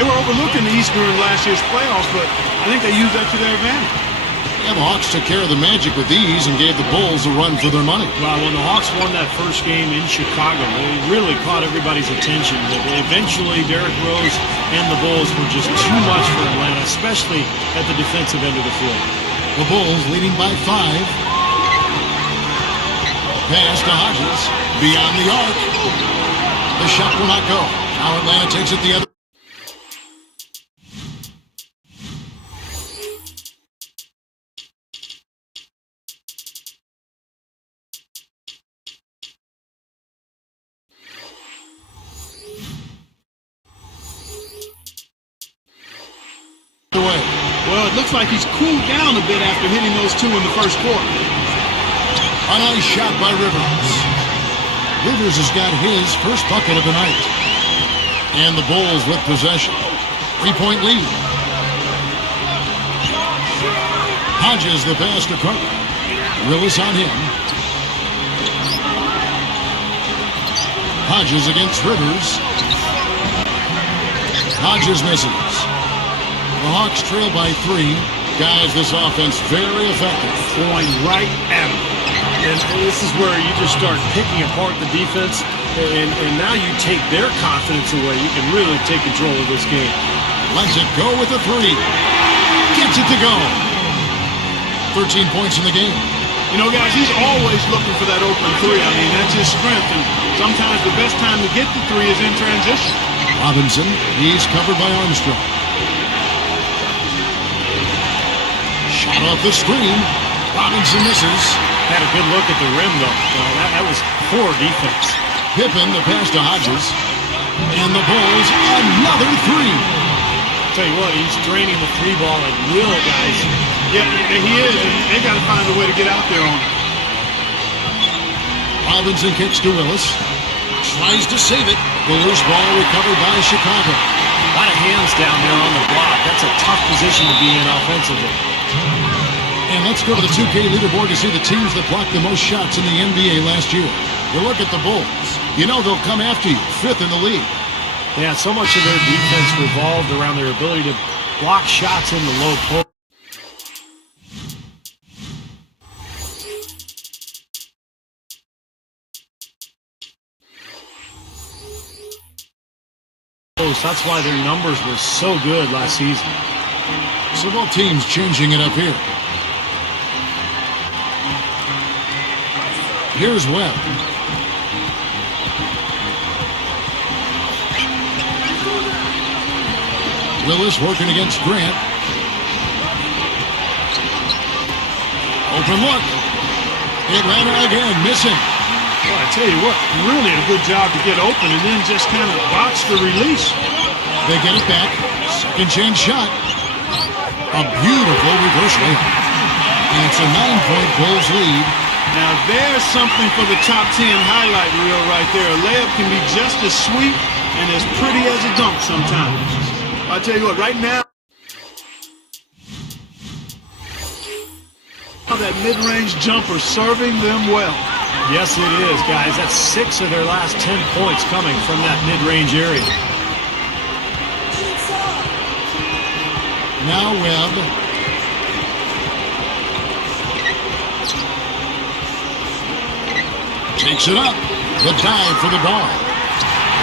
They were overlooked in the East during last year's playoffs, but I think they used that to their advantage. Yeah, the Hawks took care of the Magic with ease and gave the Bulls a run for their money. Well, when the Hawks won that first game in Chicago, they really caught everybody's attention. But eventually, Derrick Rose and the Bulls were just too much for Atlanta, especially at the defensive end of the floor. The Bulls leading by 5. Pass to Hodges. Beyond the arc. The shot will not go. Now Atlanta takes it the other. Well, it looks like he's cooled down a bit after hitting those 2 in the first quarter. A nice shot by Rivers. Rivers has got his first bucket of the night. And the Bulls with possession. 3-point lead. Hodges the pass to Carter. Willis on him. Hodges against Rivers. Hodges misses. The Hawks trail by 3. Guys, this offense very effective. Going right at them. And this is where you just start picking apart the defense, and now you take their confidence away. You can really take control of this game. Lets it go with a 3. Gets it to go. 13 points in the game. You know, guys, he's always looking for that open 3. I mean, that's his strength, and sometimes the best time to get the 3 is in transition. Robinson, he's covered by Armstrong. Shot off the screen. Robinson misses. Had a good look at the rim, though. That was poor defense. Pippen, the pass to Hodges. And the Bulls, another 3. Tell you what, he's draining the 3 ball at will, guys. Yeah, he is, and they got to find a way to get out there on him. Robinson kicks to Willis. Tries to save it. The loose ball recovered by Chicago. A lot of hands down there on the block. That's a tough position to be in offensively. And let's go to the 2K leaderboard to see the teams that blocked the most shots in the NBA last year. You look at the Bulls. You know they'll come after you, 5th in the league. Yeah, so much of their defense revolved around their ability to block shots in the low post. That's why their numbers were so good last season. So both teams changing it up here. Here's Webb. Willis working against Grant. Open look. Atlanta again missing. Well, I tell you what, really a good job to get open and then just kind of box the release. They get it back. Second chance shot. A beautiful reverse layup. And it's a 9-point Bulls lead. Now there's something for the top 10 highlight reel right there. A layup can be just as sweet and as pretty as a dunk sometimes. I tell you what, right now, that mid-range jumper serving them well. Yes, it is, guys. That's 6 of their last 10 points coming from that mid-range area. Now Webb. Takes it up. The dive for the ball.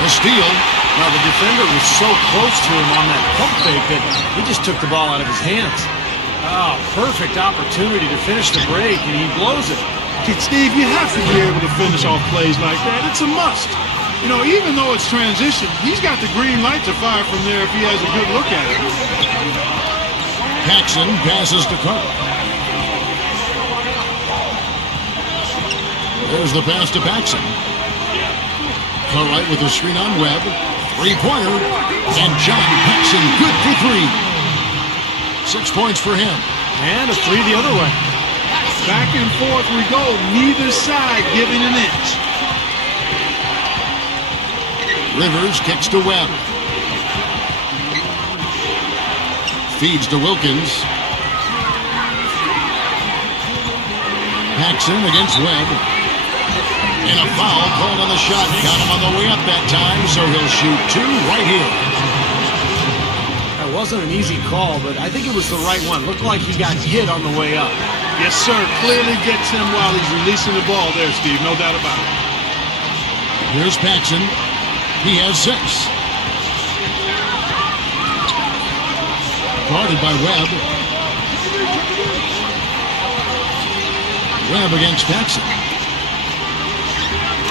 The steal. Now, the defender was so close to him on that pump fake that he just took the ball out of his hands. Oh, perfect opportunity to finish the break, and he blows it. Steve, you have to be able to finish off plays like that. It's a must. You know, even though it's transition, he's got the green light to fire from there if he has a good look at it. Paxson passes to Carter. There's the pass to Paxson. Cartwright with the screen on Webb. 3-pointer. And John Paxson good for 3. 6 points for him. And a 3 the other way. Back and forth we go. Neither side giving an inch. Rivers kicks to Webb. Feeds to Wilkins. Paxson against Webb. And a foul called on the shot. Got him on the way up that time, so he'll shoot 2 right here. it wasn't an easy call, but I think it was the right one. Looked like he got hit on the way up. Yes, sir. Clearly gets him while he's releasing the ball there, Steve. No doubt about it. Here's Paxson. He has 6. Guarded by Webb. Webb against Paxson.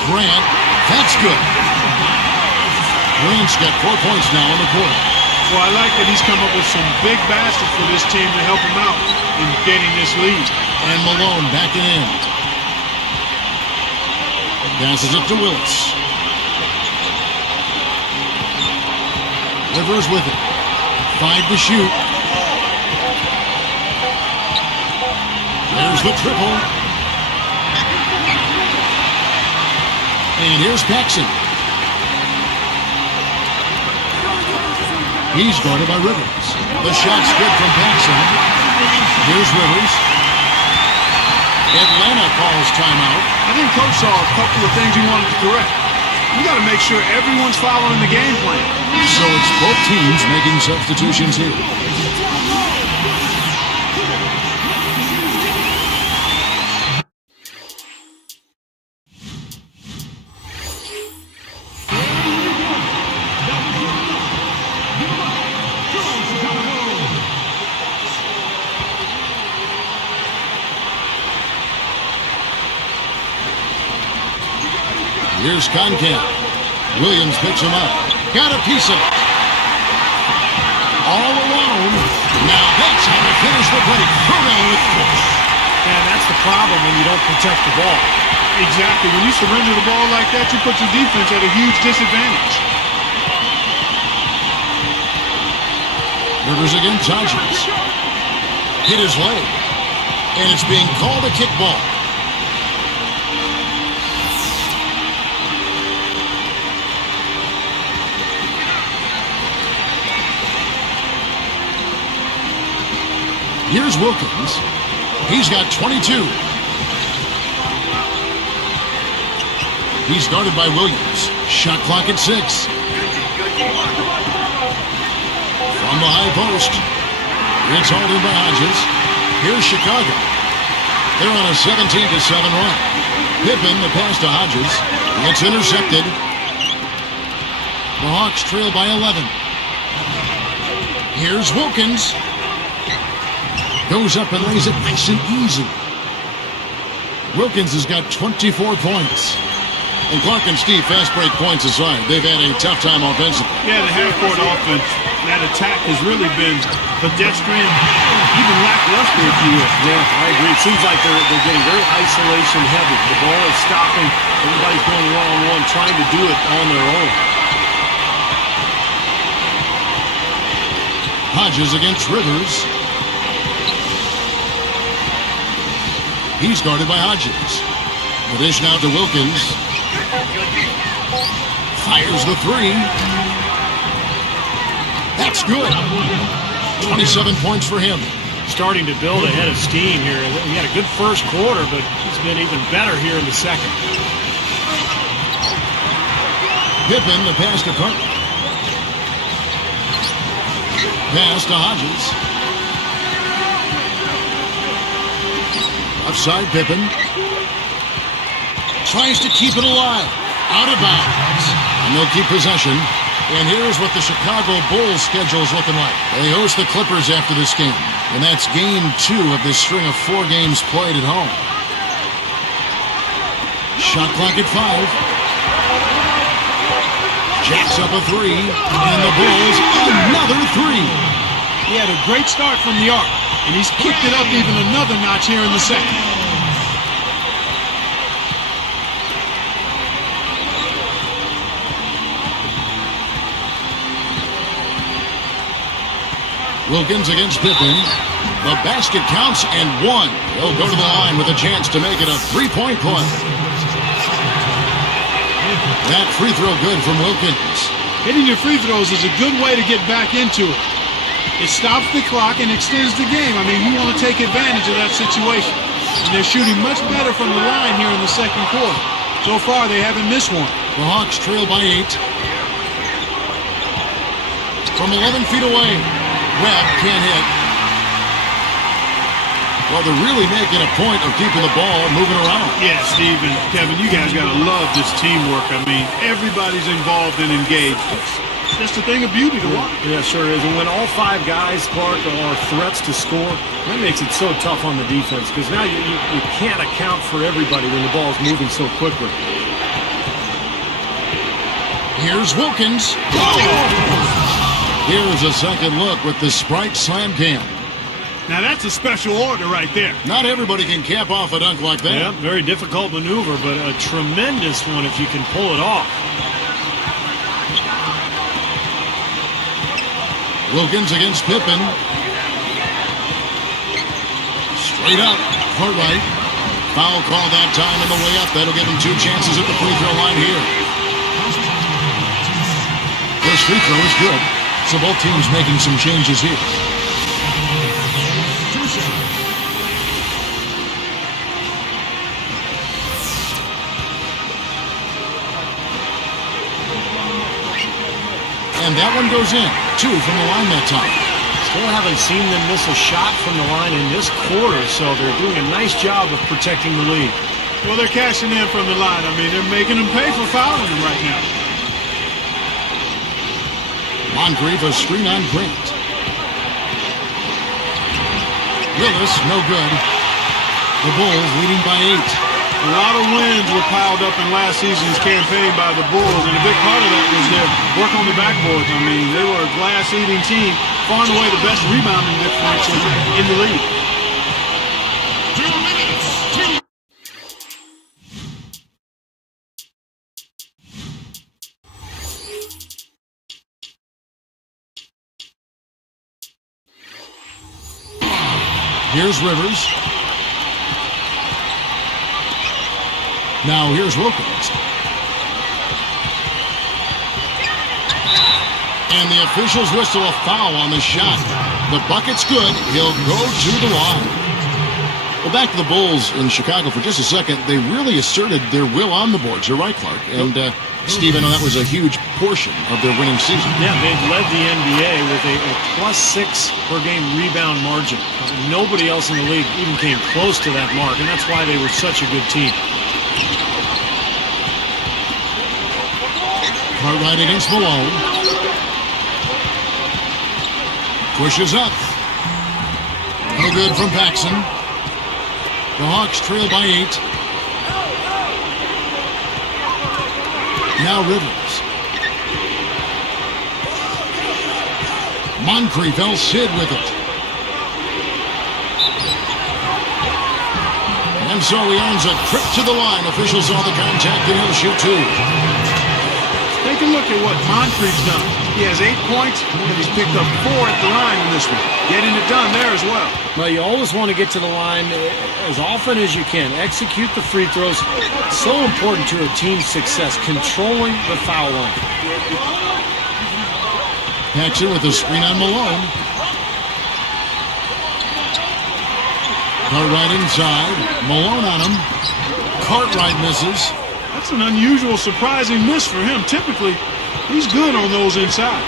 Grant. That's good. Grant's got 4 points now in the quarter. Well, I like that he's come up with some big baskets for this team to help him out in getting this lead. And Malone backing in. Passes it to Willis. Rivers with it. 5 to shoot. There's the triple. And here's Paxson. He's guarded by Rivers. The shot's good from Paxson. Here's Rivers. Atlanta calls timeout. I think Coach saw a couple of things he wanted to correct. You got to make sure everyone's following the game plan. So it's both teams making substitutions here. Here's Conkamp. Williams picks him up. Got a piece of it. All alone. Now that's how to finish the break. Bruno with force. And that's the problem when you don't protect the ball. Exactly. When you surrender the ball like that, you put your defense at a huge disadvantage. Rivers against Hodges. Hit his leg. And it's being called a kickball. Here's Wilkins. He's got 22. He's guarded by Williams. Shot clock at 6. From the high post. It's hauled in by Hodges. Here's Chicago. They're on a 17-7 run. Pippen, the pass to Hodges. It's intercepted. The Hawks trail by 11. Here's Wilkins. Goes up and lays it nice and easy. Wilkins has got 24 points. And Clark and Steve, fast break points aside, they've had a tough time offensively. Yeah, the half-court offense, that attack has really been pedestrian, even lackluster, if you will. Yeah, I agree. It seems like they're getting very isolation heavy. The ball is stopping. Everybody's going one-on-one, trying to do it on their own. Hodges against Rivers. He's guarded by Hodges. The dish now to Wilkins. Fires the 3. That's good. 27 points for him. Starting to build a head of steam here. He had a good first quarter, but he's been even better here in the second. Pippen, the pass to Carter. Pass to Hodges. Offside Pippen. Tries to keep it alive. Out of bounds. And they'll keep possession. And here's what the Chicago Bulls schedule is looking like. They host the Clippers after this game. And that's game 2 of this string of 4 games played at home. Shot clock at 5. Jacks up a 3. And the Bulls another 3. He had a great start from the arc. And he's kicked it up even another notch here in the second. Wilkins against Pippen. The basket counts and 1. They'll go to the line with a chance to make it a 3-point play. That free throw good from Wilkins. Hitting your free throws is a good way to get back into it. It stops the clock and extends the game. I mean, you want to take advantage of that situation. And they're shooting much better from the line here in the second quarter. So far, they haven't missed one. The Hawks trail by 8. From 11 feet away, Webb can't hit. Well, they're really making a point of keeping the ball moving around. Yeah, Steve and Kevin, you guys got to love this teamwork. I mean, everybody's involved and engaged. It's just a thing of beauty to watch. Yeah, sure is. And when all five guys, Clark, are threats to score, that makes it so tough on the defense because now you can't account for everybody when the ball is moving so quickly. Here's Wilkins. Here's a second look with the Sprite Slam Cam. Now that's a special order right there. Not everybody can cap off a dunk like that. Yeah, very difficult maneuver, but a tremendous one if you can pull it off. Wilkins against Pippen. Straight up, Cartwright. Foul call that time on the way up. That'll give him 2 chances at the free throw line here. First free throw is good. So both teams making some changes here. And that one goes in. 2 from the line that time. Still haven't seen them miss a shot from the line in this quarter, so they're doing a nice job of protecting the lead. Well, they're cashing in from the line. I mean, they're making them pay for fouling them right now. Moncrief, a screen on Grant. Willis, no good. The Bulls leading by 8. A lot of wins were piled up in last season's campaign by the Bulls, and a big part of that was their work on the backboards. I mean, they were a glass-eating team, far and away the best rebounding differential in the league. 2 minutes. Here's Rivers. Now here's Wilkins. And the officials whistle a foul on the shot. The bucket's good. He'll go to the line. Well, back to the Bulls in Chicago for just a second. They really asserted their will on the boards. You're right, Clark. And, Steve, I know that was a huge portion of their winning season. Yeah, they've led the NBA with a +6 per game rebound margin. Nobody else in the league even came close to that mark, and that's why they were such a good team. Cartwright against Malone. Pushes up. No good from Paxson. The Hawks trail by 8. Now Rivers. Moncrief, El Cid with it. And so he earns a trip to the line. Officials saw the contact and he'll shoot 2. Take a look at what Moncrief's done. He has 8 points, and he's picked up 4 at the line in this one. Getting it done there as well. Well, you always want to get to the line as often as you can. Execute the free throws. So important to a team's success, controlling the foul line. Paxson with a screen on Malone. Cartwright inside. Malone on him. Cartwright misses. That's an unusual, surprising miss for him. Typically, he's good on those inside.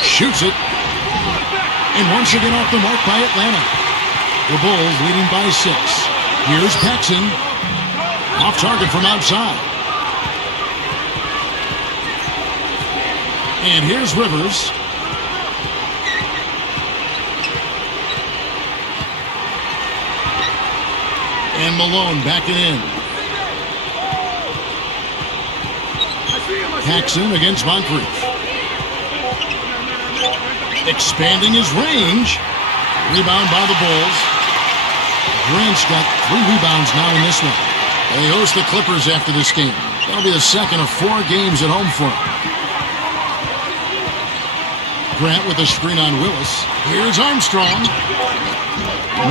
Shoots it. And once again off the mark by Atlanta. The Bulls leading by 6. Here's Paxson. Off target from outside. And here's Rivers. And Malone backing in. Paxson against Moncrief. Expanding his range. Rebound by the Bulls. Grant's got 3 rebounds now in this one. They host the Clippers after this game. That'll be the second of 4 games at home for him. Grant with a screen on Willis. Here's Armstrong.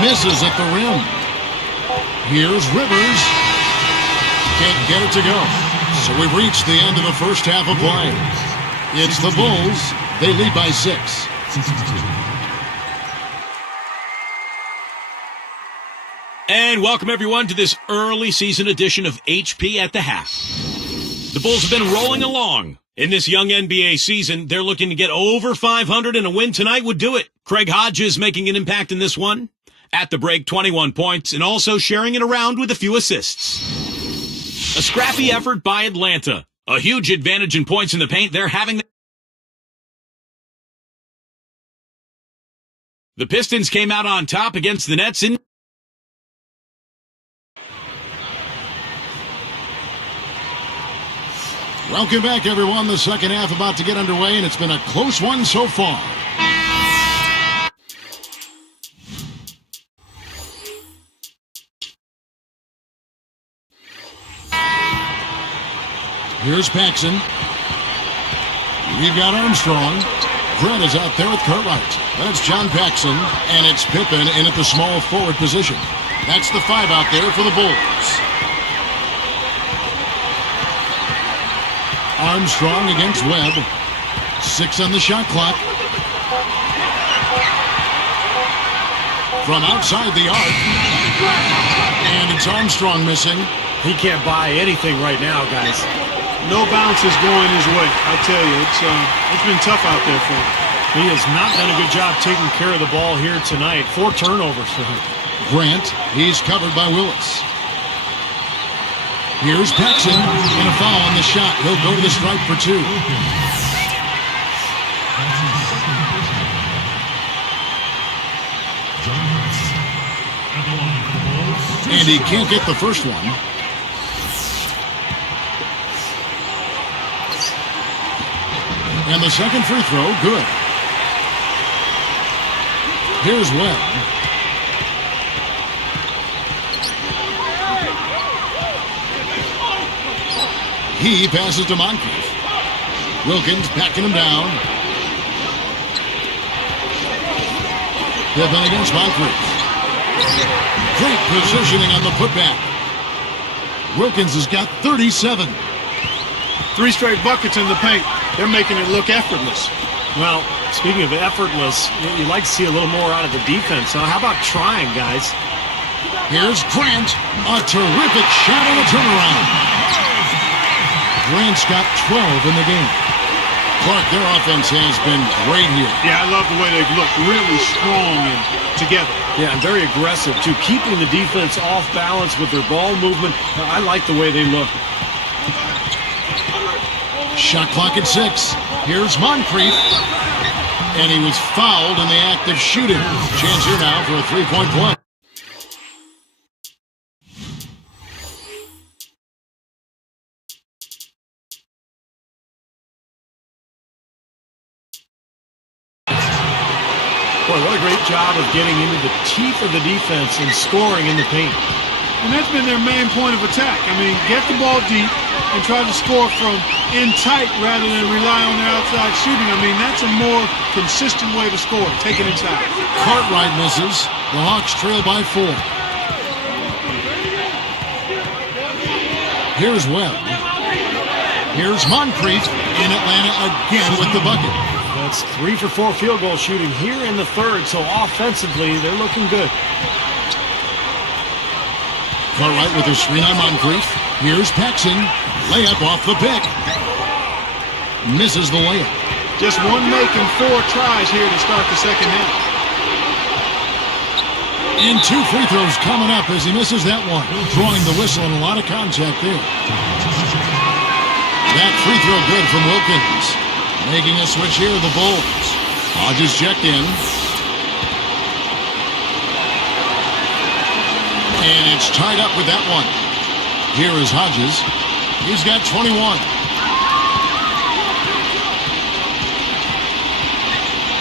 Misses at the rim. Here's Rivers. Can't get it to go. So we've reached the end of the first half of play. It's the Bulls. They lead by 6. And welcome everyone to this early season edition of HP at the Half. The Bulls have been rolling along In this young NBA season, they're looking to get over 500, and a win tonight would do it. Craig Hodges making an impact in this one. At the break, 21 points, and also sharing it around with a few assists. A scrappy effort by Atlanta. A huge advantage in points in the paint. They're having the Pistons came out on top against the Nets in Welcome back, everyone. The second half about to get underway, and it's been a close one so far. Here's Paxson. We've got Armstrong. Brett is out there with Cartwright. That's John Paxson, and it's Pippen in at the small forward position. That's the 5 out there for the Bulls. Armstrong against Webb. 6 on the shot clock. From outside the arc. And it's Armstrong missing. He can't buy anything right now, guys. No bounces going his way. I tell you, it's been tough out there for him. He has not done a good job taking care of the ball here tonight. 4 turnovers for him. Grant, he's covered by Willis. Here's Paxson, and a foul on the shot. He'll go to the stripe for 2. And he can't get the first one. And the second free throw, good. Here's Webb. He passes to Moncrief. Wilkins backing him down. Pippen against Moncrief. Great positioning on the putback. Wilkins has got 37. 3 straight buckets in the paint. They're making it look effortless. Well, speaking of effortless, you'd like to see a little more out of the defense. So how about trying, guys? Here's Grant. A terrific shot on the turnaround. Grant's got 12 in the game. Clark, their offense has been great here. Yeah, I love the way they've looked really strong and together. Yeah, and very aggressive, too. Keeping the defense off balance with their ball movement. I like the way they look. Shot clock at 6. Here's Moncrief. And he was fouled in the act of shooting. Chance here now for a 3-point play. Boy, what a great job of getting into the teeth of the defense and scoring in the paint. And that's been their main point of attack. I mean, get the ball deep and try to score from in tight rather than rely on their outside shooting. I mean, that's a more consistent way to score, take it inside. Cartwright misses. The Hawks trail by 4. Here's Webb. Here's Moncrief in Atlanta again with the bucket. That's 3 for 4 field goal shooting here in the third, so offensively, they're looking good. Cartwright with a screen on Moncrief. Here's Paxson. Layup off the pick. Misses the layup. Just 1 make and 4 tries here to start the second half. And 2 free throws coming up as he misses that one. Drawing the whistle and a lot of contact there. That free throw good from Wilkins. Making a switch here, the Bulls. Hodges checked in. And it's tied up with that one. Here is Hodges. He's got 21.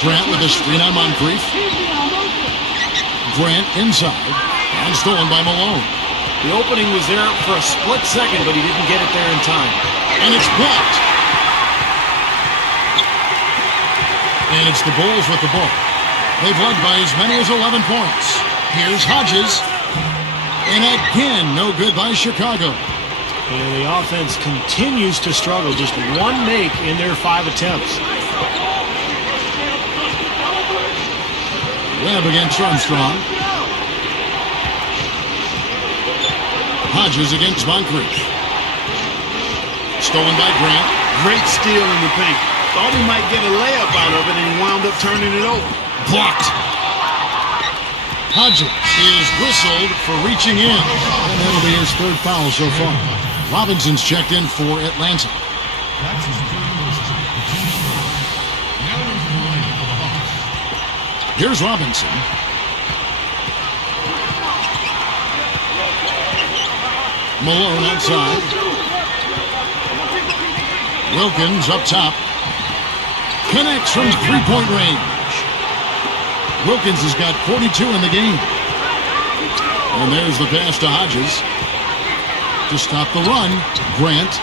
Grant with a screen on Moncrief. Grant inside. And stolen by Malone. The opening was there for a split second, but he didn't get it there in time. And it's blocked. And it's the Bulls with the ball. They've led by as many as 11 points. Here's Hodges. And again, no good by Chicago. And the offense continues to struggle. Just 1 make in their 5 attempts. Webb against Armstrong. Hodges against Moncrief. Stolen by Grant. Great steal in the paint. Thought he might get a layup out of it, and he wound up turning it over. Blocked. Hodges is whistled for reaching in. And that'll be his third foul so far. Robinson's checked in for Atlanta. Here's Robinson. Malone outside. Wilkins up top. Connects from three-point range. Wilkins has got 42 in the game. And there's the pass to Hodges. To stop the run, Grant.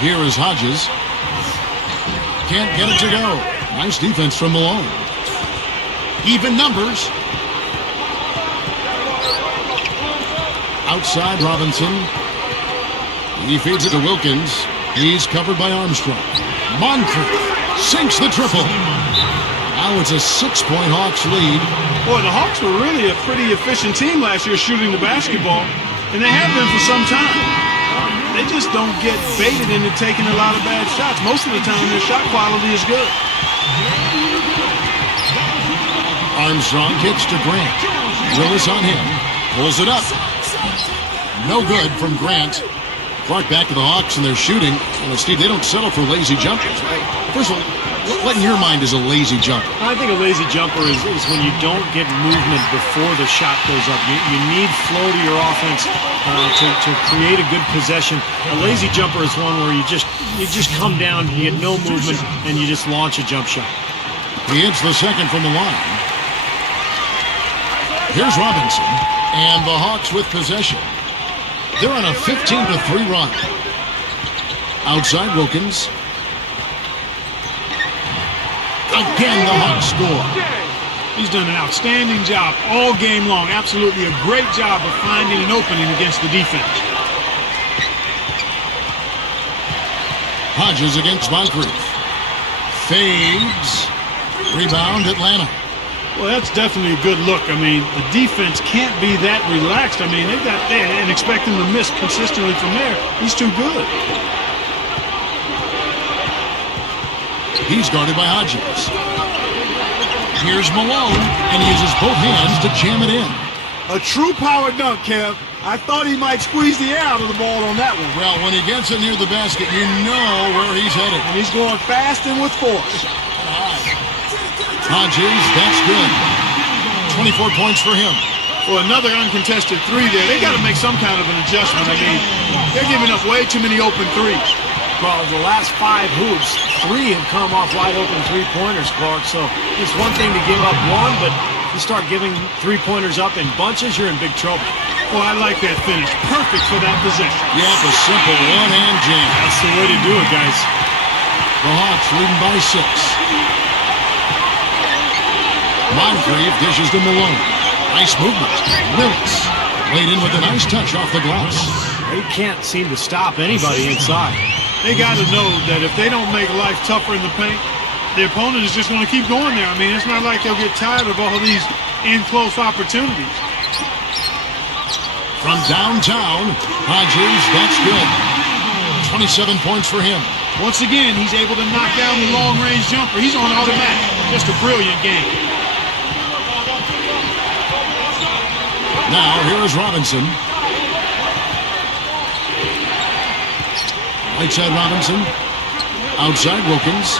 Here is Hodges. Can't get it to go. Nice defense from Malone. Even numbers. Outside Robinson. He feeds it to Wilkins. He's covered by Armstrong. Moncrief sinks the triple. Now it's a 6-point Hawks lead. Boy, the Hawks were really a pretty efficient team last year shooting the basketball, and they have been for some time. They just don't get baited into taking a lot of bad shots. Most of the time, their shot quality is good. Armstrong kicks to Grant. Willis on him. Pulls it up. No good from Grant. Clark back to the Hawks, and they're shooting. Steve, they don't settle for lazy jumpers. First of all, what in your mind is a lazy jumper? I think a lazy jumper is when you don't get movement before the shot goes up. You need flow to your offense to create a good possession. A lazy jumper is one where you just come down, you get no movement, and you just launch a jump shot. He hits the second from the line. Here's Robinson, and the Hawks with possession. They're on a 15-3 run. Outside Wilkins. Again, the Hawks score. He's done an outstanding job all game long. Absolutely a great job of finding an opening against the defense. Hodges against Moncrief. Fades. Rebound, Atlanta. Well, that's definitely a good look. I mean, the defense can't be that relaxed. I mean, and expect him to miss consistently from there. He's too good. He's guarded by Hodges. Here's Malone, and he uses both hands to jam it in. A true power dunk, Kev. I thought he might squeeze the air out of the ball on that one. Well, when he gets it near the basket, you know where he's headed. And he's going fast and with force. Hodges, that's good. 24 points for him. Well, another uncontested three there. They got to make some kind of an adjustment. I mean, they're giving up way too many open threes. Well, the last 5 hoops, 3 have come off wide open three-pointers, Clark. So it's one thing to give up one, but you start giving three-pointers up in bunches, you're in big trouble. Well, I like that finish. Perfect for that possession. Yeah, a simple one-hand jam. That's the way to do it, guys. The Hawks leading by 6. Moncrief dishes to Malone. Nice movement. Willis laid in with a nice touch off the glass. They can't seem to stop anybody inside. They got to know that if they don't make life tougher in the paint, the opponent is just going to keep going there. I mean, it's not like they'll get tired of all these in-close opportunities. From downtown, Hodges, that's good. 27 points for him. Once again, he's able to knock down the long-range jumper. He's on automatic. Just a brilliant game. Now, here is Robinson. Right side Robinson. Outside Wilkins.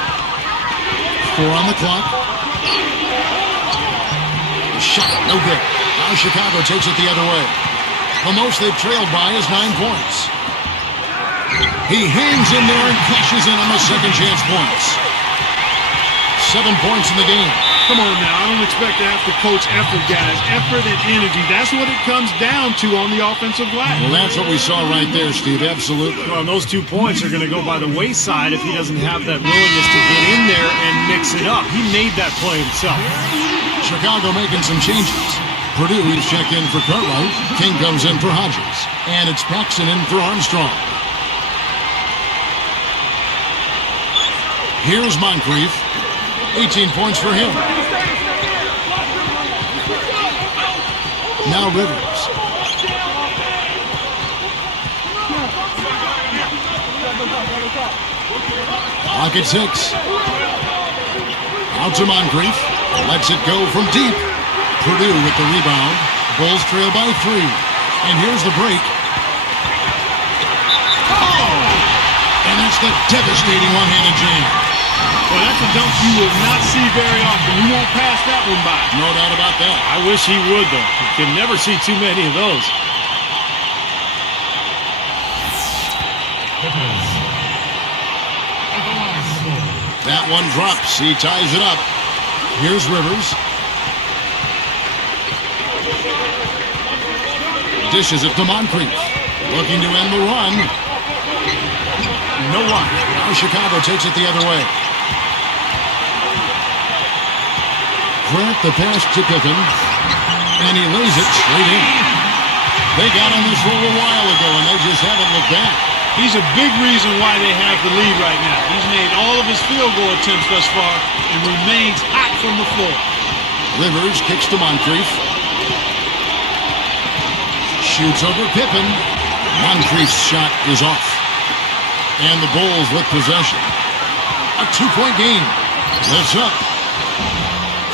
4 on the clock. Shot, no good. Now Chicago takes it the other way. The most they've trailed by is 9 points. He hangs in there and cashes in on the second chance points. 7 points in the game. Come on now, I don't expect to have to coach effort, guys. Effort and energy. That's what it comes down to on the offensive glass. Well, that's what we saw right there, Steve. Absolutely. Well, those 2 points are going to go by the wayside if he doesn't have that willingness to get in there and mix it up. He made that play himself. Chicago making some changes. Purdue is checked in for Cartwright. King comes in for Hodges. And it's Paxson in for Armstrong. Here's Moncrief. 18 points for him. Now Rivers. Clock at 6. Out to Moncrief. Lets it go from deep. Purdue with the rebound. Bulls trail by 3. And here's the break. And that's the devastating one-handed jam. Well, that's a dunk you will not see very often. You won't pass that one by. No doubt about that. I wish he would, though. You can never see too many of those. That one drops. He ties it up. Here's Rivers. Dishes it to Moncrief. Looking to end the run. No luck. Now Chicago takes it the other way. Grant the pass to Pippen. And he lays it straight in. They got on this roll a while ago, and they just haven't looked back. He's a big reason why they have the lead right now. He's made all of his field goal attempts thus far and remains hot from the floor. Rivers kicks to Moncrief. Shoots over Pippen. Moncrief's shot is off. And the Bulls with possession. A 2-point game. Lifts up.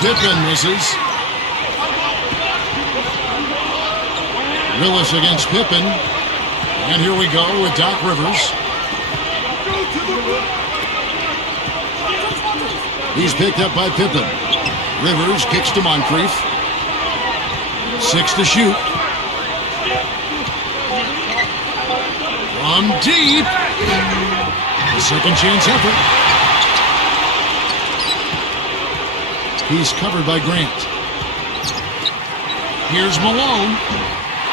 Pippen misses. Willis against Pippen. And here we go with Doc Rivers. He's picked up by Pippen. Rivers kicks to Moncrief. 6 to shoot. From deep. A second chance effort. He's covered by Grant. Here's Malone.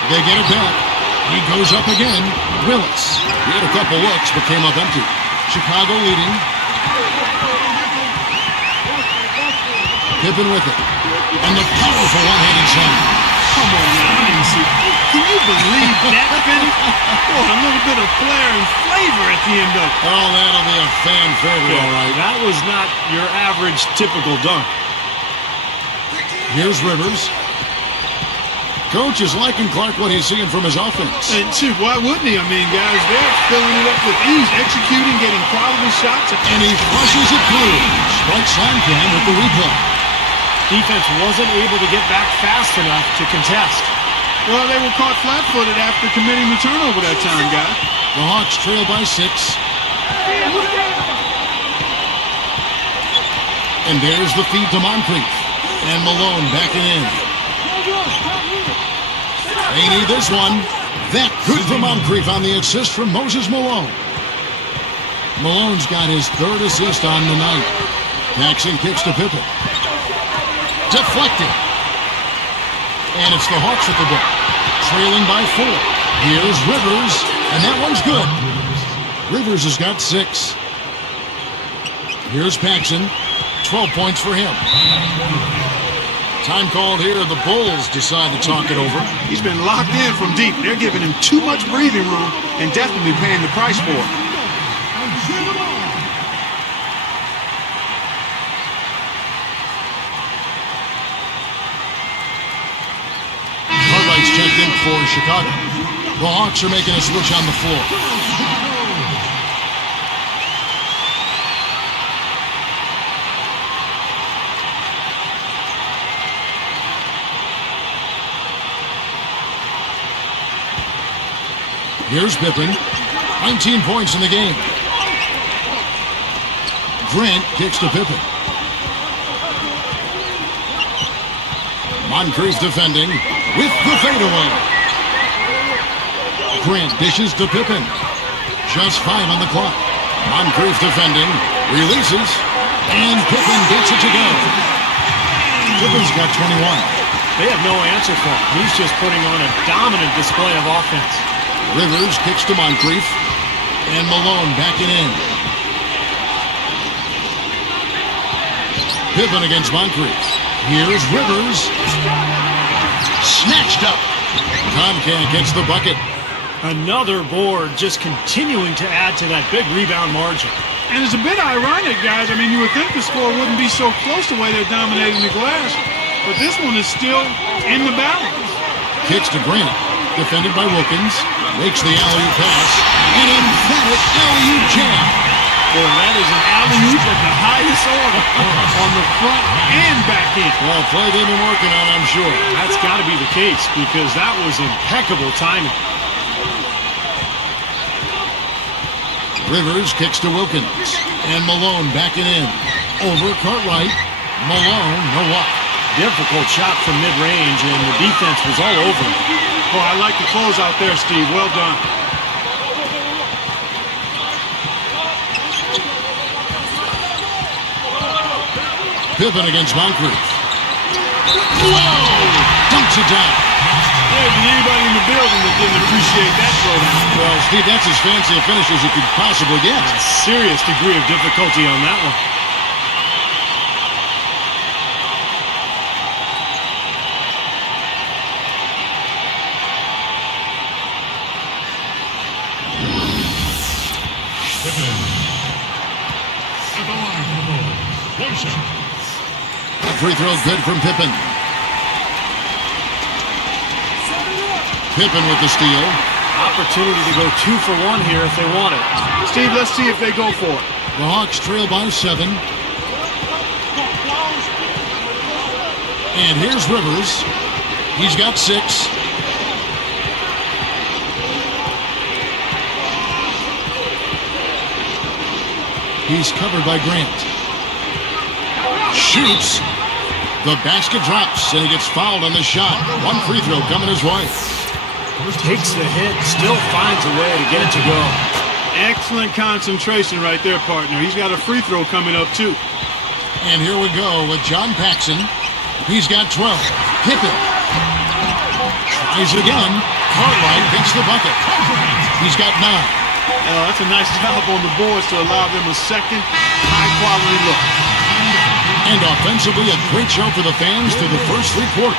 They get it back. He goes up again. Willis. He had a couple looks, but came up empty. Chicago leading. Pippen with it. And the powerful one-handed slam. Come on now, I didn't see. Can you believe that finish? Boy, a little bit of flair and flavor at the end of it. Oh, that'll be a fan favorite, all right. That was not your average, typical dunk. Here's Rivers. Coach is liking Clark what he's seeing from his offense. And shoot, why wouldn't he? I mean, guys, they're filling it up with ease, executing, getting quality shots. And he flushes it through. Strike slam cam with the replay. Defense wasn't able to get back fast enough to contest. Well, they were caught flat-footed after committing the turnover that time, guys. The Hawks trail by 6. And there's the feed to Moncrief. And Malone backing in. They need this one. That good for Moncrief on the assist from Moses Malone. Malone's got his 3rd assist on the night. Paxson kicks to Pippen. Deflected. And it's the Hawks at the ball. Trailing by 4. Here's Rivers. And that one's good. Rivers has got 6. Here's Paxson. 12 points for him. Time called here. The Bulls decide to talk it over. He's been locked in from deep. They're giving him too much breathing room and definitely paying the price for it. Cartwright's checked in for Chicago. The Hawks are making a switch on the floor. Here's Pippen. 19 points in the game. Grant kicks to Pippen. Moncrief defending with the fadeaway. Grant dishes to Pippen. Just 5 on the clock. Moncrief defending. Releases. And Pippen gets it to go. Pippen's got 21. They have no answer for him. He's just putting on a dominant display of offense. Rivers kicks to Moncrief. And Malone backing in. Pippen against Moncrief. Here's Rivers. Snatched up. Comcast gets the bucket. Another board, just continuing to add to that big rebound margin. And it's a bit ironic, guys. I mean, you would think the score wouldn't be so close the way they're dominating the glass. But this one is still in the balance. Kicks to Grant. Defended by Wilkins. Makes the alley-oop pass. An emphatic alley-oop jam. alley-oop of the highest order on the front and back end. Well, play they've been working on, I'm sure. That's got to be the case because that was impeccable timing. Rivers kicks to Wilkins. And Malone backing in. Over Cartwright. Malone, no luck. Difficult shot from mid-range, and the defense was all over him. Boy, I like the close out there, Steve. Well done. Pippen against Moncrief. Whoa! Dumps it down. There isn't anybody in the building that didn't appreciate that throwdown. Well, Steve, that's as fancy a finish as you could possibly get. A serious degree of difficulty on that one. Free throw good from Pippen. Pippen with the steal. Opportunity to go 2 for 1 here if they want it. Steve, let's see if they go for it. The Hawks trail by 7. And here's Rivers. He's got 6. He's covered by Grant. Shoots. The basket drops, and he gets fouled on the shot. One free throw coming his way. Takes the hit, still finds a way to get it to go. Excellent concentration right there, partner. He's got a free throw coming up, too. And here we go with John Paxson. He's got 12. Pippen. Tries again. Cartwright gets the bucket. He's got 9. That's a nice job on the boards to allow them a second high-quality look. And offensively, a great show for the fans through the first 3 quarters.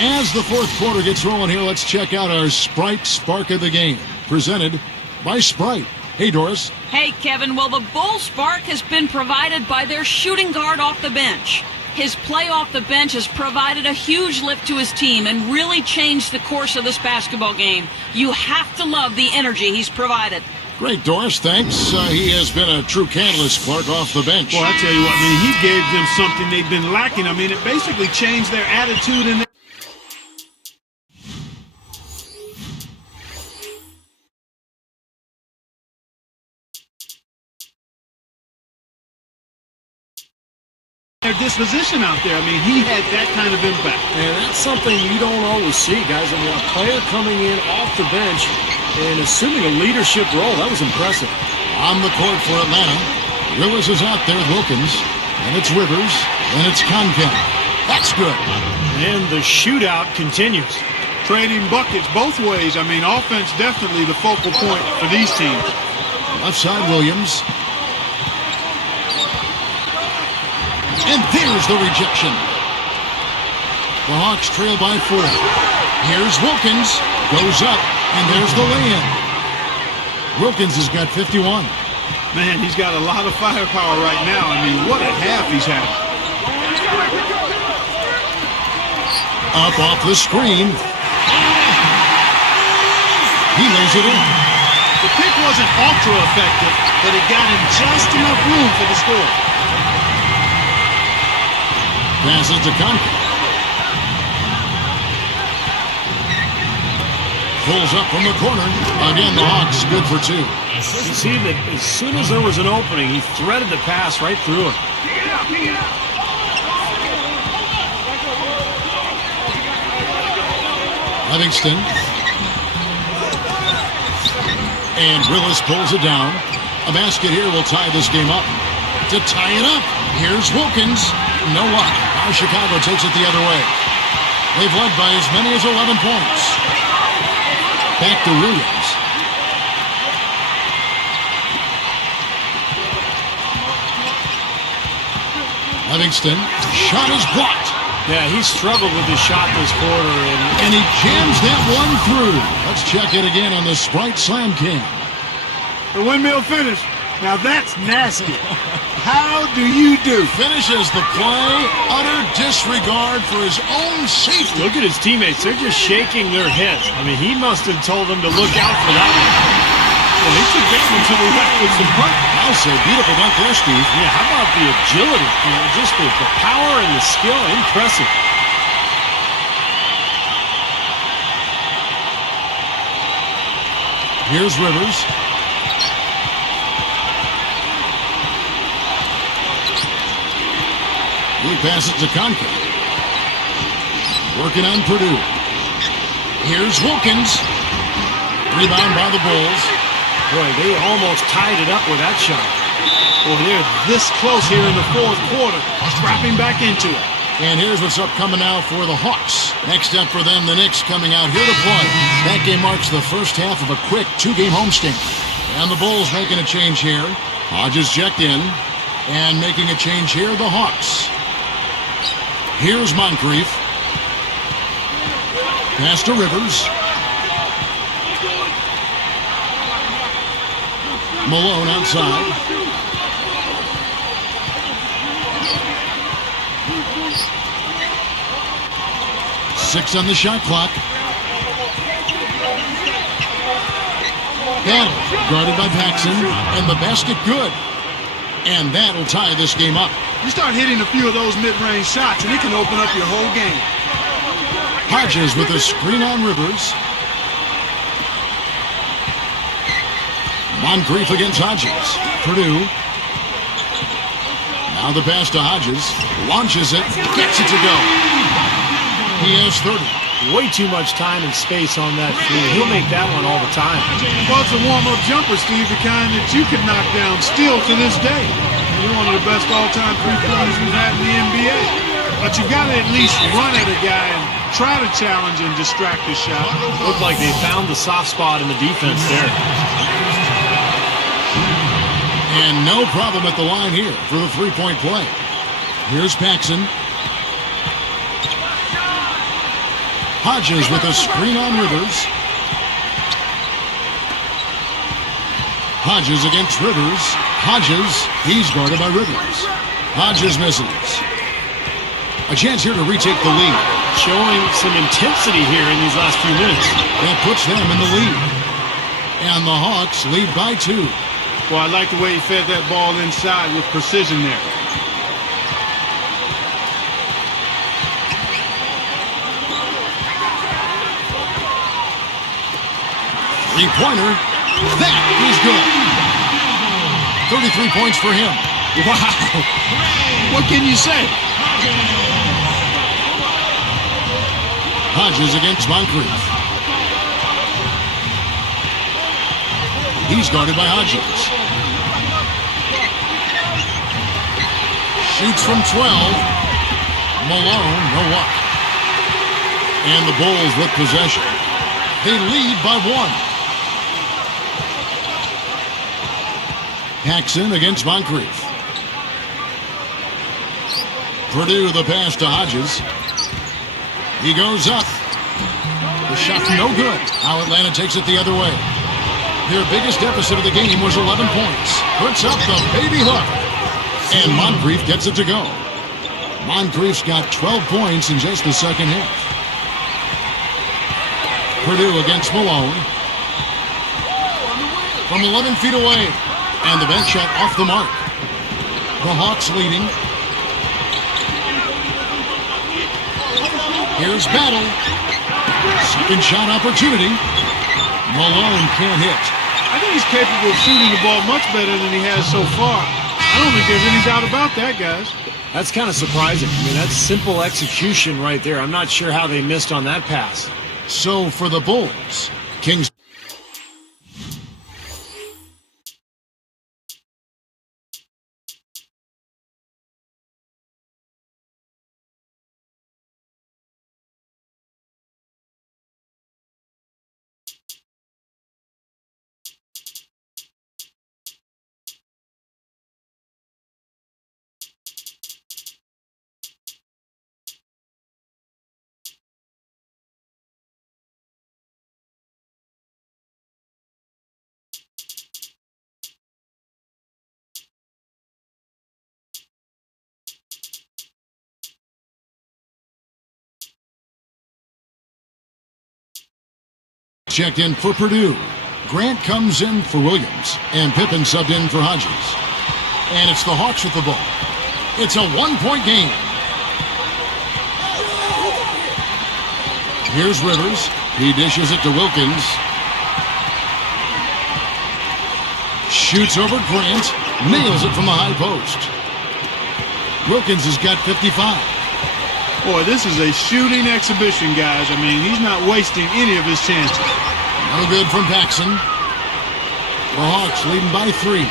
As the fourth quarter gets rolling here, let's check out our Sprite Spark of the Game, presented by Sprite. Hey, Doris. Hey, Kevin. Well, the Bull spark has been provided by their shooting guard off the bench. His play off the bench has provided a huge lift to his team and really changed the course of this basketball game. You have to love the energy he's provided. Great, Doris. Thanks. He has been a true catalyst, Clark, off the bench. Well, I tell you what, I mean, he gave them something they've been lacking. I mean, it basically changed their attitude and their disposition out there. I mean, he had that kind of impact. And that's something you don't always see, guys. I mean, a player coming in off the bench and assuming a leadership role, that was impressive. On the court for Atlanta, Willis is out there, Wilkins, and it's Rivers, and it's Conkin. That's good. And the shootout continues. Trading buckets both ways. I mean, offense definitely the focal point for these teams. Left side, Williams. And there's the rejection. The Hawks trail by 4. Here's Wilkins. Goes up, and there's the lay-in. Wilkins has got 51. Man, he's got a lot of firepower right now. I mean, what a half he's had. Up off the screen. He lays it in. The pick wasn't ultra effective, but it got him just enough room for the score. Passes to Conkin. Pulls up from the corner. Again, the Hawks good for 2. You see that as soon as there was an opening, he threaded the pass right through it. Livingston. And Willis pulls it down. A basket here will tie this game up. To tie it up, here's Wilkins. No luck. Now Chicago takes it the other way. They've led by as many as 11 points. Back to Williams. Livingston. Shot is blocked. Yeah, he struggled with his shot this quarter. And he jams that one through. Let's check it again on the Sprite Slam Cam. The windmill finish. Now that's nasty. How do you do? Finishes the play. Utter disregard for his own safety. Look at his teammates. They're just shaking their heads. I mean, he must have told them to look out for that one. Well, he took that one to the left with some punch. I'll say beautiful dunk there, Steve. Yeah, how about the agility? You know, just the power and the skill. Impressive. Here's Rivers. He passes to Conklin. Working on Purdue. Here's Wilkins. Rebound by the Bulls. Boy, they almost tied it up with that shot. Well, they're this close here in the fourth quarter. Scrapping back into it. And here's what's upcoming now for the Hawks. Next up for them, the Knicks coming out here to play. That game marks the first half of a quick two-game homestand. And the Bulls making a change here. Hodges checked in. And making a change here, the Hawks. Here's Moncrief. Pass to Rivers. Malone outside. Six on the shot clock. Battle guarded by Paxson, and the basket good. And that'll tie this game up. You start hitting a few of those mid-range shots, and it can open up your whole game. Hodges with a screen on Rivers. Moncrief against Hodges. Purdue. Now the pass to Hodges. Launches it. Gets it to go. He has 30. Way too much time and space on that three. He'll make that one all the time. Well, it's a warm-up jumper, Steve, the kind that you could knock down still to this day. You're one of the best all-time three-pointers we've had in the NBA. But you got to at least run at a guy and try to challenge and distract the shot. Looked like they found the soft spot in the defense there. And no problem at the line here for the three-point play. Here's Paxson. Hodges with a screen on Rivers. Hodges against Rivers. Hodges, he's guarded by Rivers. Hodges misses. A chance here to retake the lead. Showing some intensity here in these last few minutes. That puts them in the lead. And the Hawks lead by 2. Well, I like the way he fed that ball inside with precision there. Three-pointer. That is good. 33 points for him. Wow. What can you say? Hodges against Moncrief. He's guarded by Hodges. Shoots from 12. Malone, no luck. And the Bulls with possession. They lead by 1. Paxson against Moncrief. Purdue the pass to Hodges. He goes up. The shot no good. Now Atlanta takes it the other way. Their biggest deficit of the game was 11 points. Puts up the baby hook. And Moncrief gets it to go. Moncrief's got 12 points in just the second half. Purdue against Malone. From 11 feet away. And the bench shot off the mark. The Hawks leading. Here's Battle. Second shot opportunity. Malone can't hit. I think he's capable of shooting the ball much better than he has so far. I don't think there's any doubt about that, guys. That's kind of surprising. I mean, that's simple execution right there. I'm not sure how they missed on that pass. So for the Bulls, Kings checked in for Purdue. Grant comes in for Williams, and Pippen subbed in for Hodges. And it's the Hawks with the ball. It's a one-point game. Here's Rivers. He dishes it to Wilkins. Shoots over Grant. Nails it from the high post. Wilkins has got 55. Boy, this is a shooting exhibition, guys. I mean, he's not wasting any of his chances. No good from Paxson. The Hawks leading by 3.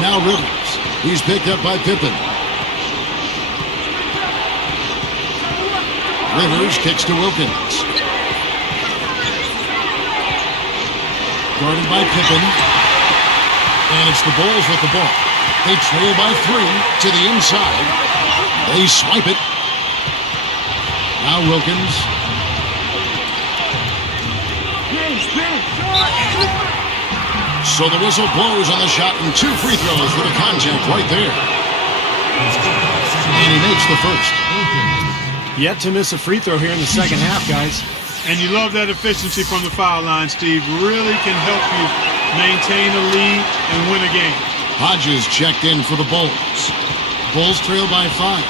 Now Rivers. He's picked up by Pippen. Rivers kicks to Wilkins. Guarded by Pippen. And it's the Bulls with the ball. They trail by 3 to the inside. They swipe it. Now Wilkins. So the whistle blows on the shot, and 2 free throws for the contact right there. And he makes the first. Yet to miss a free throw here in the second half, guys. And you love that efficiency from the foul line, Steve. Really can help you maintain a lead and win a game. Hodges checked in for the Bulls. Bulls trail by 5.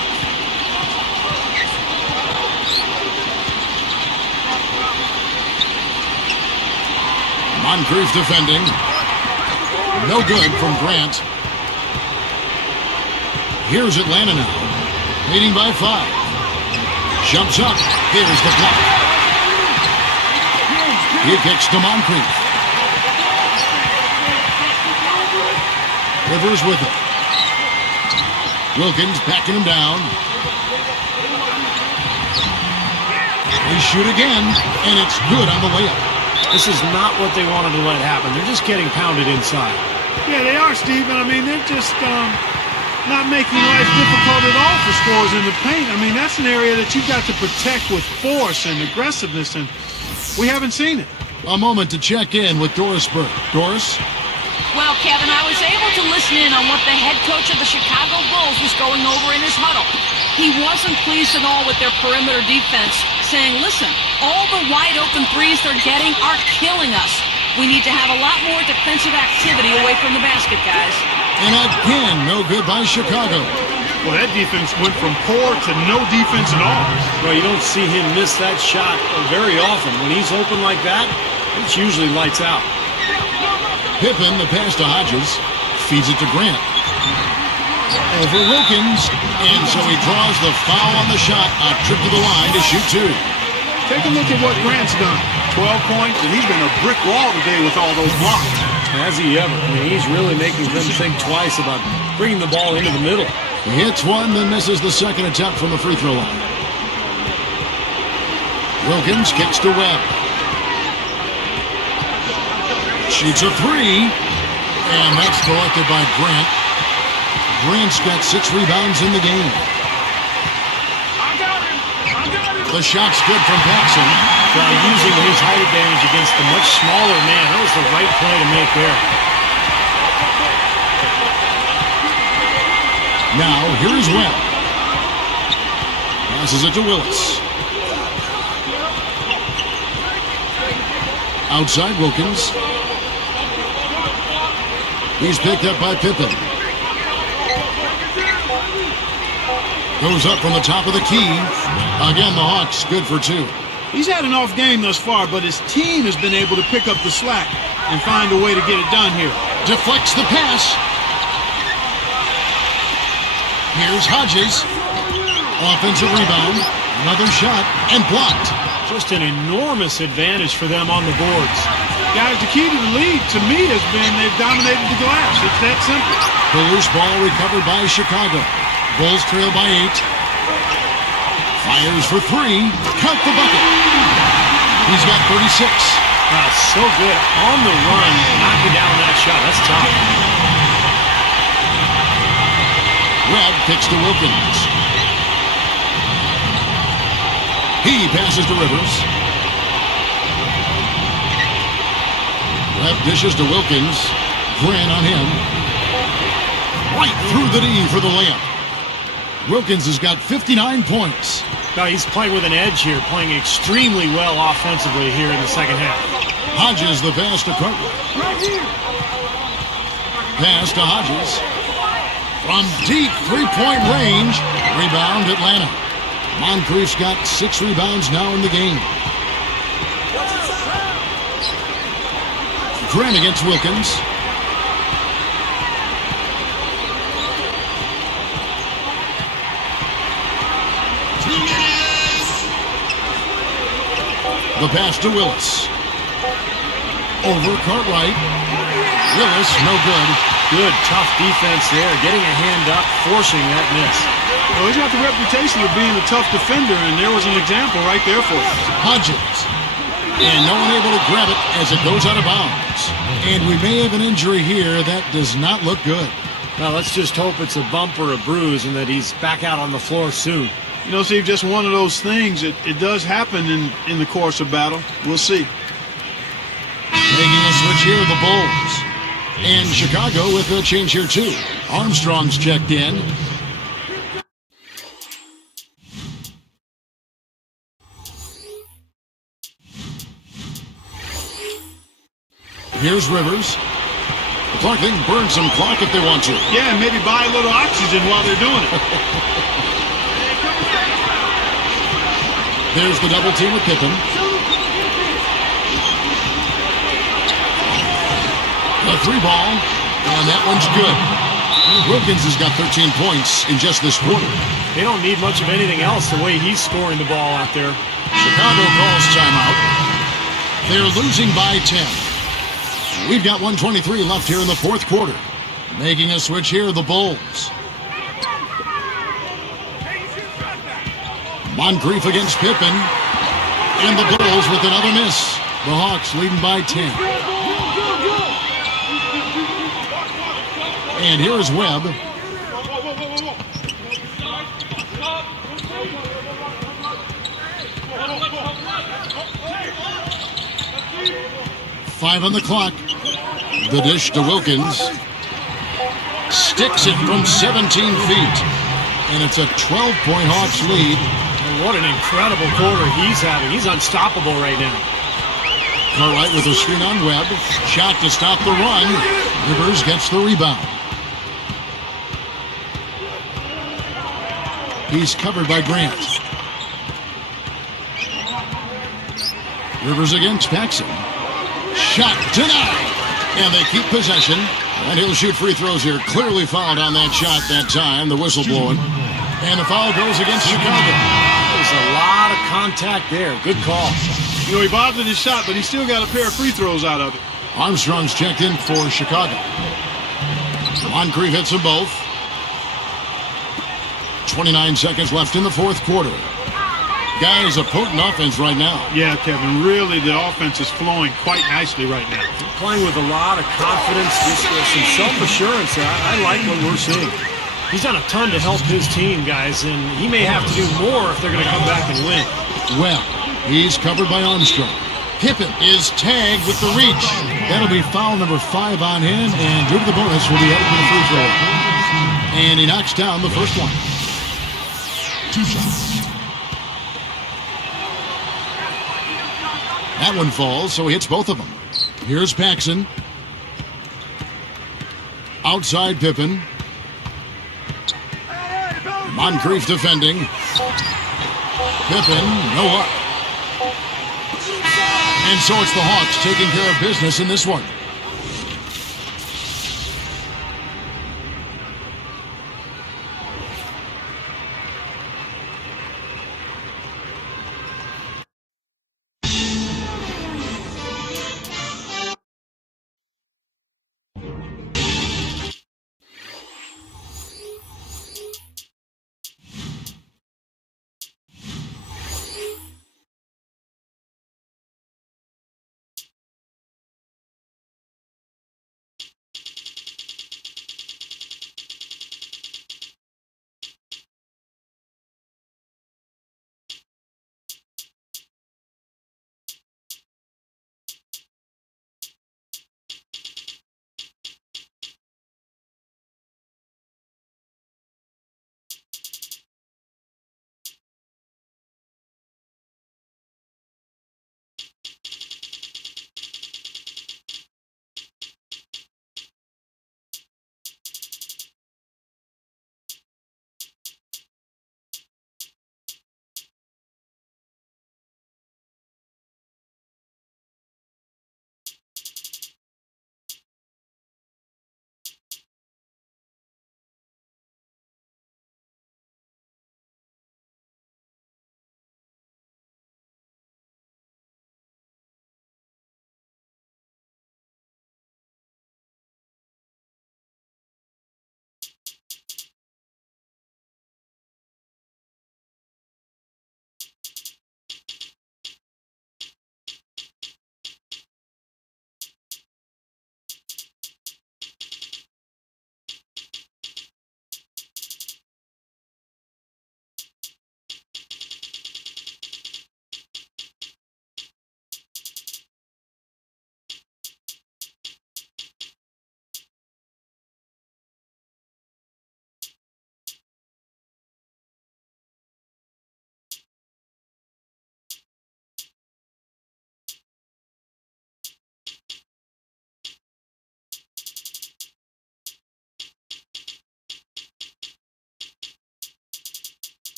Moncrief defending. No good from Grant. Here's Atlanta now. Leading by 5. Jumps up. Here's the block. He kicks to Moncrief. Rivers with it. Wilkins backing him down. They shoot again, and it's good on the way up. This is not what they wanted to let happen. They're just getting pounded inside. Yeah, they are, Steve. And I mean, they're just not making life difficult at all for scorers in the paint. I mean, that's an area that you've got to protect with force and aggressiveness, and we haven't seen it. A moment to check in with Doris Burke. Doris? Well, Kevin, I was able to listen in on what the head coach of the Chicago Bulls was going over in his huddle. He wasn't pleased at all with their perimeter defense, saying, listen, all the wide open threes they're getting are killing us. We need to have a lot more defensive activity away from the basket, guys. And again, no good by Chicago. Well, that defense went from poor to no defense at all. Well, you don't see him miss that shot very often. When he's open like that, it's usually lights out. Pippen, the pass to Hodges, feeds it to Grant. Over Wilkins, and so he draws the foul on the shot. A trip to the line to shoot 2. Take a look at what Grant's done. 12 points, and he's been a brick wall today with all those blocks. Has he ever? I mean, he's really making them think twice about bringing the ball into the middle. He hits one, then misses the second attempt from the free throw line. Wilkins kicks to Webb. Shoots a 3, and that's collected by Grant. Grant's got 6 rebounds in the game. The shot's good from Paxson. Well, using his height advantage against a much smaller man, that was the right play to make there. Now, here is Webb. Passes it to Willis. Outside Wilkins. He's picked up by Pippen. Goes up from the top of the key. Again, the Hawks good for 2. He's had an off game thus far, but his team has been able to pick up the slack and find a way to get it done here. Deflects the pass. Here's Hodges. Offensive rebound. Another shot and blocked. Just an enormous advantage for them on the boards. Guys, the key to the lead, to me, has been they've dominated the glass. It's that simple. The loose ball recovered by Chicago. Bulls trail by 8. Fires for 3. Count the bucket. He's got 36. So good. On the run, knocking down that shot. That's tough. Webb kicks to Wilkins. He passes to Rivers. Webb dishes to Wilkins. Grant on him. Right through the knee for the layup. Wilkins has got 59 points. No, he's playing with an edge here, playing extremely well offensively here in the second half. Hodges the pass to Cartwright. Pass to Hodges. From deep three-point range. Rebound Atlanta. Moncrief's got 6 rebounds now in the game. Grant against Wilkins. The pass to Willis. Over Cartwright. Willis, no good. Good, tough defense there, getting a hand up, forcing that miss. Well, he's got the reputation of being a tough defender, and there was an example right there for him. Hodges. And no one able to grab it as it goes out of bounds. And we may have an injury here. That does not look good. Well, let's just hope it's a bump or a bruise and that he's back out on the floor soon. You know, Steve, just one of those things. It does happen in the course of battle. We'll see. Making a switch here, the Bulls. And Chicago with a change here, too. Armstrong's checked in. Here's Rivers. The Clark, they can burn some clock if they want to. Yeah, and maybe buy a little oxygen while they're doing it. There's the double team with Pippen. The 3-ball, and that one's good. Wilkins has got 13 points in just this quarter. They don't need much of anything else the way he's scoring the ball out there. Chicago calls timeout. They're losing by 10. We've got 1:23 left here in the fourth quarter. Making a switch here, the Bulls. Moncrief against Pippen. And the Bulls with another miss. The Hawks leading by 10. And here is Webb. Five on the clock. The dish to Wilkins. Sticks it from 17 feet. And it's a 12-point Hawks lead. And what an incredible quarter he's having. He's unstoppable right now. Cartwright with a screen on Webb. Shot to stop the run. Rivers gets the rebound. He's covered by Grant. Rivers against Paxson. Shot denied. And they keep possession. And he'll shoot free throws here. Clearly fouled on that shot that time. The whistle blowing. And the foul goes against Chicago. There's a lot of contact there. Good call. You know, he bobbed his shot, but he still got a pair of free throws out of it. Armstrong's checked in for Chicago. Moncrief hits them both. 29 seconds left in the fourth quarter. Guys, a potent offense right now. Yeah, Kevin, really the offense is flowing quite nicely right now. Playing with a lot of confidence, just some self-assurance. I like what we're seeing. He's done a ton to help his team, guys, and he may have to do more if they're going to come back and win. Well, he's covered by Armstrong. Pippen is tagged with the reach. That'll be foul number 5 on him, and due to the bonus, will be headed to the free throw. And he knocks down the first one. 2 shots. That one falls, so he hits both of them. Here's Paxson. Outside Pippen. Moncrief defending. Pippen, no up. And so it's the Hawks taking care of business in this one.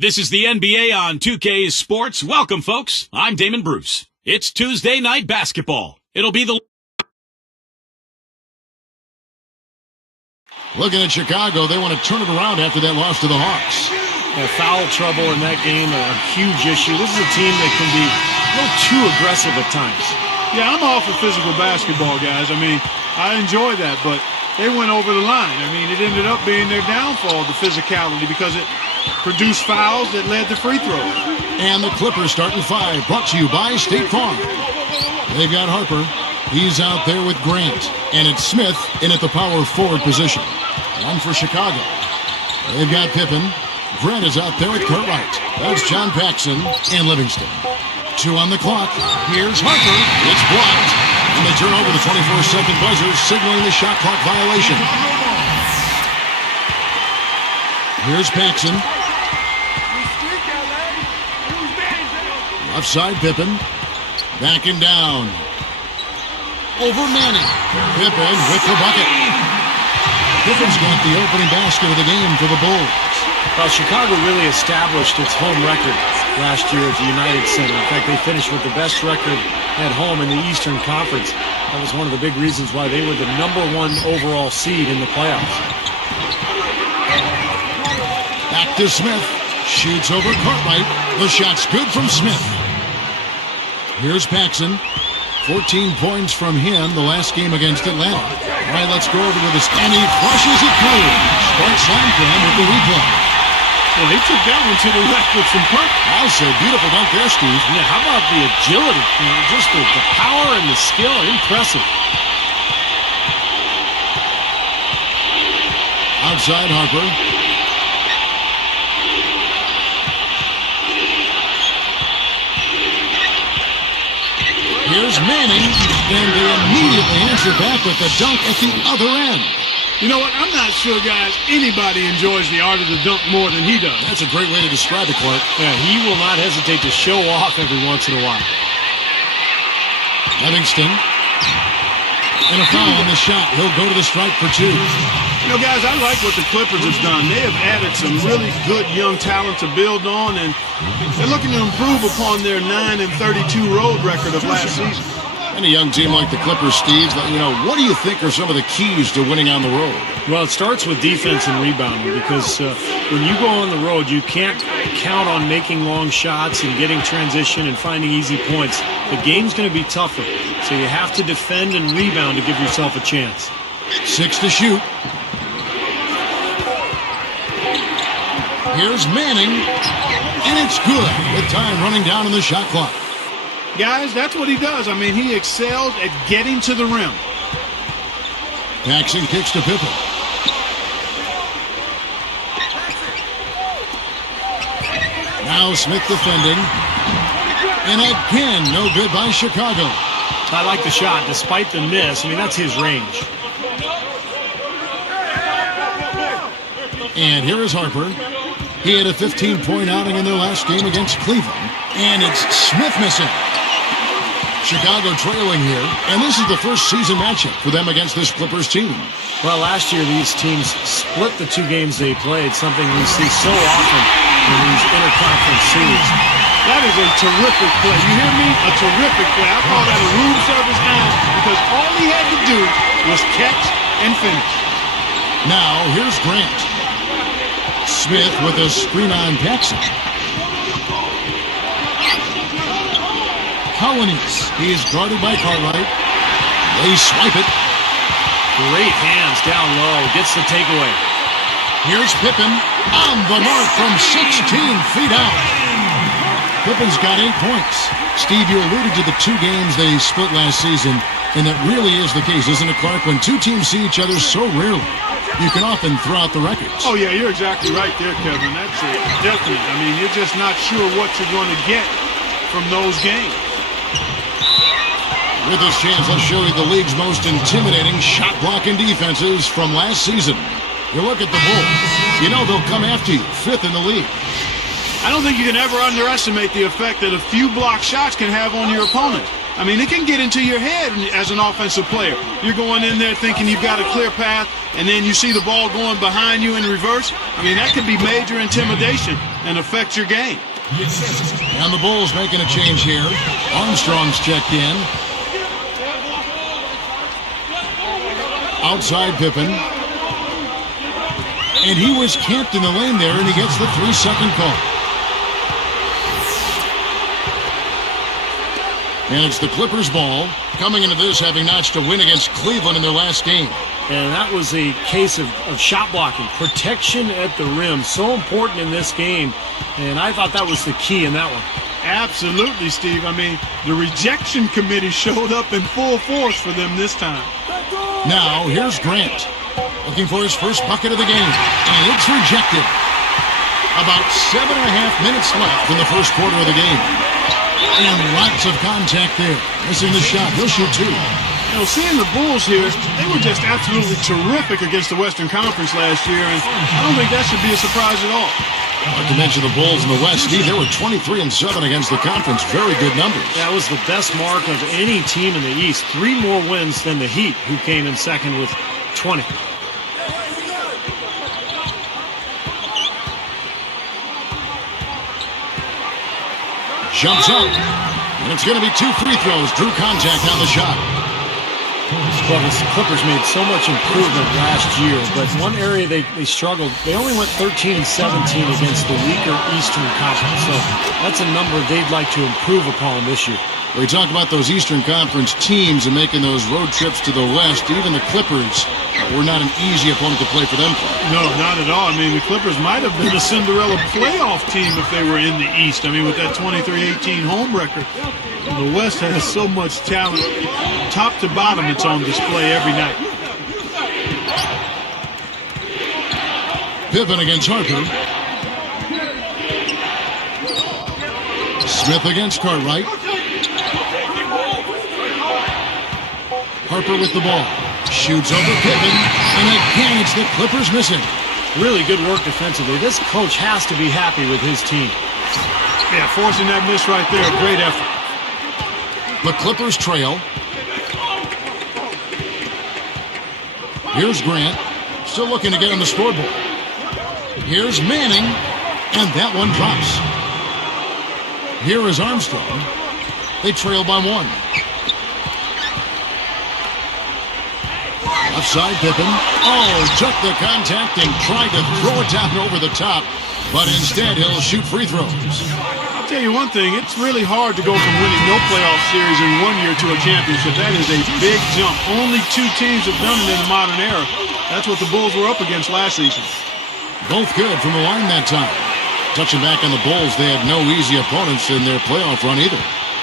This is the NBA on 2K Sports. Welcome, folks. I'm Damon Bruce. It's Tuesday night basketball. It'll be the... Looking at Chicago, they want to turn it around after that loss to the Hawks. Foul trouble in that game, a huge issue. This is a team that can be a little too aggressive at times. Yeah, I'm all for physical basketball, guys. I mean, I enjoy that, but they went over the line. I mean, it ended up being their downfall, the physicality, because it produced fouls that led to free throws. And the Clippers starting 5, brought to you by State Farm. They've got Harper. He's out there with Grant. And it's Smith in at the power forward position. One for Chicago. They've got Pippen. Grant is out there with Cartwright. That's John Paxson and Livingston. 2 on the clock. Here's Harper. It's blocked. And they turn over the 24-second buzzer, signaling the shot clock violation. Here's Paxson. Left side, Pippen. Backing down. Over Manning. Pippen with the bucket. Pippen's got the opening basket of the game for the Bulls. Well, Chicago really established its home record last year at the United Center. In fact, they finished with the best record at home in the Eastern Conference. That was one of the big reasons why they were the #1 overall seed in the playoffs. Back to Smith. Shoots over Cartwright. The shot's good from Smith. Here's Paxson. 14 points from him the last game against Atlanta. All right, let's go over to this. And he flushes it through. Spark slam for him with the replay. Well, he took that one to the left with some purpose. I'll say beautiful dunk there, Steve. Yeah, how about the agility? Just the power and the skill. Impressive. Outside Harper. Here's Manning, and they immediately answer back with the dunk at the other end. You know what? I'm not sure, guys, anybody enjoys the art of the dunk more than he does. That's a great way to describe it, Clark. Yeah, he will not hesitate to show off every once in a while. Livingston. And a foul on the shot. He'll go to the stripe for 2. You know, guys, I like what the Clippers have done. They have added some really good young talent to build on, and they're looking to improve upon their 9-32 road record of last season. And a young team like the Clippers, Steve, what do you think are some of the keys to winning on the road? Well, it starts with defense and rebounding because when you go on the road, you can't count on making long shots and getting transition and finding easy points. The game's going to be tougher, so you have to defend and rebound to give yourself a chance. 6 to shoot. Here's Manning, and it's good with time running down on the shot clock. Guys, that's what he does. I mean, he excels at getting to the rim. Paxson kicks to Pippen. Now Smith defending. And again, no good by Chicago. I like the shot, despite the miss. I mean, that's his range. And here is Harper. He had a 15-point outing in their last game against Cleveland. And it's Smith missing. Chicago trailing here, and this is the first season matchup for them against this Clippers team. Well, last year these teams split the 2 games they played, something we see so often in these interconference series. That is a terrific play. You hear me? A terrific play. I call that a room service now because all he had to do was catch and finish. Now, here's Grant. Smith with a screen on Paxson. Colonies. He is guarded by Cartwright. They swipe it. Great hands down low. Gets the takeaway. Here's Pippen on the mark from 16 feet out. Pippen's got 8 points. Steve, you alluded to the 2 games they split last season, and that really is the case, isn't it, Clark? When 2 teams see each other so rarely, you can often throw out the records. Oh, yeah, you're exactly right there, Kevin. That's it. Definitely. I mean, you're just not sure what you're going to get from those games. With this chance, let's show you the league's most intimidating shot-blocking defenses from last season. You look at the Bulls. You know they'll come after you, 5th in the league. I don't think you can ever underestimate the effect that a few blocked shots can have on your opponent. I mean, it can get into your head as an offensive player. You're going in there thinking you've got a clear path, and then you see the ball going behind you in reverse. I mean, that could be major intimidation. and affect your game. And the Bulls making a change here. Armstrong's checked in. Outside Pippen. And he was camped in the lane there, and he gets the 3-second call. And it's the Clippers' ball, coming into this having notched a win against Cleveland in their last game. And that was a case of shot blocking. Protection at the rim, so important in this game. And I thought that was the key in that one. Absolutely, Steve. I mean, the rejection committee showed up in full force for them this time. Now, here's Grant, looking for his first bucket of the game. And it's rejected. About 7.5 minutes left in the first quarter of the game. And lots of contact there. Missing the shot. He'll shoot 2. You know, seeing the Bulls here, they were just absolutely terrific against the Western Conference last year, and I don't think that should be a surprise at all. Not to mention the Bulls in the West, Steve, they were 23-7 against the conference. Very good numbers. That was the best mark of any team in the East. 3 more wins than the Heat, who came in second with 20. Jumps up, and it's going to be 2 free throws. Drew contact on the shot. Well, the Clippers made so much improvement last year, but one area they struggled, they only went 13-17 against the weaker Eastern Conference. So that's a number they'd like to improve upon this year. We talk about those Eastern Conference teams and making those road trips to the West. Even the Clippers were not an easy opponent to play for them. No, not at all. I mean, the Clippers might have been a Cinderella playoff team if they were in the East. I mean, with that 23-18 home record. The West has so much talent. Top to bottom, it's on display every night. Pippen against Harper. Smith against Cartwright. Harper with the ball. Shoots over Pippen. And again, it's the Clippers missing. Really good work defensively. This coach has to be happy with his team. Yeah, forcing that miss right there, a great effort. The Clippers trail. Here's Grant, still looking to get on the scoreboard. Here's Manning, and that one drops. Here is Armstrong. They trail by 1. Offside Pippen. Oh, took the contact and tried to throw it down over the top, but instead he'll shoot free throws. I'll tell you one thing, it's really hard to go from winning no playoff series in 1 year to a championship. That is a big jump. Only 2 teams have done it in the modern era. That's what the Bulls were up against last season. Both good from the line that time. Touching back on the Bulls, they had no easy opponents in their playoff run either.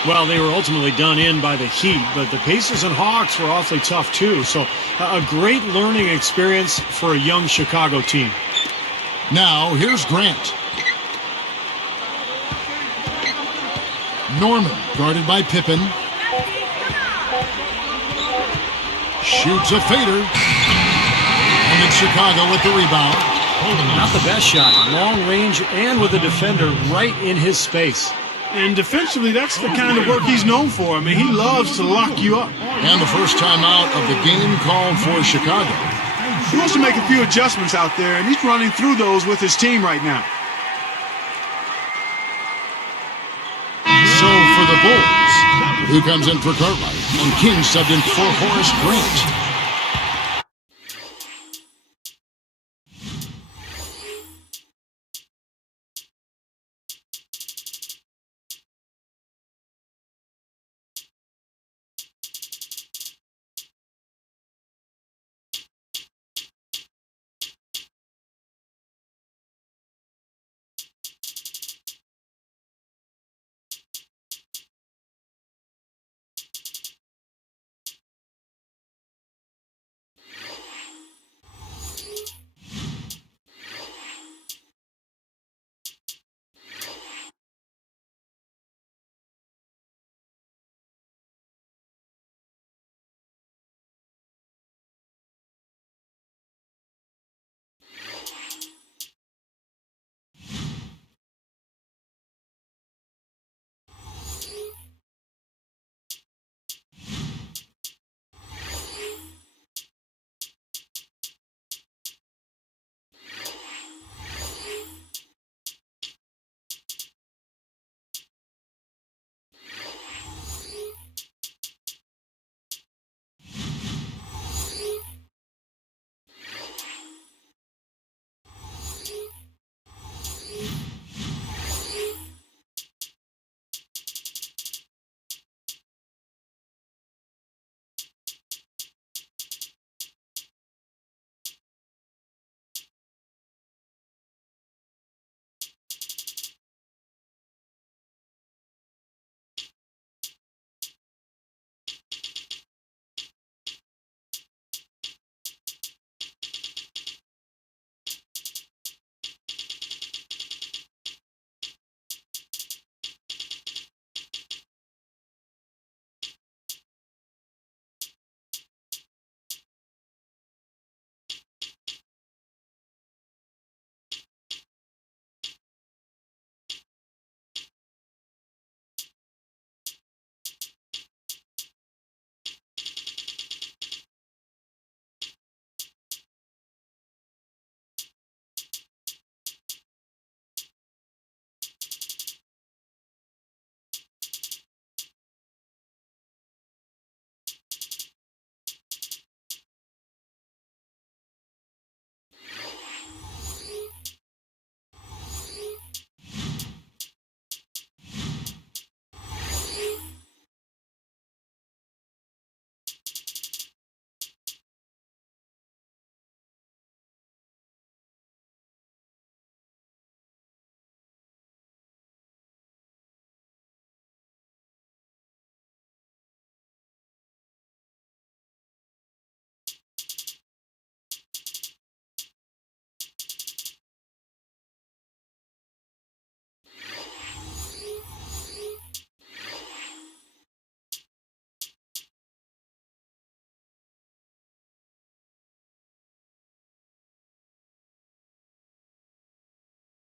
Well, they were ultimately done in by the Heat, but the Pacers and Hawks were awfully tough too. So a great learning experience for a young Chicago team. Now, here's Grant. Norman, guarded by Pippen. Shoots a fader. And it's Chicago with the rebound. Not the best shot. Long range and with a defender right in his space. And defensively, that's the kind of work he's known for. I mean, he loves to lock you up. And the first time out of the game called for Chicago. He wants to make a few adjustments out there, and he's running through those with his team right now. So for the Bulls, who comes in for Cartwright, and King subbed in for Horace Grant.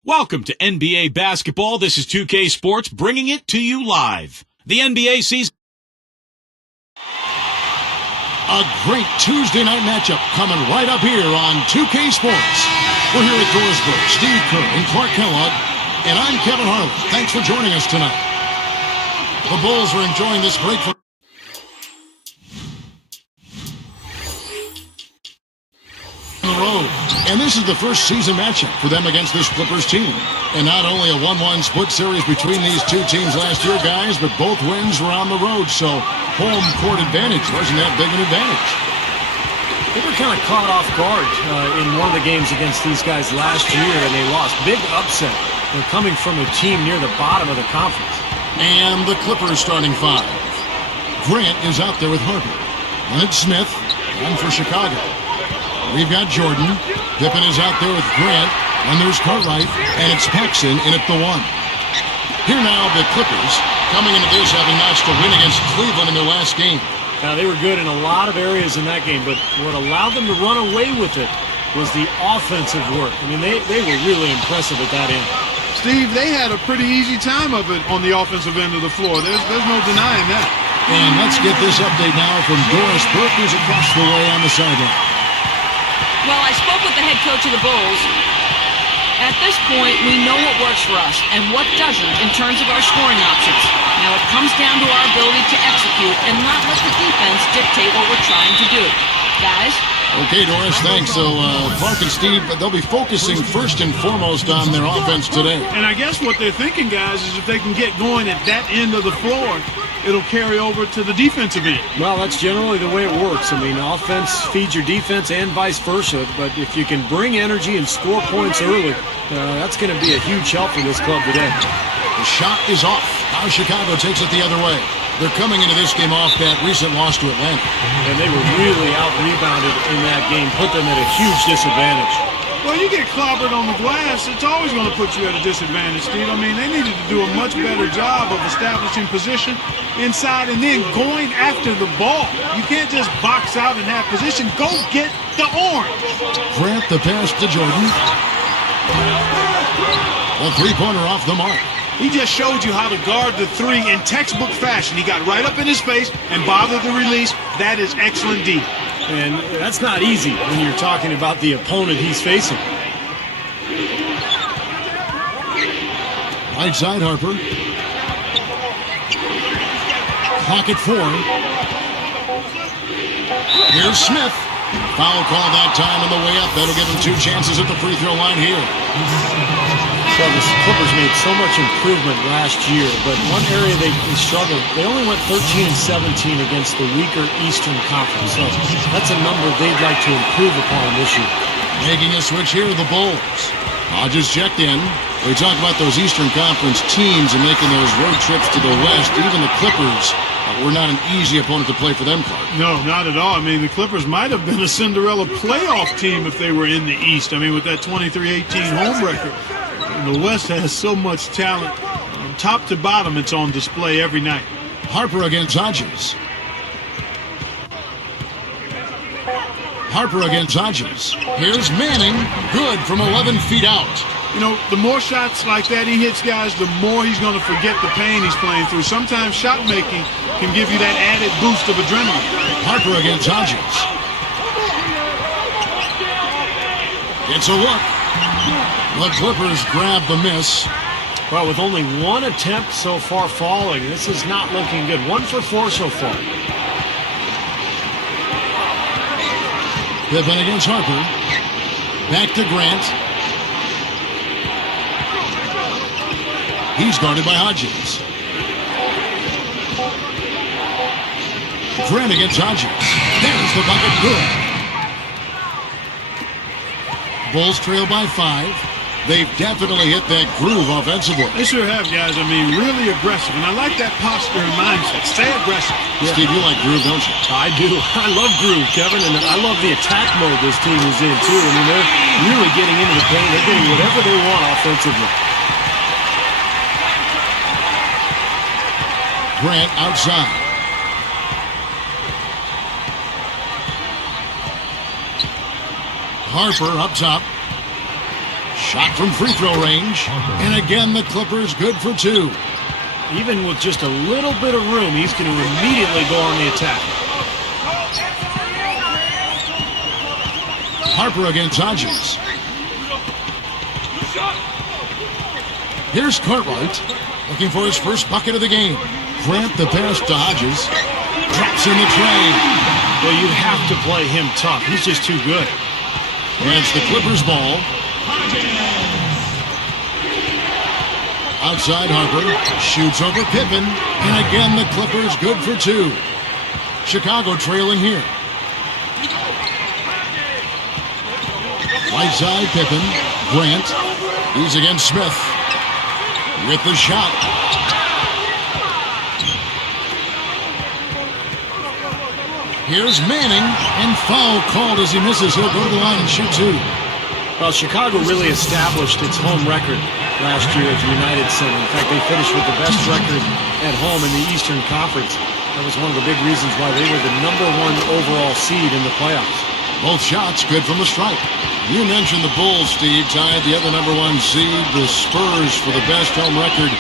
Welcome to NBA basketball. This is 2K Sports bringing it to you live. The NBA season. A great Tuesday night matchup coming right up here on 2K Sports. We're here at Dorsburg, Steve Kerr and Clark Kellogg, and I'm Kevin Harlan. Thanks for joining us tonight. The Bulls are enjoying this break for on the road. And this is the first season matchup for them against this Clippers team. And not only a 1-1 split series between these two teams last year, guys, but both wins were on the road, so home court advantage wasn't that big an advantage. They were kind of caught off guard in one of the games against these guys last year, and they lost. Big upset. They're coming from a team near the bottom of the conference. And the Clippers starting five. Grant is out there with Harper. Leonard Smith on for Chicago. We've got Jordan. Pippen is out there with Grant. And there's Cartwright. And it's Paxson in at the one. Here now, the Clippers coming into this having notched a win against Cleveland in their last game. Now, they were good in a lot of areas in that game, but what allowed them to run away with it was the offensive work. I mean, they were really impressive at that end. Steve, they had a pretty easy time of it on the offensive end of the floor. There's no denying that. And let's get this update now from Doris Burke, who's across the way on the sideline. Well, I spoke with the head coach of the Bulls. At this point, we know what works for us and what doesn't in terms of our scoring options. Now, it comes down to our ability to execute and not let the defense dictate what we're trying to do. Guys? Okay, Doris, thanks. So, Clark and Steve, they'll be focusing first and foremost on their offense today. And I guess what they're thinking, guys, is if they can get going at that end of the floor, it'll carry over to the defensive end. Well, that's generally the way it works. I mean, offense feeds your defense and vice versa. But if you can bring energy and score points early, that's going to be a huge help for this club today. The shot is off. Now Chicago takes it the other way. They're coming into this game off that recent loss to Atlanta. And they were really out-rebounded in that game, put them at a huge disadvantage. Well, you get clobbered on the glass, it's always going to put you at a disadvantage, Steve. I mean, they needed to do a much better job of establishing position inside and then going after the ball. You can't just box out and have position. Go get the orange. Grant the pass to Jordan. A three-pointer off the mark. He just showed you how to guard the three in textbook fashion. He got right up in his face and bothered the release. That is excellent D. And that's not easy when you're talking about the opponent he's facing. Right side, Harper. Clock at 4. Here's Smith. Foul call that time on the way up. That'll give him 2 chances at the free throw line here. Well, the Clippers made so much improvement last year, but one area they struggled, they only went 13-17 against the weaker Eastern Conference. So that's a number they'd like to improve upon this year. Making a switch here, the Bulls. Hodges checked in. We talk about those Eastern Conference teams and making those road trips to the West. Even the Clippers were not an easy opponent to play for them, Clark. No, not at all. I mean, the Clippers might have been a Cinderella playoff team if they were in the East. I mean, with that 23-18 home record. The West has so much talent. From top to bottom, it's on display every night. Harper against Hodges. Harper against Hodges. Here's Manning. Good from 11 feet out. You know, the more shots like that he hits, guys, the more he's going to forget the pain he's playing through. Sometimes shot making can give you that added boost of adrenaline. Harper against Hodges. It's a look. The Clippers grab the miss. Well, with only one attempt so far falling, this is not looking good. 1 for 4 so far. Pippen against Harper. Back to Grant. He's guarded by Hodges. Grant against Hodges. There's the bucket. Good. Bulls trail by 5. They've definitely hit that groove offensively. They sure have, guys. I mean, really aggressive. And I like that posture and mindset. Stay aggressive. Yeah. Steve, you like groove, don't you? I do. I love groove, Kevin. And I love the attack mode this team is in, too. I mean, they're really getting into the paint. They're getting whatever they want offensively. Grant outside. Harper up top. Shot from free throw range. And again, the Clippers good for 2. Even with just a little bit of room, he's going to immediately go on the attack. Harper against Hodges. Here's Cartwright, looking for his first bucket of the game. Grant the pass to Hodges. Drops in the tray. Well, you'd have to play him tough. He's just too good. And it's the Clippers' ball. Outside Harper. Shoots over Pippen. And again, the Clippers good for 2. Chicago trailing here. Right side, Pippen. Grant. He's against Smith. With the shot. Here's Manning. And foul called as he misses. He'll go to the line and shoot 2. Well, Chicago really established its home record last year at the United Center. In fact, they finished with the best record at home in the Eastern Conference. That was one of the big reasons why they were the #1 overall seed in the playoffs. Both shots good from the stripe. You mentioned the Bulls, Steve, tied the other #1 seed, the Spurs, for the best home record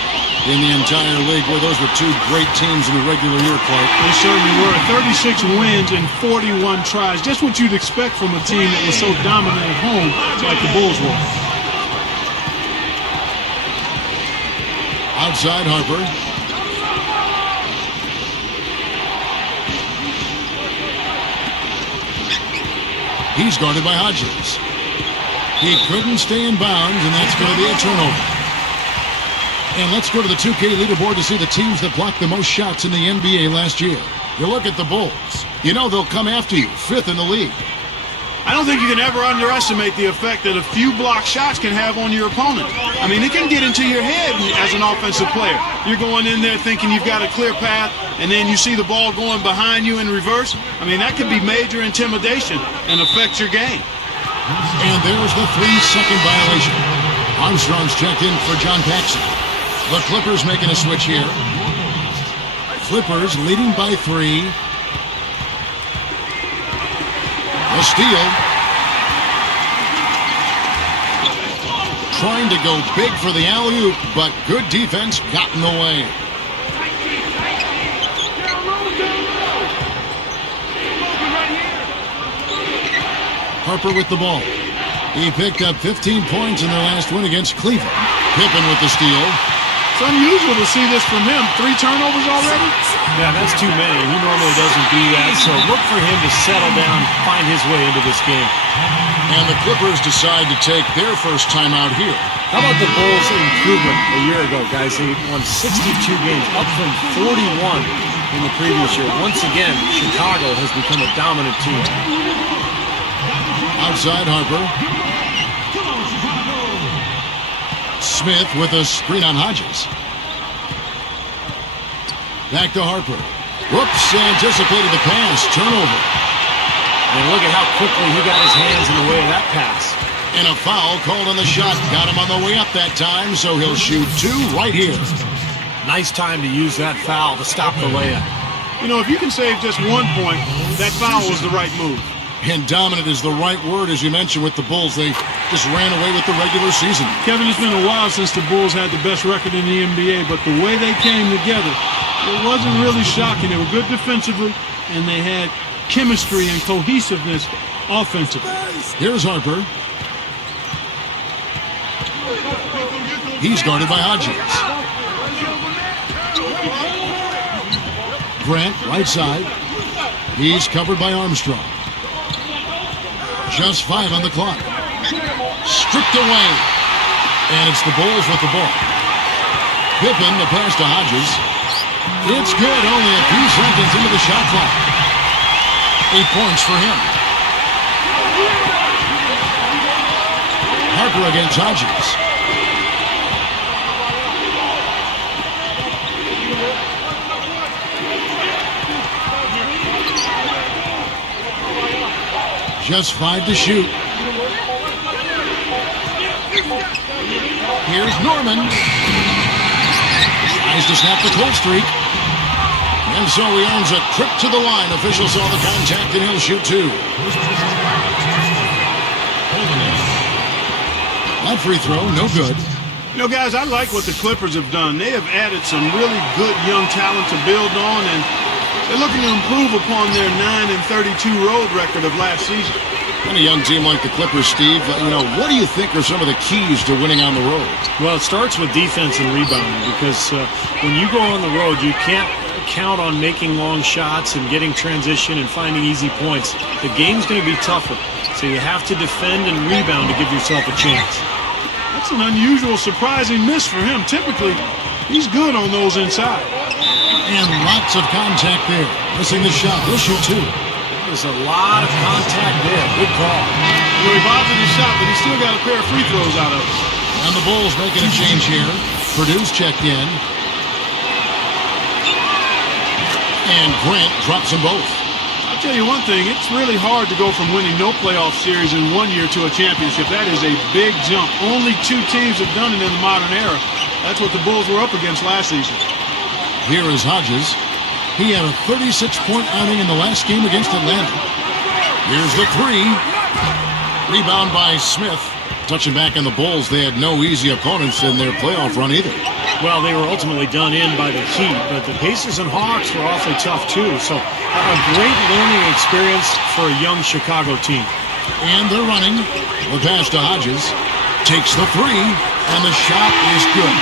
in the entire league. Well, those were 2 great teams in the regular year, Clark. They certainly were. 36 wins and 41 tries. Just what you'd expect from a team that was so dominant at home like the Bulls were. Outside Harper. He's guarded by Hodges. He couldn't stay in bounds, and that's going to be a turnover. And let's go to the 2K leaderboard to see the teams that blocked the most shots in the NBA last year. You look at the Bulls. You know they'll come after you, 5th in the league. I don't think you can ever underestimate the effect that a few blocked shots can have on your opponent. I mean, it can get into your head as an offensive player. You're going in there thinking you've got a clear path, and then you see the ball going behind you in reverse. I mean, that could be major intimidation and affect your game. And there's the 3-second violation. Armstrong's checked in for John Paxson. The Clippers making a switch here. Clippers leading by 3. A steal. Trying to go big for the alley-oop, but good defense got in the way. Harper with the ball. He picked up 15 points in their last win against Cleveland. Pippen with the steal. It's unusual to see this from him. 3 turnovers already? Yeah, that's too many. He normally doesn't do that, so look for him to settle down, find his way into this game. And the Clippers decide to take their first time out here. How about the Bulls' improvement a year ago, guys? They won 62 games, up from 41 in the previous year. Once again, Chicago has become a dominant team. Outside Harper. Smith with a screen on Hodges. Back to Harper. Whoops, anticipated the pass. Turnover. And look at how quickly he got his hands in the way of that pass. And a foul called on the shot. Got him on the way up that time, so he'll shoot 2 right here. Nice time to use that foul to stop the layup. You know, if you can save just 1 point, that foul was the right move. And dominant is the right word, as you mentioned, with the Bulls. They just ran away with the regular season. Kevin, it's been a while since the Bulls had the best record in the NBA, but the way they came together, it wasn't really shocking. They were good defensively, and they had chemistry and cohesiveness offensively. Here's Harper. He's guarded by Hodges. Grant, right side. He's covered by Armstrong. Just 5 on the clock. Stripped away. And it's the Bulls with the ball. Pippen, the pass to Hodges. It's good, only a few seconds into the shot clock. 8 points for him. Harper against Hodges. Just 5 to shoot. Here's Norman. Tries to snap the cold streak. And so he earns a trip to the line. Official saw the contact and he'll shoot 2. That free throw, no good. You know, guys, I like what the Clippers have done. They have added some really good young talent to build on, and they're looking to improve upon their 9-32 road record of last season. And a young team like the Clippers, Steve, what do you think are some of the keys to winning on the road? Well, it starts with defense and rebounding because when you go on the road, you can't count on making long shots and getting transition and finding easy points. The game's going to be tougher, so you have to defend and rebound to give yourself a chance. That's an unusual, surprising miss for him. Typically, he's good on those inside. And lots of contact there. Missing the shot. He'll shoot two. There's a lot of contact there. Good call. He bothered his shot, but he still got a pair of free throws out of it. And the Bulls making a change here. Purdue's checked in. And Grant drops them both. I'll tell you one thing, it's really hard to go from winning no playoff series in 1 year to a championship. That is a big jump. Only 2 teams have done it in the modern era. That's what the Bulls were up against last season. Here is Hodges. He had a 36-point outing in the last game against Atlanta. Here's the three. Rebound by Smith. Touching back on the Bulls, they had no easy opponents in their playoff run either. Well, they were ultimately done in by the Heat, but the Pacers and Hawks were awfully tough too. So a great learning experience for a young Chicago team. And they're running. The pass to Hodges. Takes the three, and the shot is good.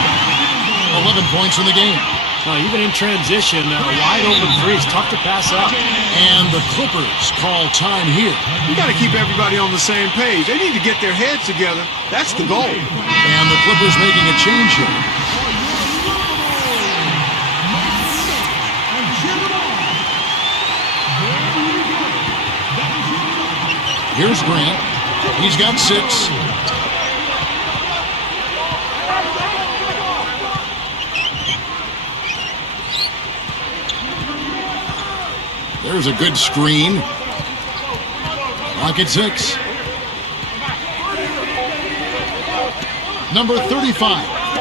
11 points in the game. Even in transition, wide open three is tough to pass up. And the Clippers call time here. You got to keep everybody on the same page. They need to get their heads together. That's the goal. And the Clippers making a change here. Here's Grant. He's got 6. There's a good screen. Lock at 6. Number 35,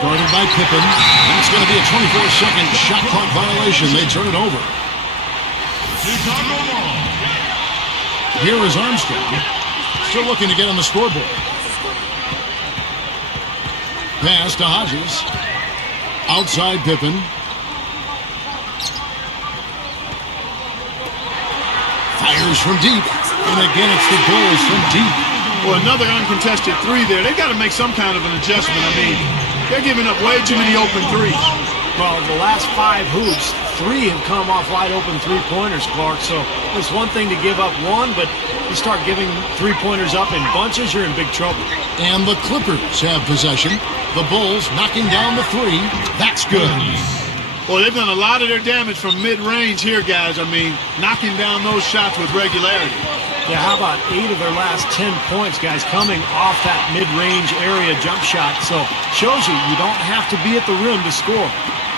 guarded by Pippen. And it's going to be a 24-second shot clock violation. They turn it over. Here is Armstrong. Still looking to get on the scoreboard. Pass to Hodges. Outside Pippen. Fires from deep. And again, it's the Bulls from deep. Well, another uncontested three there. They've got to make some kind of an adjustment. I mean, they're giving up way too many open threes. Well, the last 5 hoops, 3 have come off wide open three-pointers, Clark. So it's one thing to give up one, but you start giving three-pointers up in bunches, you're in big trouble. And the Clippers have possession. The Bulls knocking down the 3. That's good. Well, they've done a lot of their damage from mid-range here, guys. I mean, knocking down those shots with regularity. Yeah, how about 8 of their last 10 points, guys, coming off that mid-range area jump shot. So shows you don't have to be at the rim to score.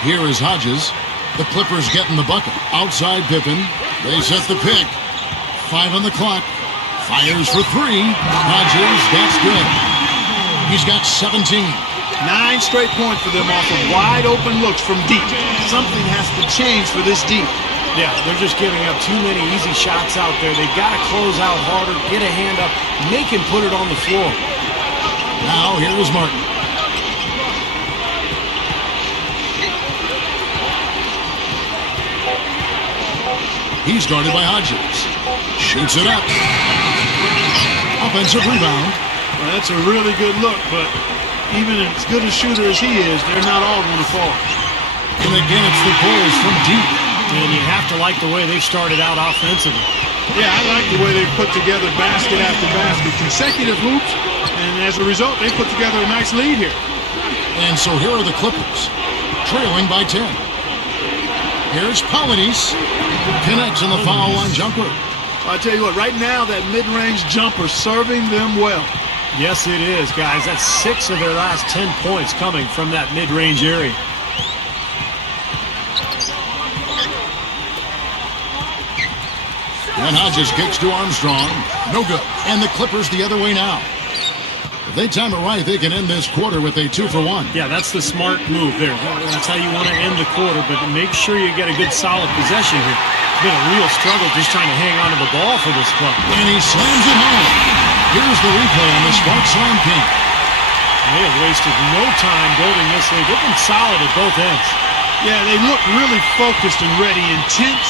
Here is Hodges. The Clippers getting the bucket. Outside Pippen. They set the pick. 5 on the clock. Fires for 3. Hodges, that's good. He's got 17. 9 straight points for them off of wide open looks from deep. Something has to change for this deep. Yeah, they're just giving up too many easy shots out there. They've got to close out harder, get a hand up, make him put it on the floor. Now here is Martin. He's guarded by Hodges. Shoots it up. Offensive rebound. Well, that's a really good look, but even as good a shooter as he is, they're not all going to fall. And again, it's the Bulls from deep. And you have to like the way they've started out offensively. Yeah, I like the way they've put together basket after basket, consecutive hoops, and as a result, they put together a nice lead here. And so here are the Clippers, trailing by 10. Here's Polinis. Connects in the foul line jumper. I tell you what, right now, that mid-range jumper serving them well. Yes, it is, guys. That's 6 of their last 10 points coming from that mid-range area. And Hodges kicks to Armstrong. No good. And the Clippers the other way now. If they time it right, they can end this quarter with a 2-for-1. Yeah, that's the smart move there. That's how you want to end the quarter, but make sure you get a good solid possession here. It's been a real struggle just trying to hang on to the ball for this club. And he slams it home. Here's the replay on the Spark Slam pin. They have wasted no time building this lead. They've been solid at both ends. Yeah, they look really focused and ready, intense,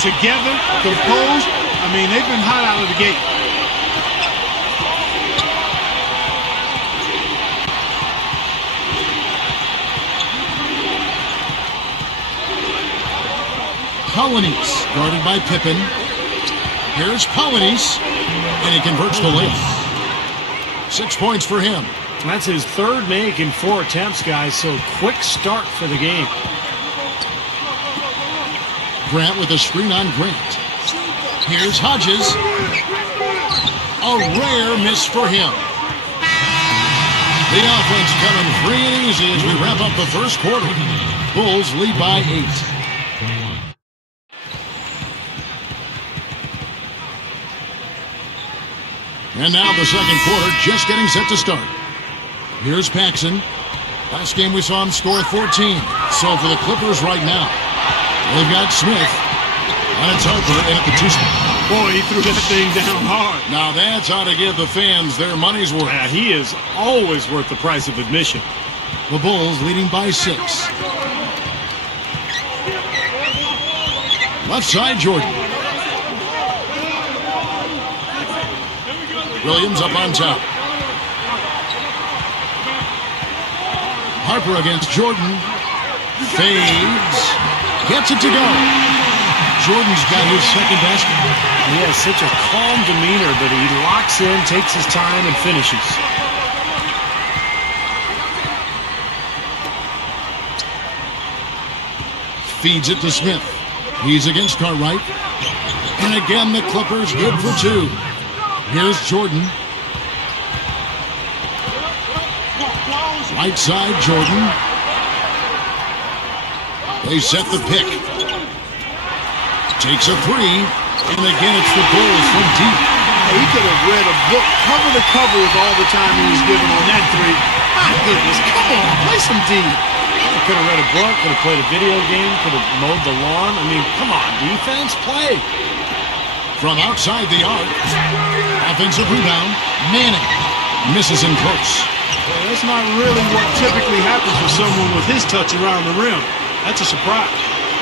together, composed. I mean, they've been hot out of the gate. Colonies guarded by Pippen. Here's Colonies, and he converts the layup. 6 points for him. That's his third make in 4 attempts, guys, so quick start for the game. Grant with a screen on Grant. Here's Hodges. A rare miss for him. The offense coming free and easy as we wrap up the first quarter. Bulls lead by 8. And now the second quarter just getting set to start. Here's Paxson. Last game we saw him score 14. So for the Clippers right now, they've got Smith, and it's Harper in at the 2 spot. Boy, he threw that thing down hard. Now that's how to give the fans their money's worth. Yeah, he is always worth the price of admission. The Bulls leading by 6. Left side, Jordan. Williams up on top. Harper against Jordan. Fades. Gets it to go. Jordan's got his second basket. He has such a calm demeanor, but he locks in, takes his time, and finishes. Feeds it to Smith. He's against Cartwright. And again, the Clippers good for 2. Here's Jordan. Right side, Jordan. They set the pick. Takes a 3. And again, it's the Bulls from deep. He could have read a book cover to cover with all the time he was given on that 3. My goodness, come on, play some D. He could have read a book, could have played a video game, could have mowed the lawn. I mean, come on, defense, play. From outside the arc. Offensive rebound. Manning misses in close. Well, that's not really what typically happens for someone with his touch around the rim. That's a surprise.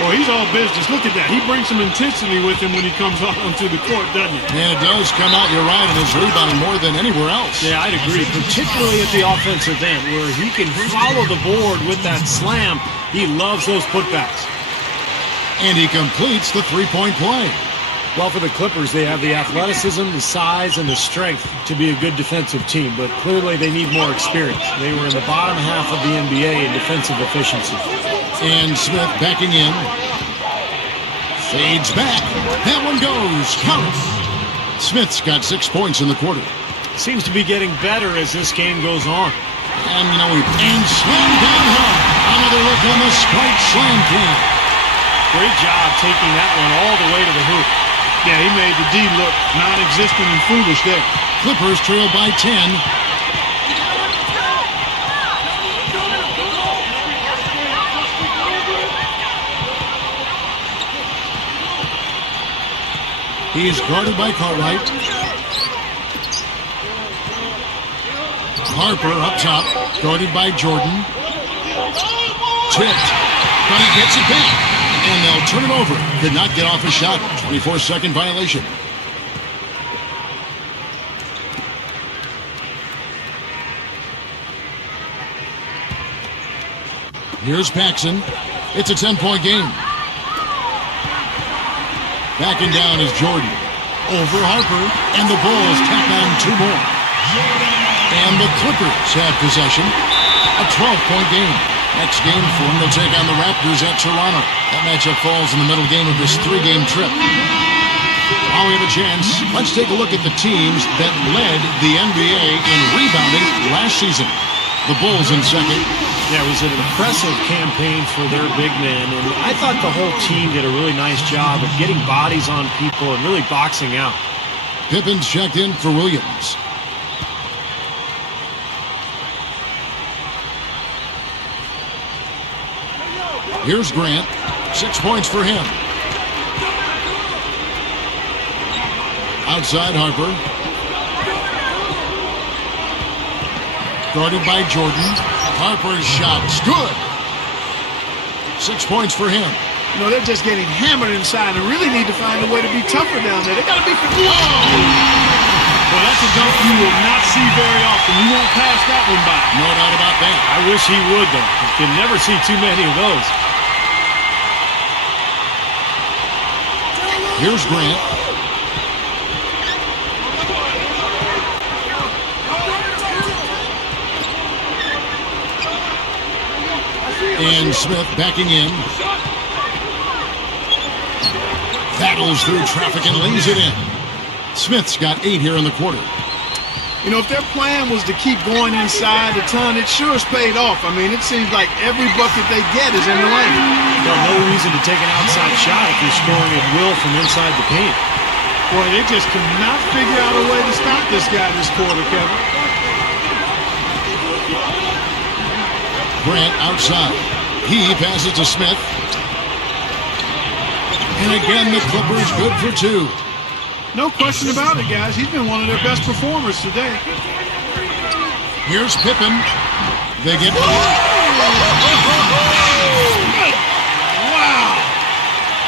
Boy, he's all business. Look at that. He brings some intensity with him when he comes out onto the court, doesn't he? And it does come out, you're right, in his rebounding more than anywhere else. Yeah, I'd agree, particularly at the offensive end where he can follow the board with that slam. He loves those putbacks. And he completes the three-point play. Well, for the Clippers, they have the athleticism, the size, and the strength to be a good defensive team, but clearly they need more experience. They were in the bottom half of the NBA in defensive efficiency. And Smith backing in. Fades back. That one goes. Count it. Smith's got 6 points in the quarter. Seems to be getting better as this game goes on. And, and slammed down hard. Another look on the Sprite Slam King. Great job taking that one all the way to the hoop. Yeah, he made the D look non-existent and foolish there. Clippers trail by 10. He is guarded by Cartwright. Harper up top, guarded by Jordan. Tipped, but he gets it back. And they'll turn it over. Could not get off a shot. 24-second violation. Here's Paxson. It's a 10-point game. Backing down is Jordan. Over Harper. And the Bulls tack on 2 more. And the Clippers have possession. A 12-point game. Next game for them, they'll take on the Raptors at Toronto. That matchup falls in the middle game of this 3-game trip. While we have a chance, let's take a look at the teams that led the NBA in rebounding last season. The Bulls in second. Yeah, it was an impressive campaign for their big men, and I thought the whole team did a really nice job of getting bodies on people and really boxing out. Pippen's checked in for Williams. Here's Grant. 6 points for him. Outside Harper. Guarded by Jordan. Harper's shot's good. 6 points for him. You know, they're just getting hammered inside and really need to find a way to be tougher down there. They got to be... Whoa! Well, that's a dunk you will not see very often. You won't pass that one by. No doubt about that. I wish he would, though. You can never see too many of those. Here's Grant. And Smith backing in. Battles through traffic and lays it in. Smith's got 8 here in the quarter. You know, if their plan was to keep going inside the ton, it sure has paid off. I mean, it seems like every bucket they get is in the lane. Got no reason to take an outside shot if you're scoring at will from inside the paint. Boy, they just cannot figure out a way to stop this guy this quarter, Kevin. Grant outside. He passes to Smith. And again, the Clippers good for 2. No question about it, guys. He's been one of their best performers today. Here's Pippen. They get... Wow!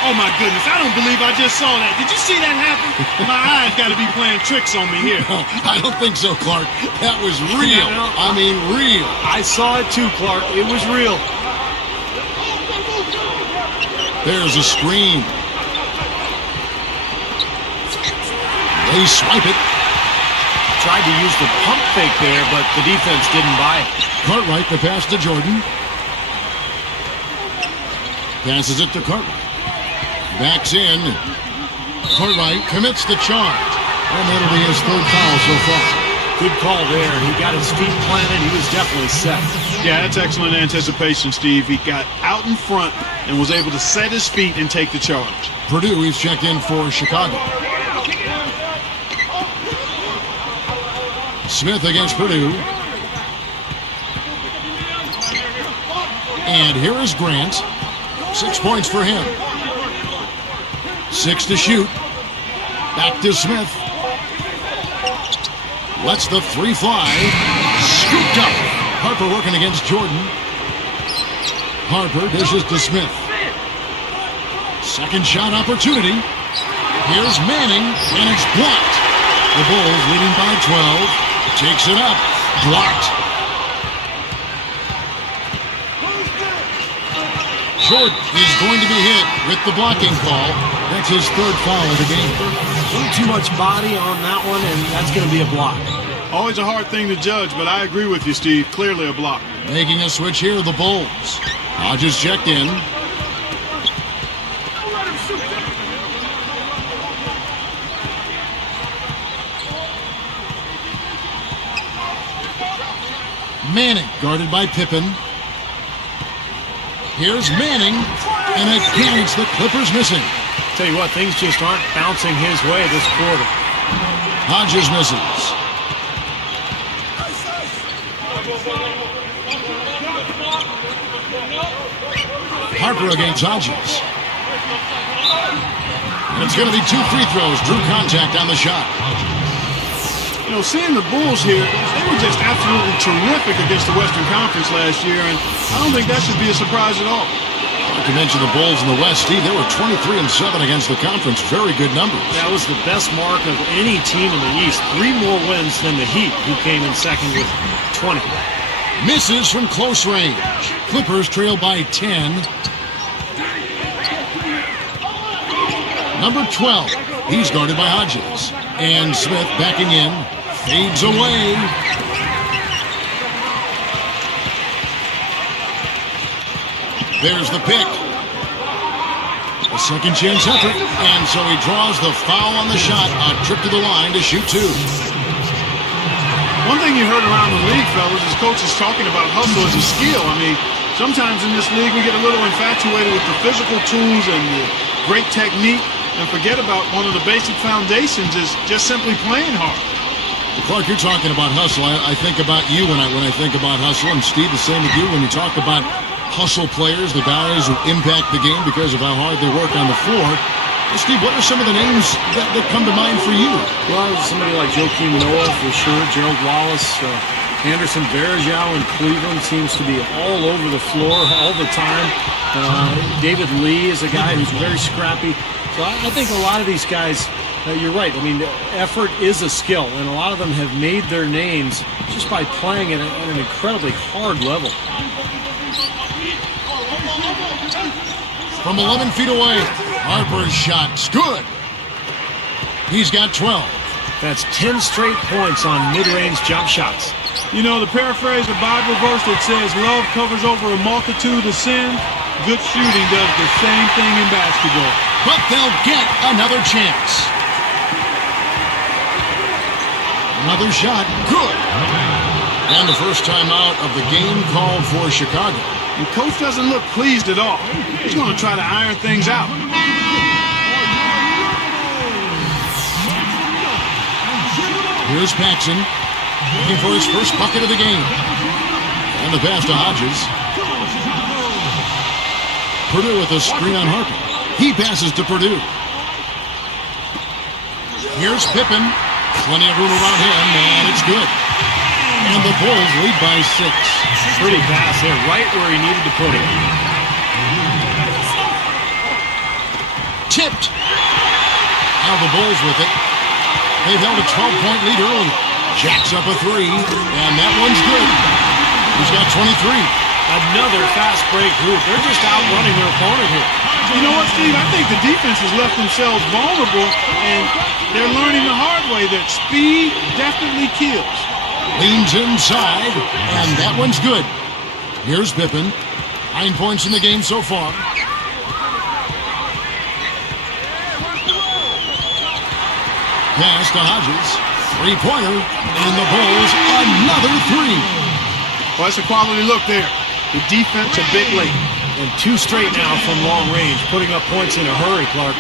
Oh, my goodness. I don't believe I just saw that. Did you see that happen? My eyes got to be playing tricks on me here. No, I don't think so, Clark. That was real. I mean, real. I saw it too, Clark. It was real. There's a screen. They swipe it. Tried to use the pump fake there, but the defense didn't buy it. Cartwright, the pass to Jordan. Passes it to Cartwright. Backs in. Cartwright commits the charge. And that'll be his 3rd foul so far. Good call there. He got his feet planted. He was definitely set. Yeah, that's excellent anticipation, Steve. He got out in front and was able to set his feet and take the charge. Purdue, he's checked in for Chicago. Smith against Purdue. And here is Grant. 6 points for him. 6 to shoot. Back to Smith. Lets the 3 fly. Scooped up. Harper working against Jordan. Harper dishes to Smith. Second shot opportunity. Here's Manning, and it's blocked. The Bulls leading by 12. Takes it up. Blocked. Jordan is going to be hit with the blocking call. That's his 3rd foul of the game. A little too much body on that one, and that's going to be a block. Always a hard thing to judge, but I agree with you, Steve. Clearly a block. Making a switch here, the Bulls. Hodges checked in. Manning, guarded by Pippen. Here's Manning, and again it's the Clippers missing. Tell you what, things just aren't bouncing his way this quarter. Hodges misses. Harper against Hodges. And it's going to be 2 free throws. Drew contact on the shot. You know, seeing the Bulls here, they were just absolutely terrific against the Western Conference last year, and I don't think that should be a surprise at all. Not to mention the Bulls in the West, Steve, they were 23-7 against the conference. Very good numbers. That was the best mark of any team in the East. 3 more wins than the Heat, who came in second with 20. Misses from close range. Clippers trail by 10. Number 12. He's guarded by Hodges. And Smith backing in. Fades away. There's the pick. A second chance effort. And so he draws the foul on the shot. A trip to the line to shoot 2. One thing you heard around the league, fellas, is coaches talking about hustle as a skill. I mean, sometimes in this league we get a little infatuated with the physical tools and the great technique and forget about one of the basic foundations is just simply playing hard. Clark, you're talking about hustle. I think about you when I think about hustle, and Steve, the same with you. When you talk about hustle players, the guys who impact the game because of how hard they work on the floor, Steve, what are some of the names that come to mind for you? Well, somebody like Joakim Noah, for sure. Gerald Wallace. Anderson Varejao in Cleveland seems to be all over the floor all the time. David Lee is a guy who's very scrappy. So I think a lot of these guys, you're right. I mean, effort is a skill, and a lot of them have made their names just by playing at an incredibly hard level. From 11 feet away, Harper's shot's good. He's got 12. That's 10 straight points on mid-range jump shots. You know, the paraphrase the Bible verse that says love covers over a multitude of sins, good shooting does the same thing in basketball. But they'll get another chance. Another shot, good. And the first time out of the game called for Chicago. The coach doesn't look pleased at all. He's going to try to iron things out. Here's Paxson, looking for his first bucket of the game. And the pass to Hodges. Purdue with a screen on Harper. He passes to Purdue. Here's Pippen. Plenty of room around him, and it's good. And the Bulls lead by 6. Pretty pass there, right where he needed to put it. Tipped. Now the Bulls with it. They've held a 12-point lead early. Jacks up a 3, and that one's good. He's got 23. Another fast break group. They're just outrunning their opponent here. You know what, Steve? I think the defense has left themselves vulnerable, and they're learning the hard way that speed definitely kills. Leans inside, and that one's good. Here's Pippen. 9 points in the game so far. Pass to Hodges. Three-pointer, and the Bulls another 3. Well, that's a quality look there. The defense a bit late. And 2 straight now from long range, putting up points in a hurry, Clark.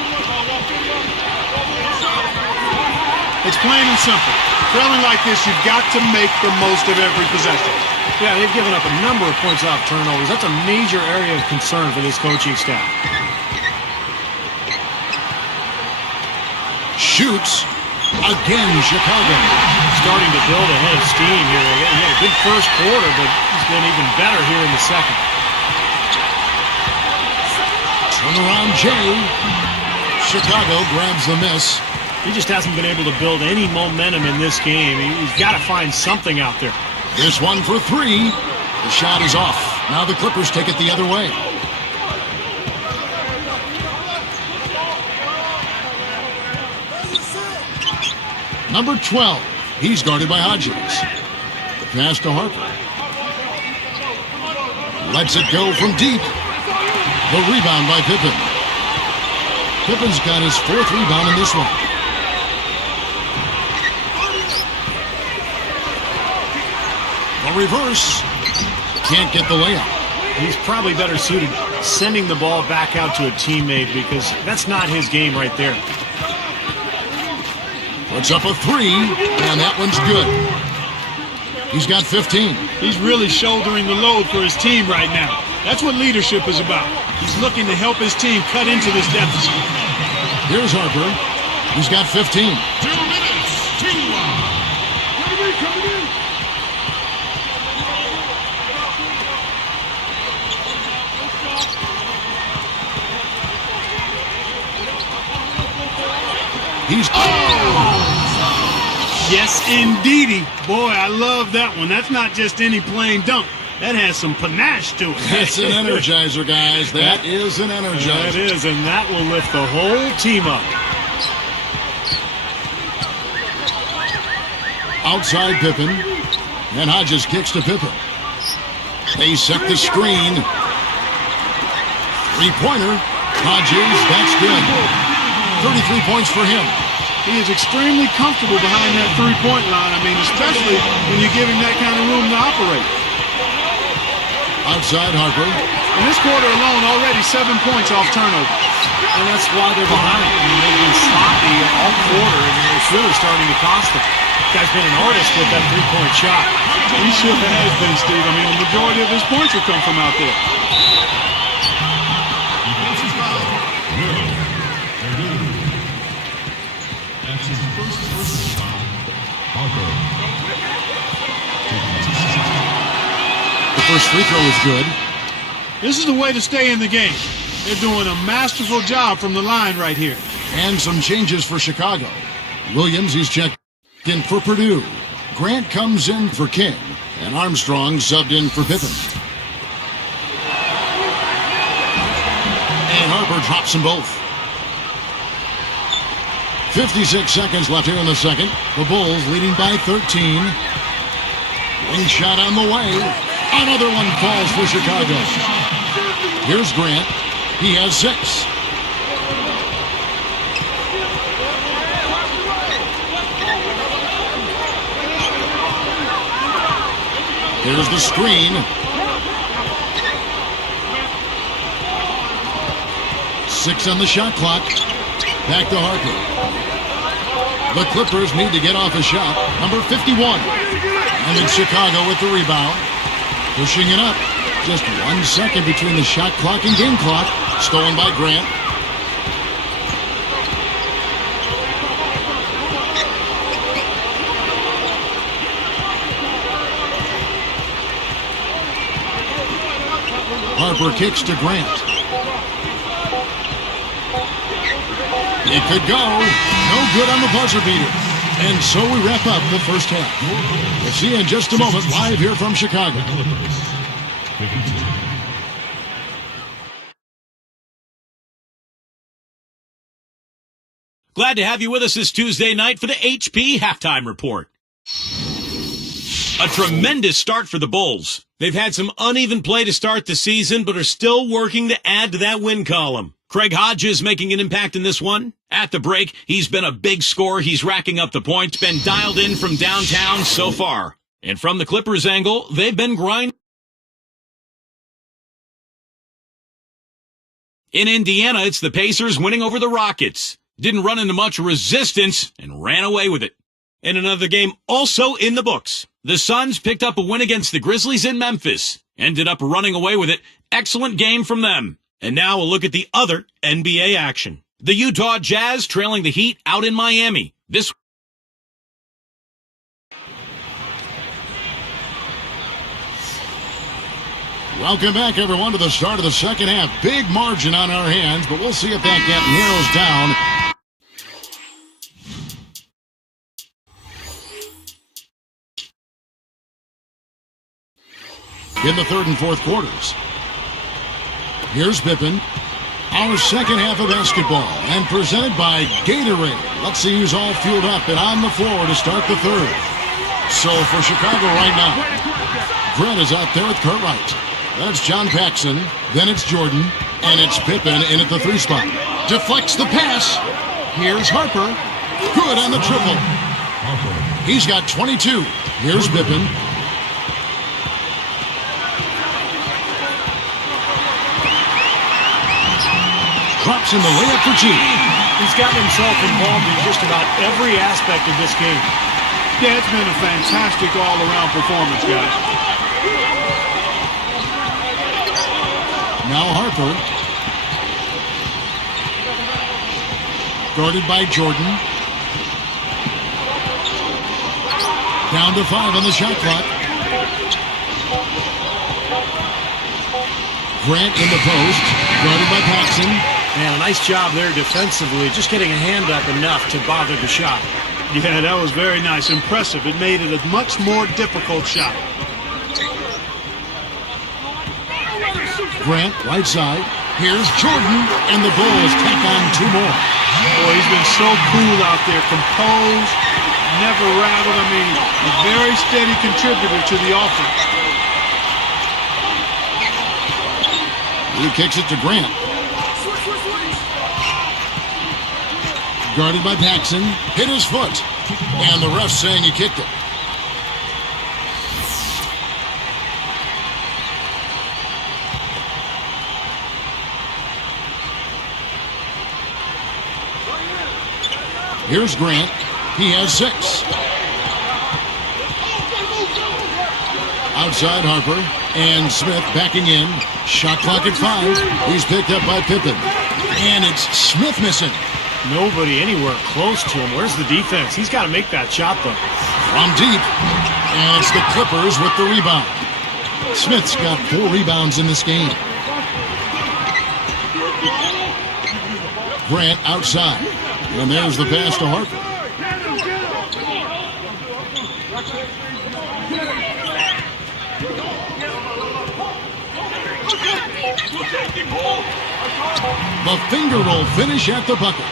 It's plain and simple. Trailing like this, you've got to make the most of every possession. Yeah, they've given up a number of points off turnovers. That's a major area of concern for this coaching staff. Shoots. Again, Chicago. Starting to build a head of steam here. He had a good first quarter, but he's been even better here in the second. Turnaround Jay. Chicago grabs the miss. He just hasn't been able to build any momentum in this game. He's got to find something out there. This one for 3. The shot is off. Now the Clippers take it the other way. Number 12. He's guarded by Hodges. The pass to Harper. Lets it go from deep. The rebound by Pippen. Pippen's got his 4th rebound in this one. The reverse. Can't get the layup. He's probably better suited sending the ball back out to a teammate because that's not his game right there. Puts up a 3, and that one's good. He's got 15. He's really shouldering the load for his team right now. That's what leadership is about. He's looking to help his team cut into this deficit. Here's Harper. He's got 15. 2 minutes. 2. Coming in. He's... Yes, indeedy. Boy, I love that one. That's not just any plain dunk. That has some panache to it. That's an energizer, guys. That is an energizer. That is, and that will lift the whole team up. Outside Pippen. And Hodges kicks to Pippen. They set the screen. Three-pointer. Hodges, that's good. 33 points for him. He is extremely comfortable behind that three-point line. I mean, especially when you give him that kind of room to operate. Outside Harper. In this quarter alone, already 7 points off turnover. And that's why they're behind. I mean, they've been sloppy all quarter, and it's really starting to cost them. This guy's been an artist with that three-point shot. He sure has been, Steve. I mean, the majority of his points have come from out there. That's his first personal foul. Harper. The first free throw is good. This is the way to stay in the game. They're doing a masterful job from the line right here. And some changes for Chicago. Williams, he's checked in for Purdue. Grant comes in for King. And Armstrong subbed in for Pippen. And Harper drops them both. 56 seconds left here in the second. The Bulls leading by 13. Wing shot on the way. Another one falls for Chicago. Here's Grant. He has 6. Here's the screen. 6 on the shot clock. Back to Harper. The Clippers need to get off a shot. Number 51. And it's Chicago with the rebound. Pushing it up. Just 1 second between the shot clock and game clock. Stolen by Grant. Harper kicks to Grant. It could go. No good on the buzzer beater. And so we wrap up the first half. We'll see you in just a moment live here from Chicago. Glad to have you with us this Tuesday night for the HP Halftime Report. A tremendous start for the Bulls. They've had some uneven play to start the season, but are still working to add to that win column. Craig Hodges making an impact in this one. At the break, he's been a big scorer. He's racking up the points, been dialed in from downtown so far. And from the Clippers angle, they've been grinding. In Indiana, it's the Pacers winning over the Rockets. Didn't run into much resistance and ran away with it. In another game also in the books, the Suns picked up a win against the Grizzlies in Memphis. Ended up running away with it. Excellent game from them. And now we'll look at the other NBA action. The Utah Jazz trailing the Heat out in Miami. Welcome back, everyone, to the start of the second half. Big margin on our hands, but we'll see if that gap narrows down. In the third and fourth quarters. Here's Pippen. Our second half of basketball, and presented by Gatorade. Let's see who's all fueled up and on the floor to start the third. So for Chicago right now, Grant is out there with Cartwright. That's John Paxson. Then it's Jordan, and it's Pippen in at the 3 spot. Deflects the pass. Here's Harper. Good on the triple. He's got 22. Here's Pippen. Drops in the layup for two. He's gotten himself involved in just about every aspect of this game. Yeah, it's been a fantastic all-around performance, guys. Now Harper. Guarded by Jordan. Down to 5 on the shot clock. Grant in the post. Guarded by Paxson. Man, a nice job there defensively, just getting a hand up enough to bother the shot. Yeah, that was very nice. Impressive. It made it a much more difficult shot. Grant, right side. Here's Jordan, and the Bulls tack on 2 more. Boy, he's been so cool out there, composed, never rattled. I mean, a very steady contributor to the offense. He kicks it to Grant. Guarded by Paxson. Hit his foot. And the ref saying he kicked it. Here's Grant. He has 6. Outside Harper. And Smith backing in. Shot clock at 5. He's picked up by Pippen. And it's Smith missing. Nobody anywhere close to him. Where's the defense? He's got to make that shot, though. From deep. And it's the Clippers with the rebound. Smith's got 4 rebounds in this game. Grant outside. And there's the pass to Harper. The finger roll finish at the bucket.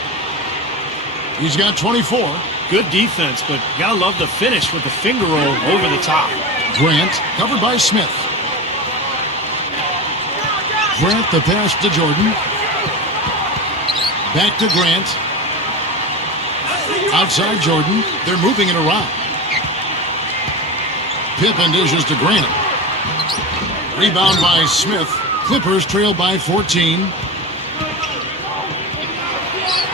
He's got 24. Good defense, but gotta love the finish with the finger roll over the top. Grant covered by Smith. Grant the pass to Jordan. Back to Grant. Outside Jordan. They're moving it around. Pippen dishes to Grant. Rebound by Smith. Clippers trail by 14.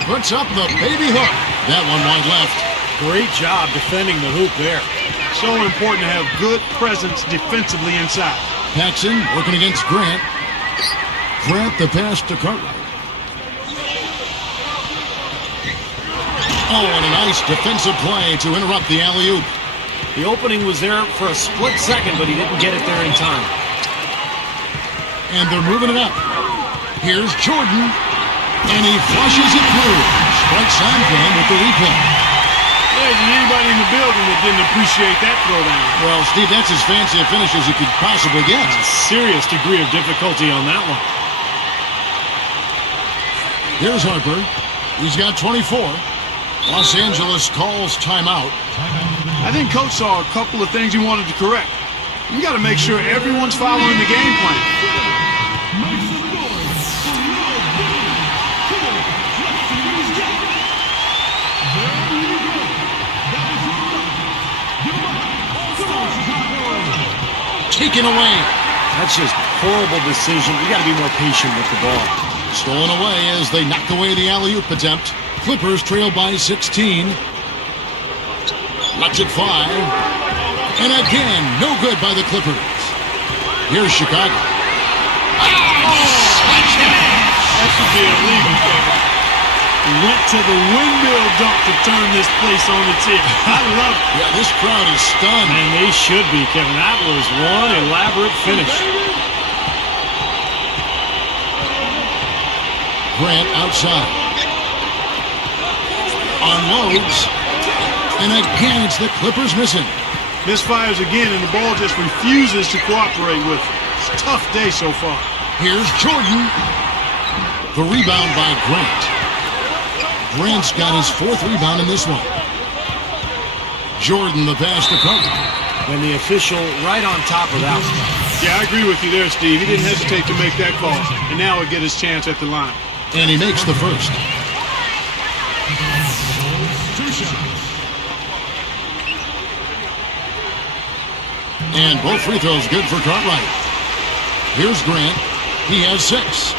Puts up the baby hook. That one wide left. Great job defending the hoop there. So important to have good presence defensively inside. Paxson working against Grant. Grant the pass to Cartwright. Oh, and a nice defensive play to interrupt the alley-oop. The opening was there for a split second, but he didn't get it there in time. And they're moving it up. Here's Jordan, and he flushes it through. Strike Seinfeld with the replay. There isn't anybody in the building that didn't appreciate that throwdown. Well, Steve, that's as fancy a finish as you could possibly get. A serious degree of difficulty on that one. Here's Harper. He's got 24. Los Angeles calls timeout. I think Coach saw a couple of things he wanted to correct. You got to make sure everyone's following the game plan. Taken away. That's just a horrible decision. You got to be more patient with the ball. Stolen away as they knock away the alley-oop attempt. Clippers trail by 16. Lets it fly. And again, no good by the Clippers. Here's Chicago. That should be illegal, Kevin. Went to the windmill dunk to turn this place on its head. I love it. Yeah, this crowd is stunned. And they should be, Kevin. That was one elaborate finish. Grant outside. Unloads. And again, it's the Clippers missing. Misfires again, and the ball just refuses to cooperate with it. It's a tough day so far. Here's Jordan. The rebound by Grant. Grant's got his 4th rebound in this one. Jordan the pass to Carter. And the official right on top of that one. Yeah, I agree with you there, Steve. He didn't hesitate to make that call, and now he'll get his chance at the line. And he makes the first. And both free throws good for Cartwright. Here's Grant. He has 6.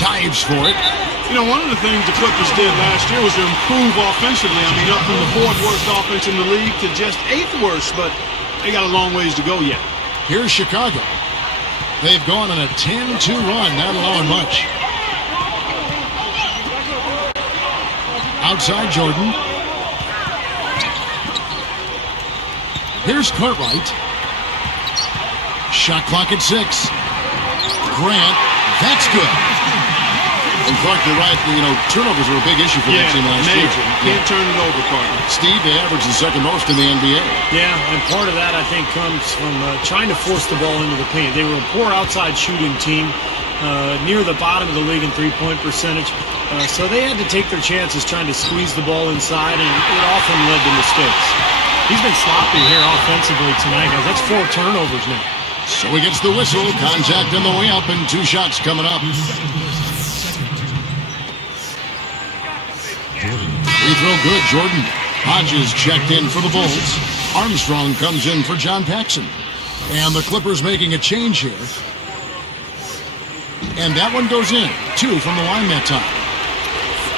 Dives for it. You know, one of the things the Clippers did last year was to improve offensively. I mean, up from the 4th worst offense in the league to just 8th worst, but they got a long ways to go yet. Here's Chicago. They've gone on a 10-2 run, not allowing much. Outside Jordan. Here's Cartwright. Shot clock at 6. Grant, that's good. And Clark, you're right. You know, turnovers were a big issue for that team last year. Can't turn it over, partner. Steve, they average the 2nd most in the NBA. Yeah, and part of that, I think, comes from trying to force the ball into the paint. They were a poor outside shooting team, near the bottom of the league in three-point percentage. So they had to take their chances trying to squeeze the ball inside, and it often led to mistakes. He's been sloppy here offensively tonight, guys. That's 4 turnovers now. So he gets the whistle. Contact on the way up, and 2 shots coming up. Free throw good, Jordan. Hodges checked in for the Bulls. Armstrong comes in for John Paxson. And the Clippers making a change here. And that one goes in. 2 from the line that time.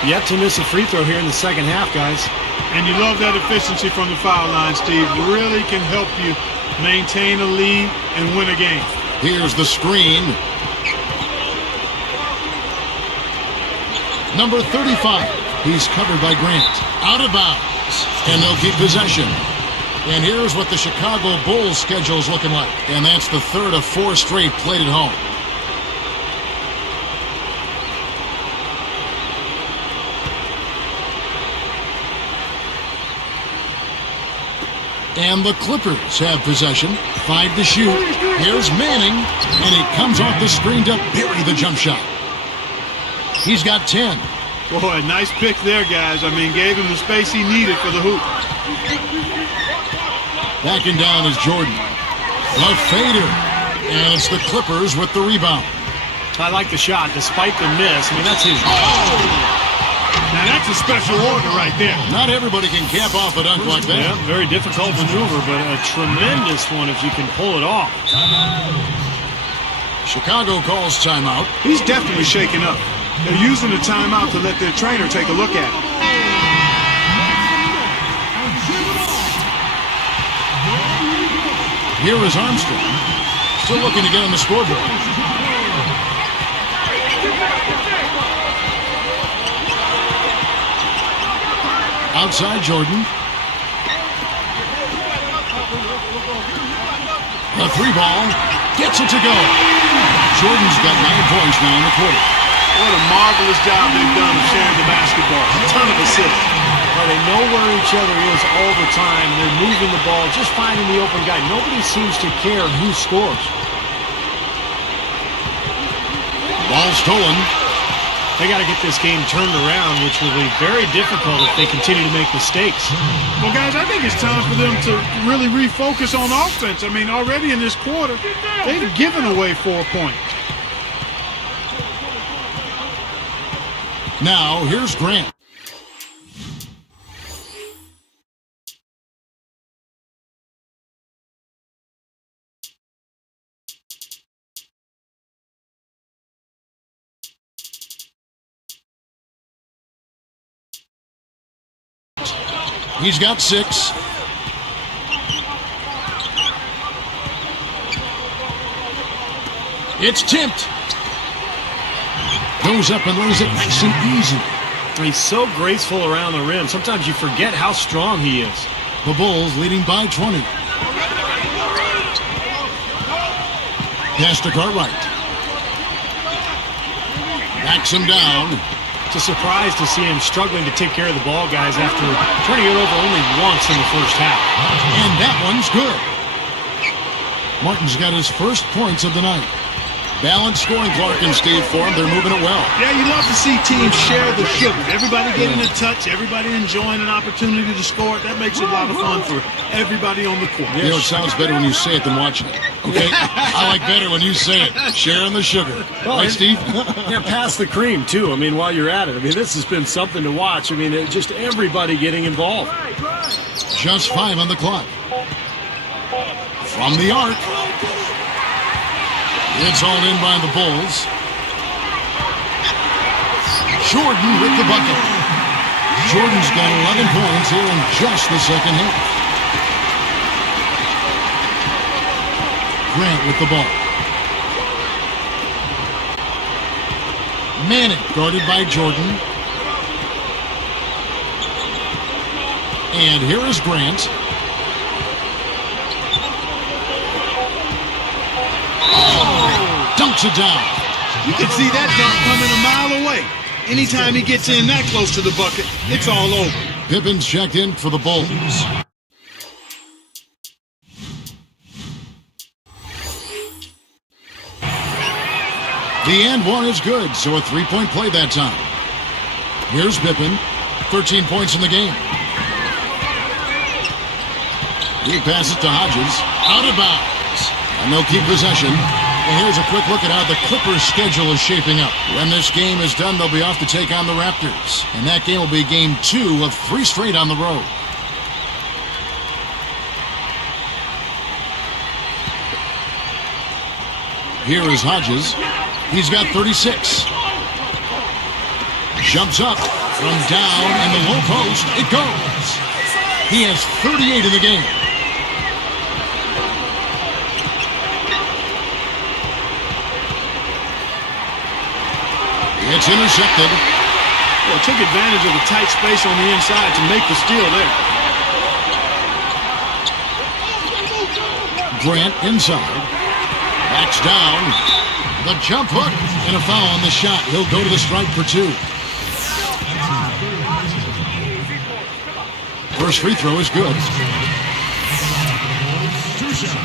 Yet to miss a free throw here in the second half, guys. And you love that efficiency from the foul line, Steve. It really can help you maintain a lead and win a game. Here's the screen. Number 35. He's covered by Grant. Out of bounds. And they'll keep possession. And here's what the Chicago Bulls schedule is looking like. And that's the third of 4 straight played at home. And the Clippers have possession. 5 to shoot. Here's Manning. And he comes off the screen to bury the jump shot. He's got 10. Boy, nice pick there, guys. I mean, gave him the space he needed for the hoop. Backing down is Jordan. The fader. And it's the Clippers with the rebound. I like the shot, despite the miss. I mean, that's his... Now, that's a special order right there. Not everybody can cap off a dunk like that. Yeah, very difficult maneuver, but a tremendous one if you can pull it off. Chicago calls timeout. He's definitely shaken up. They're using the timeout to let their trainer take a look at it. Here is Armstrong. Still looking to get on the scoreboard. Outside Jordan. The 3 ball. Gets it to go. Jordan's got 9 points now in the quarter. What a marvelous job they've done of sharing the basketball. A ton of assists. Well, they know where each other is all the time. They're moving the ball, just finding the open guy. Nobody seems to care who scores. Ball stolen. They got to get this game turned around, which will be very difficult if they continue to make mistakes. Well, guys, I think it's time for them to really refocus on offense. I mean, already in this quarter, they've given away 4 points. Now, here's Grant. He's got 6. It's tipped. Goes up and lays it nice and easy. He's so graceful around the rim. Sometimes you forget how strong he is. The Bulls leading by 20. Pass to Cartwright. Backs him down. It's a surprise to see him struggling to take care of the ball, guys, after turning it over only once in the first half. And that one's good. Martin's got his first points of the night. Balanced scoring, Clark and Steve, for him. They're moving it well. Yeah, you love to see teams share the sugar. Everybody getting a touch, everybody enjoying an opportunity to score. That makes it a lot of fun for everybody on the court. You know, it sounds better when you say it than watching it. Okay? I like better when you say it. Sharing the sugar. Right, Steve? Yeah, pass the cream, too. I mean, while you're at it. I mean, this has been something to watch. I mean, just everybody getting involved. Just 5 on the clock. From the arc. It's hauled in by the Bulls. Jordan with the bucket. Jordan's got 11 points here in just the second half. Grant with the ball. Manning guarded by Jordan. And here is Grant. Dunks it down. You can see that dunk coming a mile away. Anytime he gets in that close to the bucket, it's all over. Pippen's checked in for the Bulls. The and one is good, so a 3-point play that time. Here's Pippen, 13 points in the game. He passes to Hodges, out of bounds, and they'll keep possession. And here's a quick look at how the Clippers' schedule is shaping up. When this game is done, they'll be off to take on the Raptors. And that game will be game 2 of 3 straight on the road. Here is Hodges. He's got 36. Jumps up from down in the low post. It goes. He has 38 in the game. It's intercepted. Well, took advantage of the tight space on the inside to make the steal there. Grant inside. Backs down. The jump hook and a foul on the shot. He'll go to the stripe for 2. First free throw is good. 2 shots.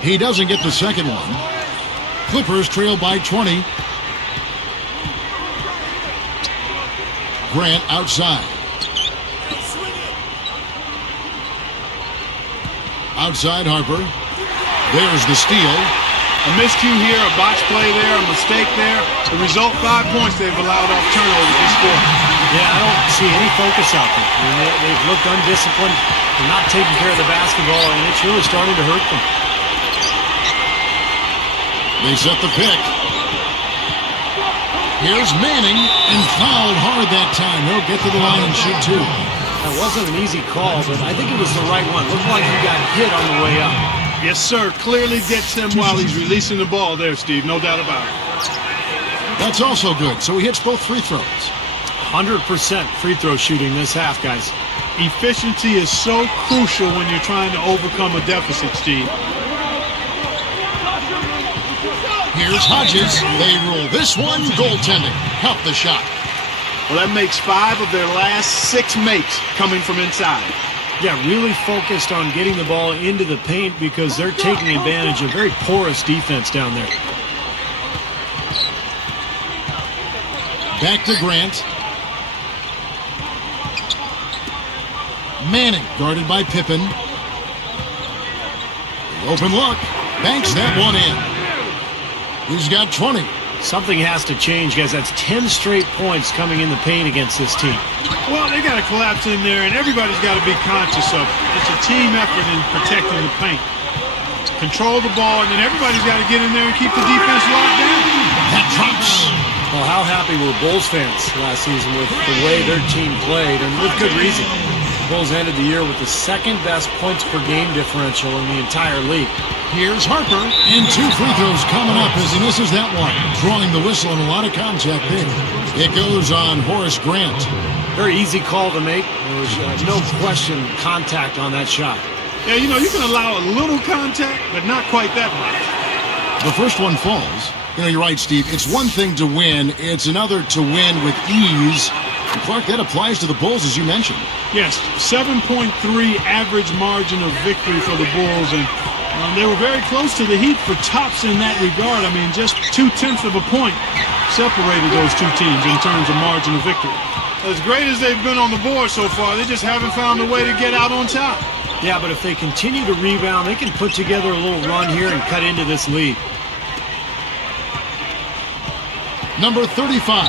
He doesn't get the second one. Clippers trail by 20. Grant outside. Outside Harper. There's the steal. A miscue here, a botch play there, a mistake there. The result, 5 points they've allowed off turnovers this quarter. Yeah, I don't see any focus out there. I mean, they've looked undisciplined. They're not taking care of the basketball, and it's really starting to hurt them. They set the pick. Here's Manning, and fouled hard that time. He'll get to the line and shoot 2. That wasn't an easy call, but I think it was the right one. Looked like he got hit on the way up. Yes, sir. Clearly gets him while he's releasing the ball there, Steve. No doubt about it. That's also good. So he hits both free throws. 100% free throw shooting this half, guys. Efficiency is so crucial when you're trying to overcome a deficit, Steve. Here's Hodges. They rule this one. Goaltending. Help the shot. Well, that makes 5 of their last 6 makes coming from inside. Yeah, really focused on getting the ball into the paint because they're taking advantage of very porous defense down there. Back to Grant. Manning guarded by Pippen. Open look. Banks that one in. He's got 20. Something has to change, guys. That's 10 straight points coming in the paint against this team. Well, they got to collapse in there, and everybody's got to be conscious of it. It's a team effort in protecting the paint. Control the ball, and then everybody's got to get in there and keep the defense locked down. That drops. Well, how happy were Bulls fans last season with the way their team played, and with good reason. The Bulls ended the year with the second best points per game differential in the entire league. Here's Harper, and 2 free throws coming up as he misses that one. Drawing the whistle and a lot of contact there. It goes on Horace Grant. Very easy call to make. There was no question contact on that shot. Yeah, you know, you can allow a little contact, but not quite that much. The first one falls. You know, you're right, Steve. It's one thing to win. It's another to win with ease. And Clark, that applies to the Bulls, as you mentioned. Yes, 7.3 average margin of victory for the Bulls, and they were very close to the Heat for tops in that regard. I mean, just 0.2 of a point separated those two teams in terms of margin of victory. As great as they've been on the board so far, they just haven't found a way to get out on top. Yeah, but if they continue to rebound, they can put together a little run here and cut into this lead. Number 35.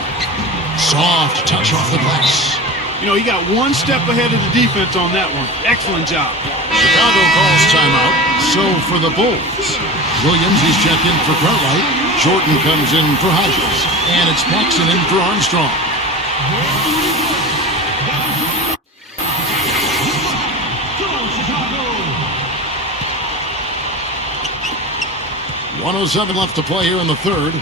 Soft touch off the glass. You know, he got one step ahead of the defense on that one. Excellent job. Chicago calls timeout. So for the Bulls, Williams, he's checked in for Cartwright. Jordan comes in for Hodges. And it's Paxson in for Armstrong. .107 left to play here in the third.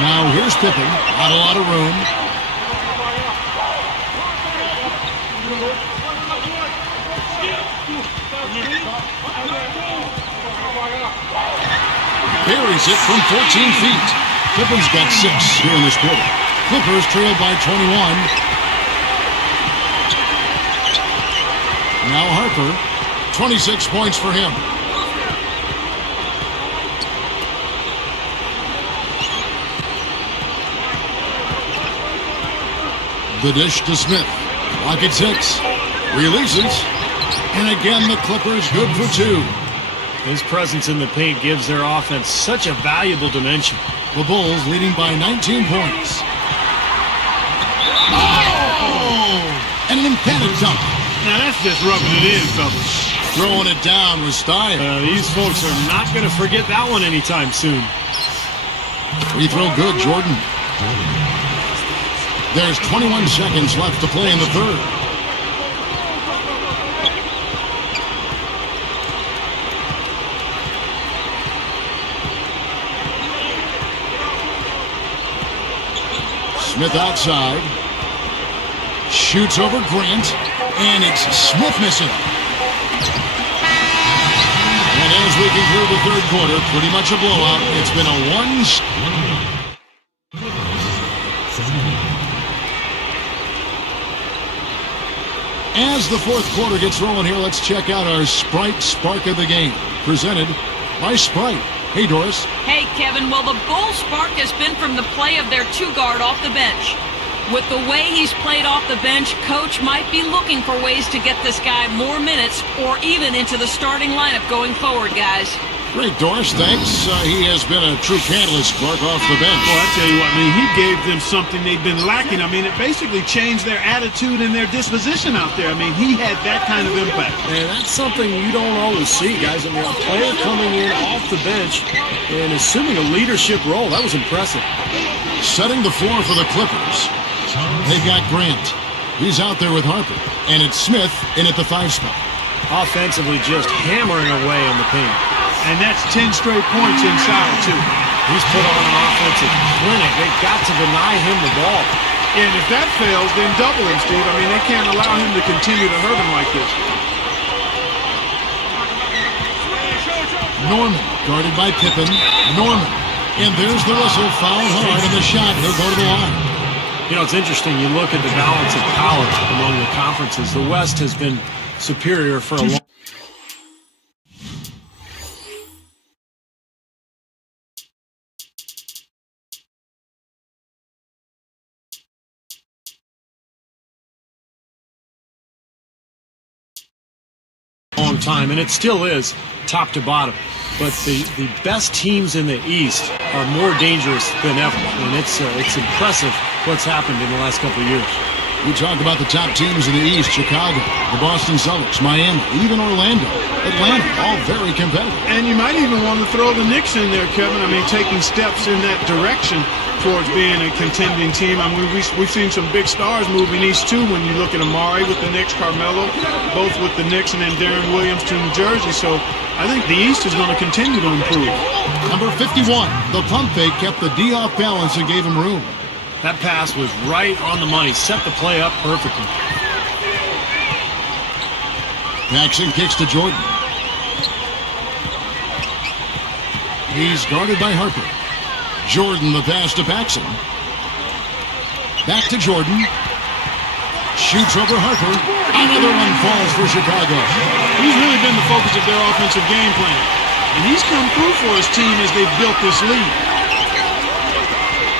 Now here's Pippen. Not a lot of room. Buries it from 14 feet. Pippen's got 6 here in this quarter. Clippers trail by 21. Now Harper. 26 points for him. The dish to Smith. Clock at 6. Releases. And again, the Clippers good for 2. His presence in the paint gives their offense such a valuable dimension. The Bulls leading by 19 points. Oh! And an emphatic dunk. Now that's just rubbing it in, fellas. Throwing it down with style. These folks are not going to forget that one anytime soon. Free throw good, Jordan. There's 21 seconds left to play in the third. Smith outside. Shoots over Grant. And it's Smith missing. And as we conclude the third quarter, pretty much a blowout. It's been a one. As the fourth quarter gets rolling here, let's check out our Sprite Spark of the Game, presented by Sprite. Hey, Doris. Hey, Kevin. Well, the Bulls' spark has been from the play of their two-guard off the bench. With the way he's played off the bench, Coach might be looking for ways to get this guy more minutes or even into the starting lineup going forward, guys. Great, Doris. Thanks. He has been a true catalyst, Spark, off the bench. Well, I tell you what, I mean, he gave them something they've been lacking. I mean, it basically changed their attitude and their disposition out there. I mean, he had that kind of impact. And that's something you don't always see, guys. I mean, a player coming in off the bench and assuming a leadership role, that was impressive. Setting the floor for the Clippers. They've got Grant. He's out there with Harper. And it's Smith in at the 5 spot. Offensively, just hammering away in the paint. And that's 10 straight points inside, too. He's put on an offensive clinic. They've got to deny him the ball. And if that fails, then double him, Steve. I mean, they can't allow him to continue to hurt him like this. Norman, guarded by Pippen. Norman. And there's the whistle. Fouled hard in the shot. He'll go to the line. You know, it's interesting. You look at the balance of power among the conferences. The West has been superior for a long time. Time, and it still is top to bottom. But the best teams in the East are more dangerous than ever, and it's impressive what's happened in the last couple of years. We talk about the top teams in the East: Chicago, the Boston Celtics, Miami, even Orlando, Atlanta, all very competitive. And you might even want to throw the Knicks in there, Kevin. I mean, taking steps in that direction towards being a contending team. I mean, we've seen some big stars moving east, too, when you look at Amari with the Knicks, Carmelo, both with the Knicks, and then Darren Williams to New Jersey. So I think the East is going to continue to improve. Number 51, the pump fake kept the D off balance and gave him room. That pass was right on the money. Set the play up perfectly. Paxson kicks to Jordan. He's guarded by Harper. Jordan, the pass to Paxson. Back to Jordan. Shoots over Harper. Another one falls for Chicago. He's really been the focus of their offensive game plan. And he's come through for his team as they've built this lead.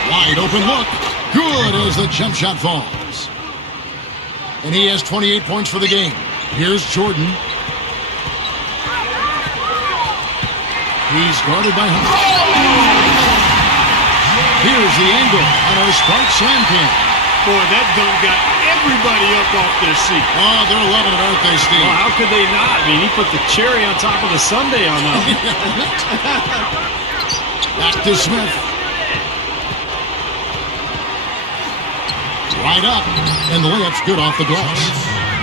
Wide open look. Good as the jump shot falls. And he has 28 points for the game. Here's Jordan. He's guarded by Hunt. Here's the angle on our Spark Slam Cam. Boy, that dunk got everybody up off their seat. Oh, they're loving it, aren't they, Steve? Well, how could they not? I mean, he put the cherry on top of the sundae on them. Back to Smith. Right up, and the layup's good off the glass.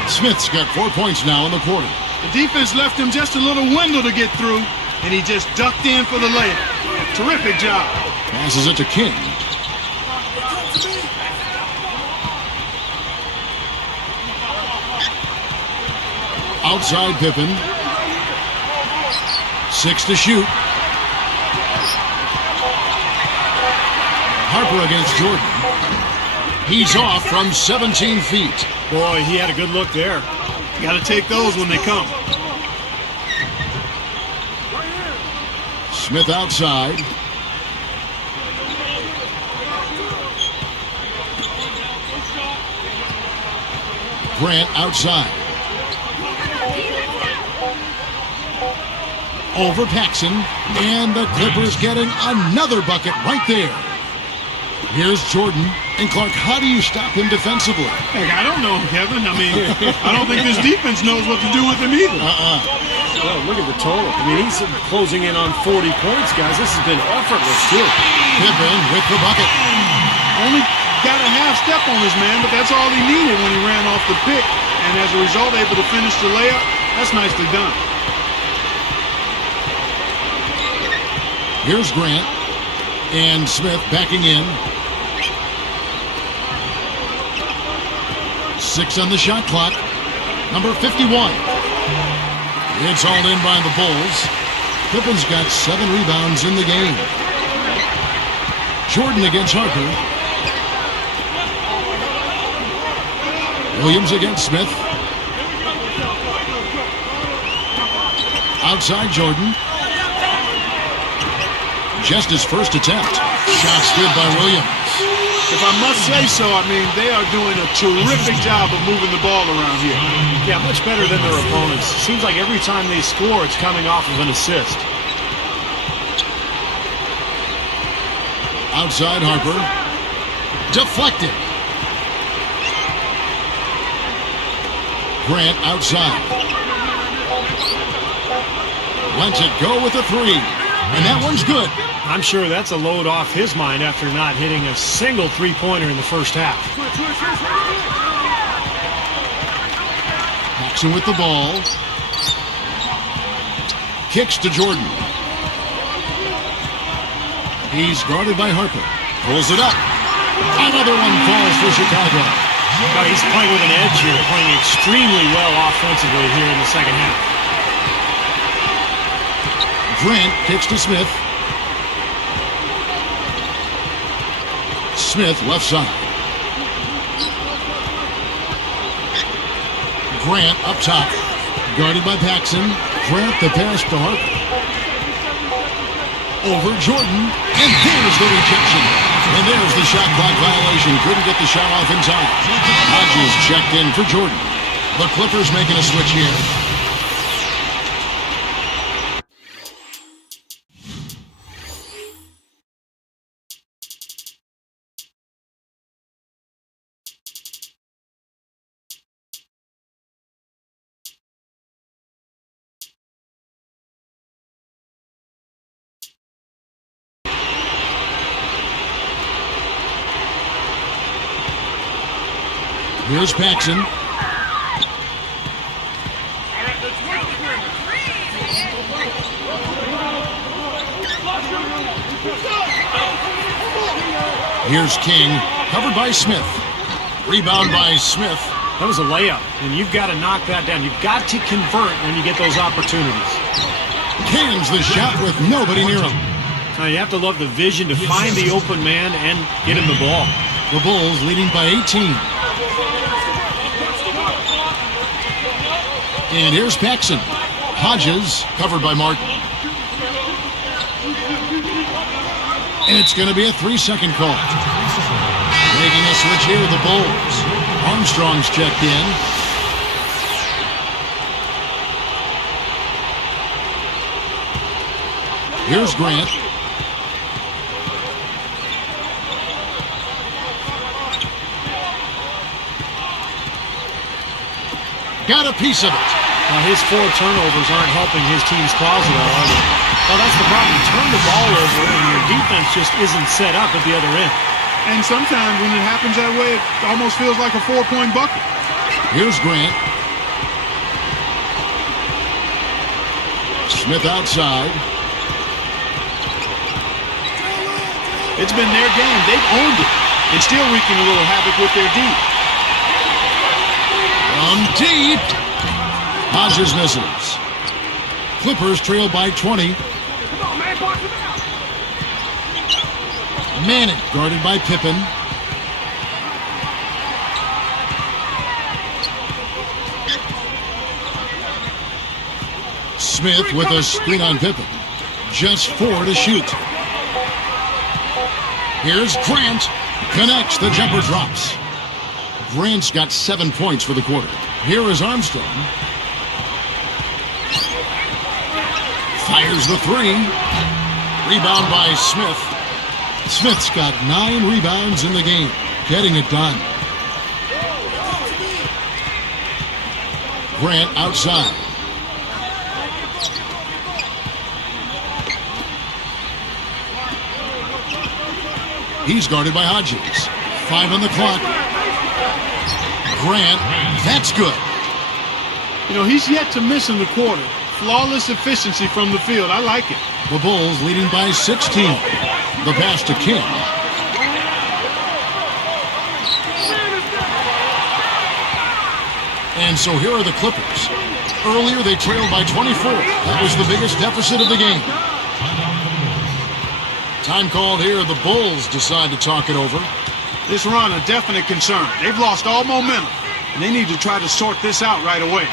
Smith's got 4 points now in the quarter. The defense left him just a little window to get through, and he just ducked in for the layup. Terrific job. Passes it to King. Outside Pippen. 6 to shoot. Harper against Jordan. He's off from 17 feet. Boy, he had a good look there. You got to take those when they come. Smith outside. Grant outside. Over Paxson. And the Clippers getting another bucket right there. Here's Jordan. And Clark, how do you stop him defensively? Heck, I don't know, Kevin. I mean, I don't think this defense knows what to do with him either. Well, look at the total. I mean, he's closing in on 40 points, guys. This has been effortless, too. Pippen with the bucket. Only got a half step on his man, but that's all he needed when he ran off the pick. And as a result, able to finish the layup. That's nicely done. Here's Grant. And Smith backing in. 6 on the shot clock. Number 51. It's hauled in by the Bulls. Pippen's got 7 rebounds in the game. Jordan against Harper. Williams against Smith. Outside Jordan. Just his first attempt. Shot stood by Williams. If I must say so, I mean, they are doing a terrific job of moving the ball around here. Yeah, much better than their opponents. Seems like every time they score, it's coming off of an assist. Outside Harper. Deflected. Grant outside. Lets it go with a 3. And that one's good. I'm sure that's a load off his mind after not hitting a single three-pointer in the first half. Paxson with the ball. Kicks to Jordan. He's guarded by Harper. Pulls it up. Another one falls for Chicago. Now he's playing with an edge here, playing extremely well offensively here in the second half. Grant kicks to Smith. Smith left side. Grant up top. Guarded by Paxson. Grant the pass to Harper. Over Jordan. And there's the rejection. And there's the shot clock violation. Couldn't get the shot off in time. Hodges checked in for Jordan. The Clippers making a switch here. Here's Paxson. Here's King, covered by Smith. Rebound by Smith. That was a layup, and you've got to knock that down. You've got to convert when you get those opportunities. Cans the shot with nobody near him. Now you have to love the vision to find the open man and get him the ball. The Bulls leading by 18. And here's Paxson. Hodges covered by Martin. And it's going to be a 3-second call. Making a switch here with the Bulls. Armstrong's checked in. Here's Grant. Got a piece of it. Now his 4 turnovers aren't helping his team's cause at all, are they? Well, that's the problem. You turn the ball over and your defense just isn't set up at the other end. And sometimes when it happens that way, it almost feels like a 4-point bucket. Here's Grant. Smith outside. It's been their game. They've owned it. And still wreaking a little havoc with their deep. From deep. Hodges misses. Clippers trail by 20. Manning guarded by Pippen. Smith with a screen on Pippen. Just 4 to shoot. Here's Grant. Connects. The jumper drops. Grant's got 7 points for the quarter. Here is Armstrong. Fires the 3. Rebound by Smith. Smith's got 9 rebounds in the game. Getting it done. Grant outside. He's guarded by Hodges. 5 on the clock. Grant, that's good. You know, he's yet to miss in the quarter. Flawless efficiency from the field. I like it. The Bulls leading by 16. The pass to King. And so here are the Clippers. Earlier, they trailed by 24. That was the biggest deficit of the game. Time called here. The Bulls decide to talk it over. This run a definite concern. They've lost all momentum, and they need to try to sort this out right away.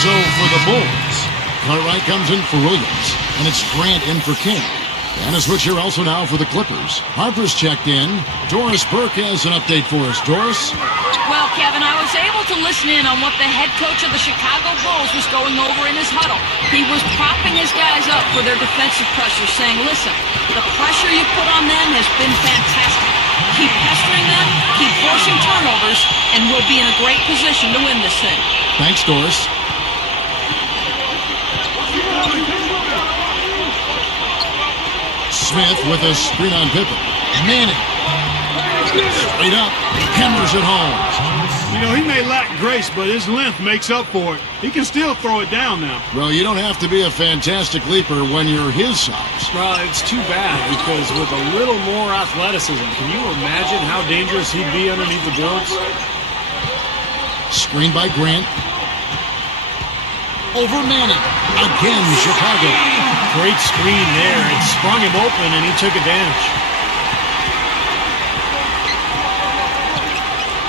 So for the Bulls, Cartwright comes in for Williams, and it's Grant in for King. And a switch here also now for the Clippers. Harper's checked in. Doris Burke has an update for us. Doris? Well, Kevin, I was able to listen in on what the head coach of the Chicago Bulls was going over in his huddle. He was propping his guys up for their defensive pressure, saying, listen, the pressure you put on them has been fantastic. Keep pestering them, keep forcing turnovers, and we'll be in a great position to win this thing. Thanks, Doris. Smith with a screen on Pippen. Manning. Straight up. Hammers it home. You know, he may lack grace, but his length makes up for it. He can still throw it down now. Well, you don't have to be a fantastic leaper when you're his size. Well, it's too bad because with a little more athleticism, can you imagine how dangerous he'd be underneath the boards? Screen by Grant. Over Manning. Again, Chicago. Great screen there. It sprung him open, and he took advantage.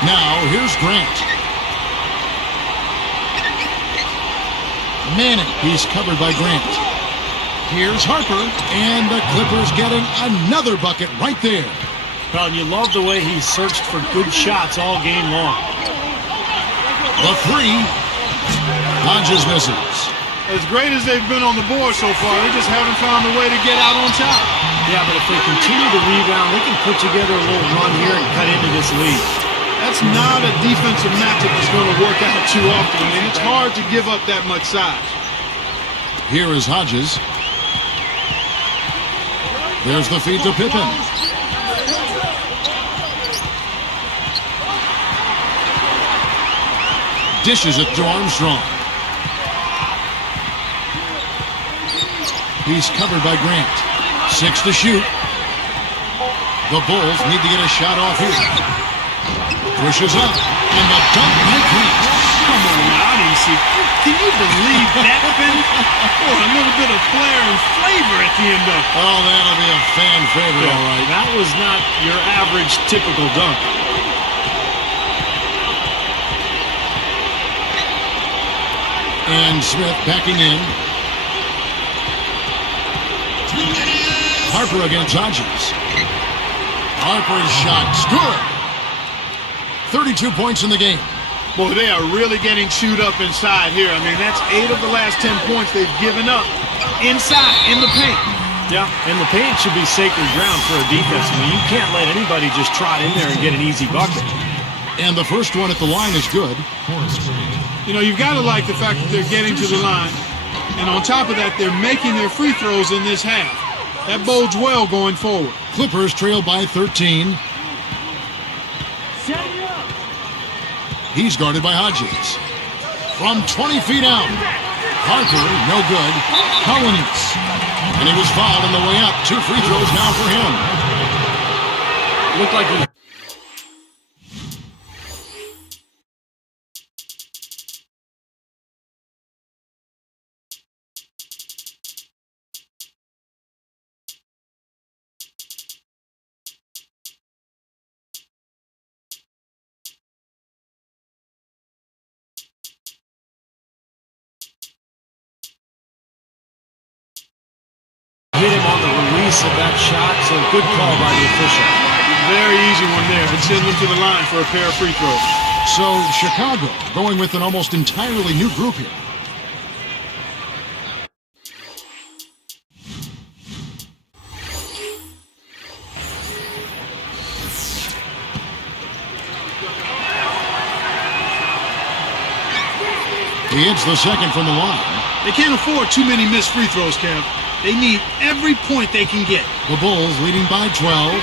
Now, here's Grant. Manning. He's covered by Grant. Here's Harper. And the Clippers getting another bucket right there. Well, and you love the way he searched for good shots all game long. The three. Hodges misses. As great as they've been on the board so far, they just haven't found a way to get out on top. Yeah, but if they continue to rebound, they can put together a little run here and cut into this lead. That's not a defensive matchup that's going to work out too often. I mean, it's hard to give up that much size. Here is Hodges. There's the feed to Pippen. Dishes it to Armstrong. He's covered by Grant. 6 to shoot. The Bulls need to get a shot off here. Pushes up. And the dunk by Grant. Come on now, DC. Can you believe that finish? Boy, a little bit of flair and flavor at the end of it. Oh, that'll be a fan favorite, all right. That was not your average, typical dunk. And Smith backing in. Harper against Hodges. Harper's shot's good. 32 points in the game. Boy, they are really getting chewed up inside here. I mean, that's 8 of the last 10 points they've given up inside, in the paint. Yeah, and the paint should be sacred ground for a defense. I mean, you can't let anybody just trot in there and get an easy bucket. And the first one at the line is good. You know, you've got to like the fact that they're getting to the line. And on top of that, they're making their free throws in this half. That bodes well going forward. Clippers trail by 13. He's guarded by Hodges. From 20 feet out. Harper, no good. Collins. And he was fouled on the way up. 2 free throws now for him. Looked like he... hit him on the release of that shot, so good call by the official. Very easy one there. It sends them to the line for a pair of free throws. So Chicago going with an almost entirely new group here. He hits the second from the line. They can't afford too many missed free throws, Kev. They need every point they can get. The Bulls leading by 12.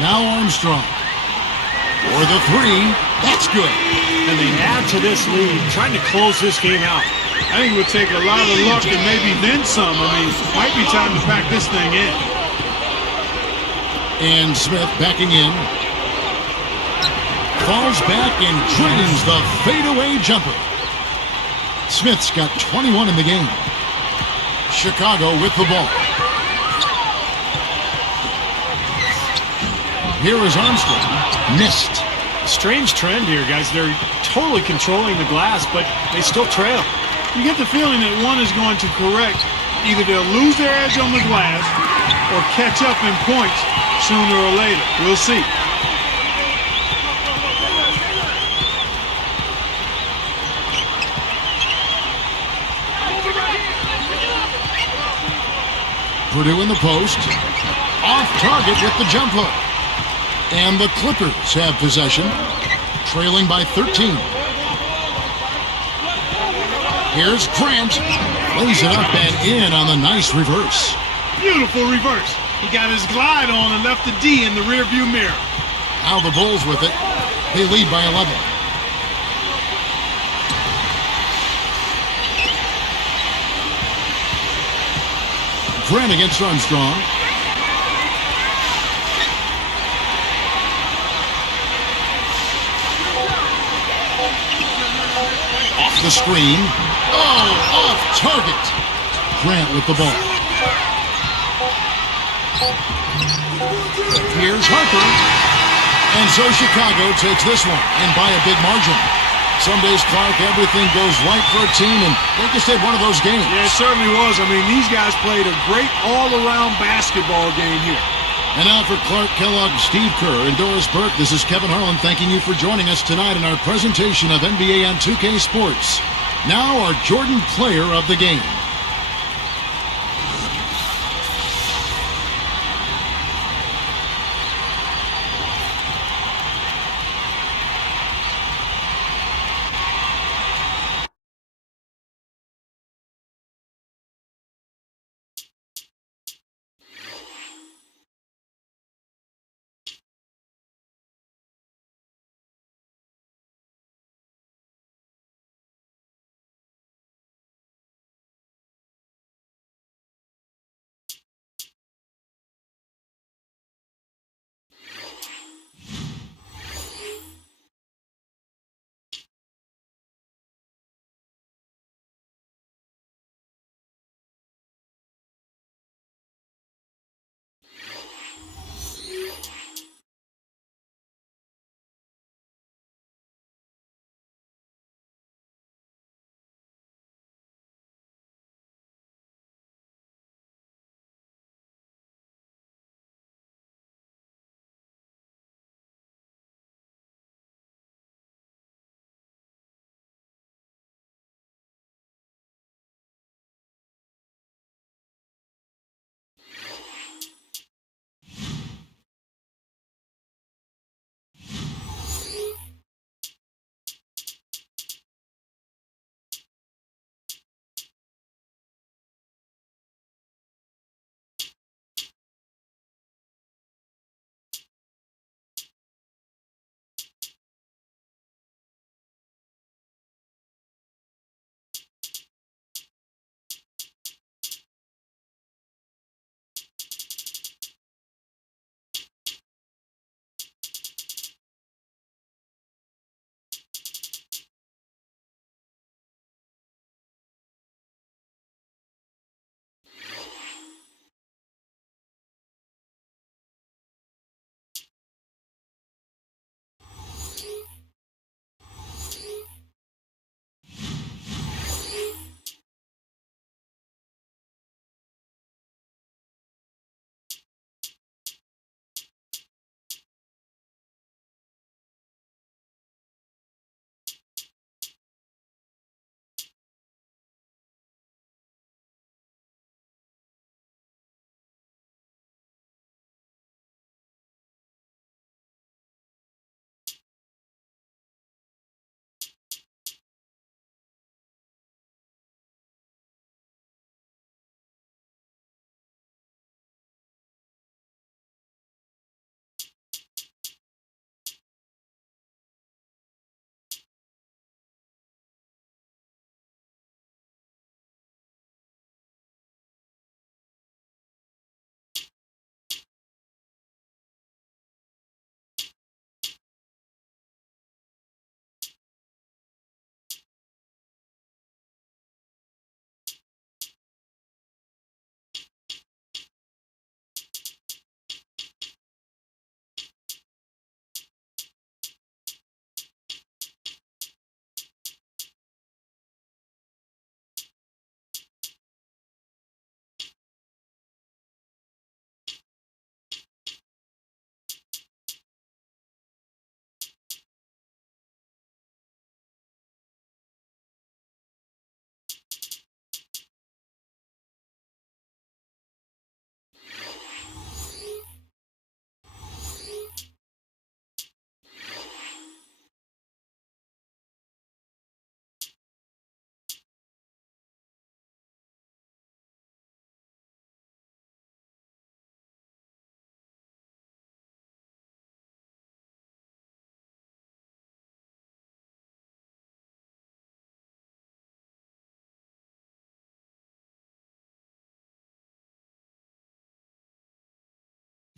Now Armstrong. For the three. That's good. And they add to this lead, trying to close this game out. I think it would take a lot of luck and maybe then some. I mean, might be time to pack this thing in. And Smith backing in. Falls back and drains the fadeaway jumper. Smith's got 21 in the game. Chicago with the ball. Here is Armstrong. Missed. Strange trend here, guys. They're totally controlling the glass, but they still trail. You get the feeling that one is going to correct. Either they'll lose their edge on the glass or catch up in points sooner or later. We'll see. Purdue in the post. Off target with the jump hook. And the Clippers have possession, trailing by 13. Here's Grant. Lays it up and in on the nice reverse. Beautiful reverse. He got his glide on and left the D in the rearview mirror. Now the Bulls with it. They lead by 11. Grant against Armstrong. Off the screen. Oh, off target. Grant with the ball. Here's Harper. And so Chicago takes this one, and by a big margin. Some days, Clark, everything goes right for a team, and they just had one of those games. Yeah, it certainly was. I mean, these guys played a great all-around basketball game here. And now for Clark Kellogg, Steve Kerr, and Doris Burke, this is Kevin Harlan thanking you for joining us tonight in our presentation of NBA on 2K Sports. Now our Jordan Player of the Game.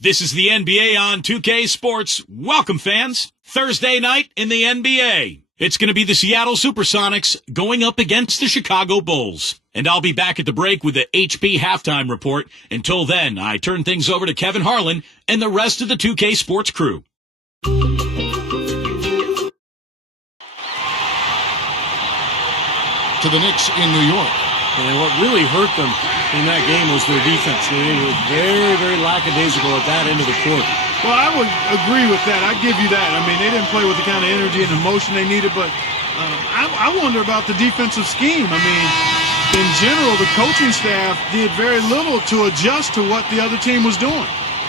This is the NBA on 2K Sports. Welcome, fans. Thursday night in the NBA. It's going to be the Seattle Supersonics going up against the Chicago Bulls. And I'll be back at the break with the HP halftime report. Until then, I turn things over to Kevin Harlan and the rest of the 2K Sports crew. To the Knicks in New York. And what really hurt them in that game was their defense. They were very, very lackadaisical at that end of the court. Well, I would agree with that. I'd give you that. I mean, they didn't play with the kind of energy and emotion they needed, but I wonder about the defensive scheme. I mean, in general, the coaching staff did very little to adjust to what the other team was doing.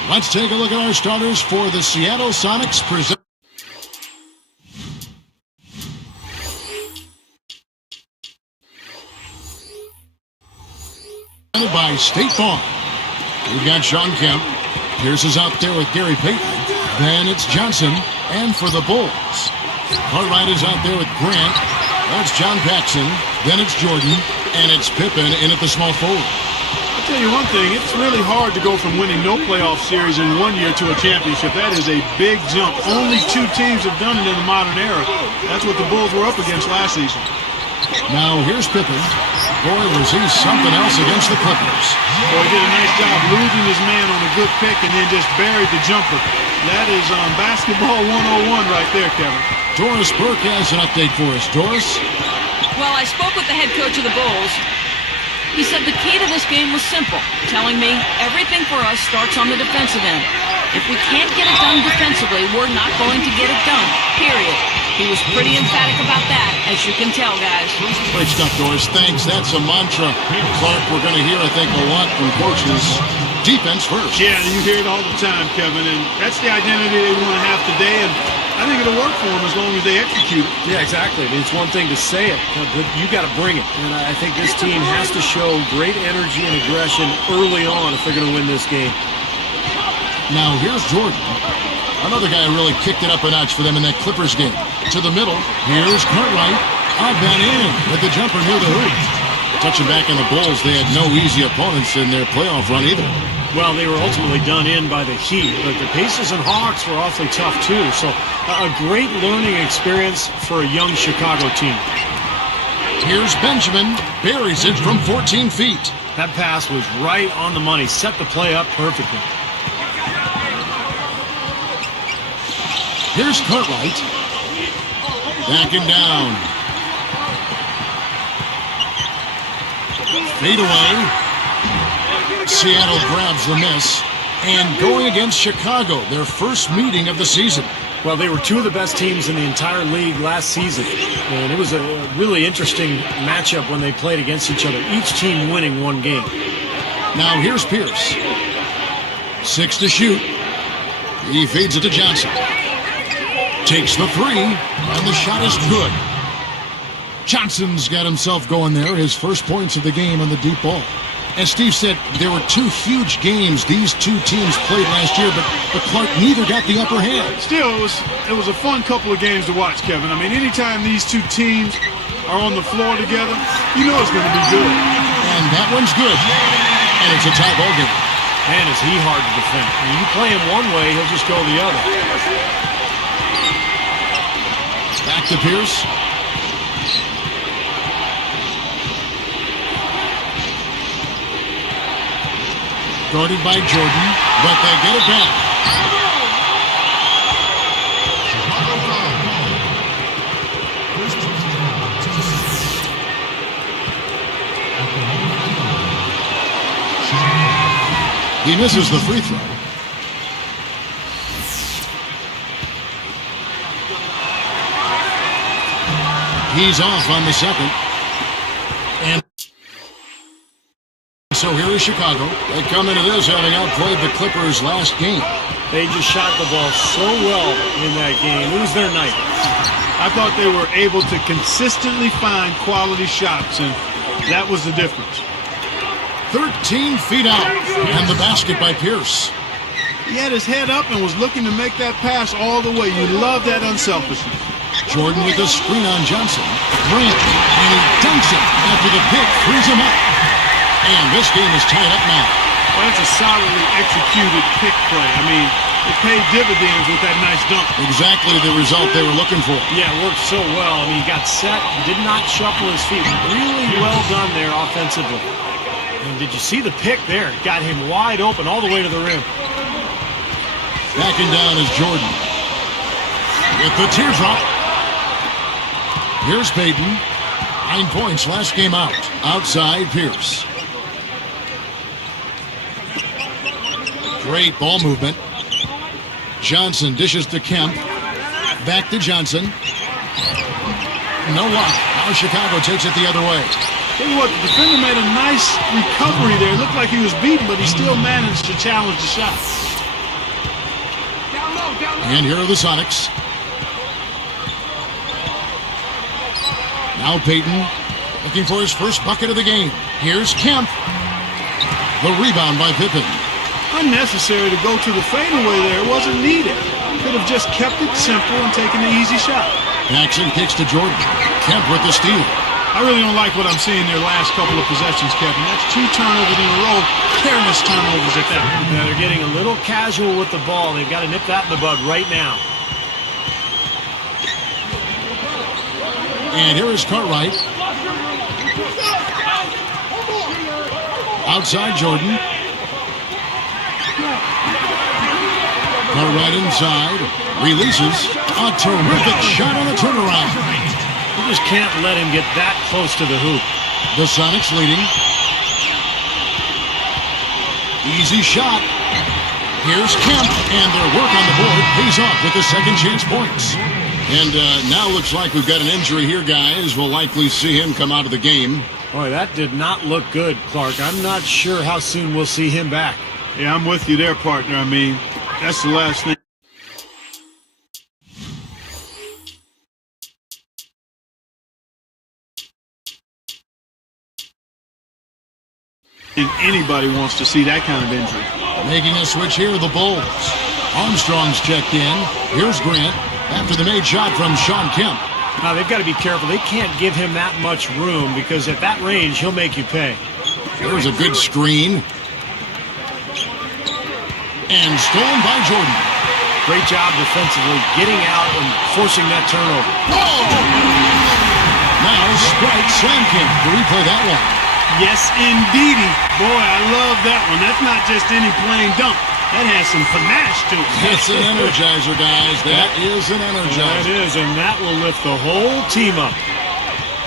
Let's take a look at our starters for the Seattle Sonics. Presented by State Farm. We've got Sean Kemp. Pierce is out there with Gary Payton. Then it's Johnson. And for the Bulls, Cartwright is out there with Grant. That's John Paxson. Then it's Jordan. And it's Pippen in at the small forward. I'll tell you one thing. It's really hard to go from winning no playoff series in 1 year to a championship. That is a big jump. Only 2 teams have done it in the modern era. That's what the Bulls were up against last season. Now here's Pippen. Boy, was he something else against the Clippers. Boy, he did a nice job losing his man on a good pick and then just buried the jumper. That is basketball 101 right there, Kevin. Doris Burke has an update for us. Doris? Well, I spoke with the head coach of the Bulls. He said the key to this game was simple, telling me everything for us starts on the defensive end. If we can't get it done defensively, we're not going to get it done, period. He was pretty emphatic about that, as you can tell, guys. Great stuff, Doris. Thanks. That's a mantra, Clark, we're going to hear, I think, a lot from coaches. Defense first. Yeah, you hear it all the time, Kevin, and that's the identity they want to have today, and I think it'll work for them as long as they execute it. Yeah, exactly. I mean, it's one thing to say it, but you got to bring it. And I think this team has to show great energy and aggression early on if they're going to win this game. Now here's Jordan. Another guy who really kicked it up a notch for them in that Clippers game. To the middle, here's Cartwright. Up and in with the jumper near the hoop. Touching back on the Bulls, they had no easy opponents in their playoff run either. Well, they were ultimately done in by the Heat, but the Pacers and Hawks were awfully tough too. So a great learning experience for a young Chicago team. Here's Benjamin. Buries it from 14 feet. That pass was right on the money. Set the play up perfectly. Here's Cartwright. Backing down. Fade away. Seattle grabs the miss. And going against Chicago, their first meeting of the season. Well, they were 2 of the best teams in the entire league last season. And it was a really interesting matchup when they played against each other. Each team winning 1 game. Now here's Pierce. 6 to shoot. He feeds it to Johnson. Takes the 3, and the shot is good. Johnson's got himself going there, his first points of the game on the deep ball. As Steve said, there were 2 huge games these 2 teams played last year, but Clark, neither got the upper hand. Still, it was a fun couple of games to watch, Kevin. I mean, anytime these 2 teams are on the floor together, you know it's going to be good. And that one's good. And it's a tie ball game. Man, is he hard to defend. When you play him one way, he'll just go the other. Back to Pierce. Guarded by Jordan, but they get it back. He misses the free throw. He's off on the second. And so here is Chicago. They come into this having outplayed the Clippers last game. They just shot the ball so well in that game. It was their night. I thought they were able to consistently find quality shots, and that was the difference. 13 feet out, and the basket by Pierce. He had his head up and was looking to make that pass all the way. You love that unselfishness. Jordan with the screen on Johnson. Grant, and he dunks it after the pick frees him up. And this game is tied up now. Well, that's a solidly executed pick play. I mean, it paid dividends with that nice dunk. Exactly the result they were looking for. Yeah, it worked so well. I mean, he got set, did not shuffle his feet. Really well done there offensively. And did you see the pick there? It got him wide open all the way to the rim. Backing down is Jordan. With the teardrop. Here's Payton. 9 points last game out. Outside Pierce. Great ball movement. Johnson dishes to Kemp. Back to Johnson. No luck. Now Chicago takes it the other way. Tell you what, the defender made a nice recovery there. It looked like he was beaten, but he still managed to challenge the shot. And here are the Sonics. Now Payton looking for his first bucket of the game. Here's Kemp. The rebound by Pippen. Unnecessary to go to the fadeaway there. It wasn't needed. Could have just kept it simple and taken the easy shot. Jackson kicks to Jordan. Kemp with the steal. I really don't like what I'm seeing their last couple of possessions, Kevin. That's 2 turnovers in a row. Careless turnovers at that. Yeah, they're getting a little casual with the ball. They've got to nip that in the bud right now. And here is Cartwright. Outside Jordan. Cartwright inside. Releases. A terrific shot on the turnaround. You just can't let him get that close to the hoop. The Sonics leading. Easy shot. Here's Kemp. And their work on the board pays off with the second chance points. And now looks like we've got an injury here, guys. We'll likely see him come out of the game. Boy, that did not look good, Clark. I'm not sure how soon we'll see him back. Yeah, I'm with you there, partner. I mean, that's the last thing anybody wants to see, that kind of injury. Making a switch here, the Bulls. Armstrong's checked in. Here's Grant after the made shot from Sean Kemp. Now, they've got to be careful. They can't give him that much room because at that range, he'll make you pay. There's a good screen. And stolen by Jordan. Great job defensively, getting out and forcing that turnover. Oh! Now Sprite slam Kemp to replay that one. Yes, indeedy. Boy, I love that one. That's not just any plain dunk. That has some panache to it. That's an energizer, guys. That is an energizer. That is, and that will lift the whole team up.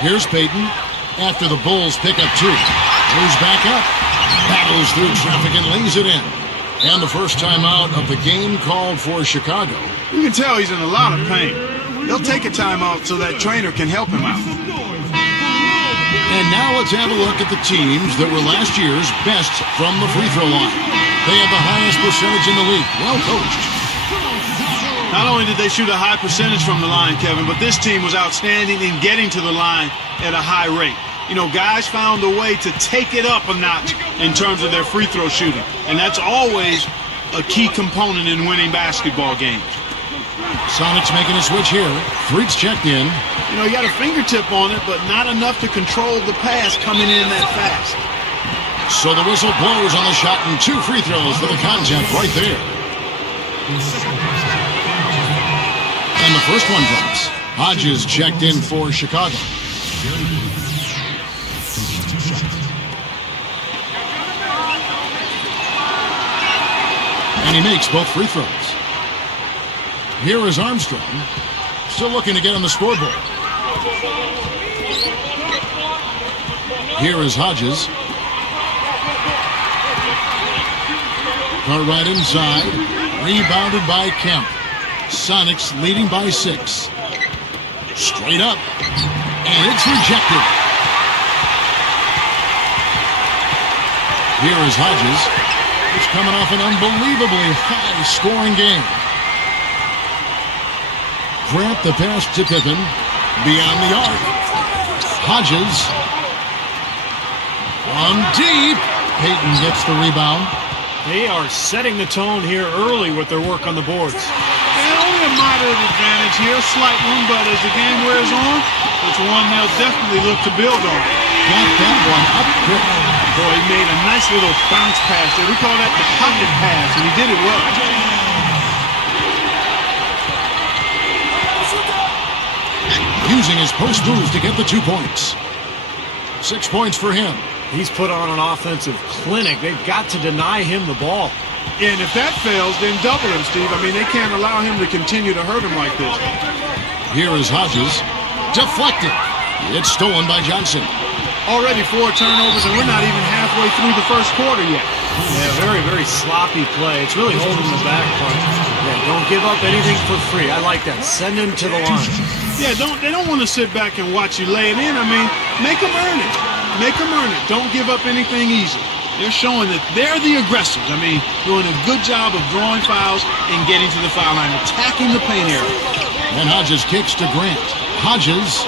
Here's Payton after the Bulls pick up 2. Moves back up. Battles through traffic and lays it in. And the first timeout of the game called for Chicago. You can tell he's in a lot of pain. They'll take a timeout so that trainer can help him out. And now let's have a look at the teams that were last year's best from the free throw line. They have the highest percentage in the league. Well coached. Not only did they shoot a high percentage from the line, Kevin, but this team was outstanding in getting to the line at a high rate. You know, guys found a way to take it up a notch in terms of their free throw shooting. And that's always a key component in winning basketball games. Sonics making a switch here. Freak's checked in. You know, he got a fingertip on it, but not enough to control the pass coming in that fast. So the whistle blows on the shot and 2 free throws for the contact right there. And the first one drops. Hodges checked in for Chicago. And he makes both free throws. Here is Armstrong. Still looking to get on the scoreboard. Here is Hodges. Cartwright inside. Rebounded by Kemp. Sonics leading by 6. Straight up. And it's rejected. Here is Hodges. He's coming off an unbelievably high-scoring game. Grant the pass to Pippen. Beyond the arc. Hodges. From deep. Payton gets the rebound. They are setting the tone here early with their work on the boards. And only a moderate advantage here, a slight one, but as the game wears on, It's one they'll definitely look to build on. Got that one up quick. Boy, he made a nice little bounce pass there. We call that the pocket pass, and he did it well. Using his post moves to get the 2 points. 6 points for him. He's put on an offensive clinic. They've got to deny him the ball. And if that fails, then double him, Steve. I mean, they can't allow him to continue to hurt him like this. Here is Hodges. Deflected. It's stolen by Johnson. Already 4 turnovers, and we're not even halfway through the first quarter yet. Yeah, very, very sloppy play. It's really holding the back part. Yeah, don't give up anything for free. I like that. Send him to the line. Yeah, they don't want to sit back and watch you lay it in. I mean, make them earn it. Make them earn it. Don't give up anything easy. They're showing that they're the aggressors. I mean, doing a good job of drawing fouls and getting to the foul line, attacking the paint area. And Hodges kicks to Grant. Hodges.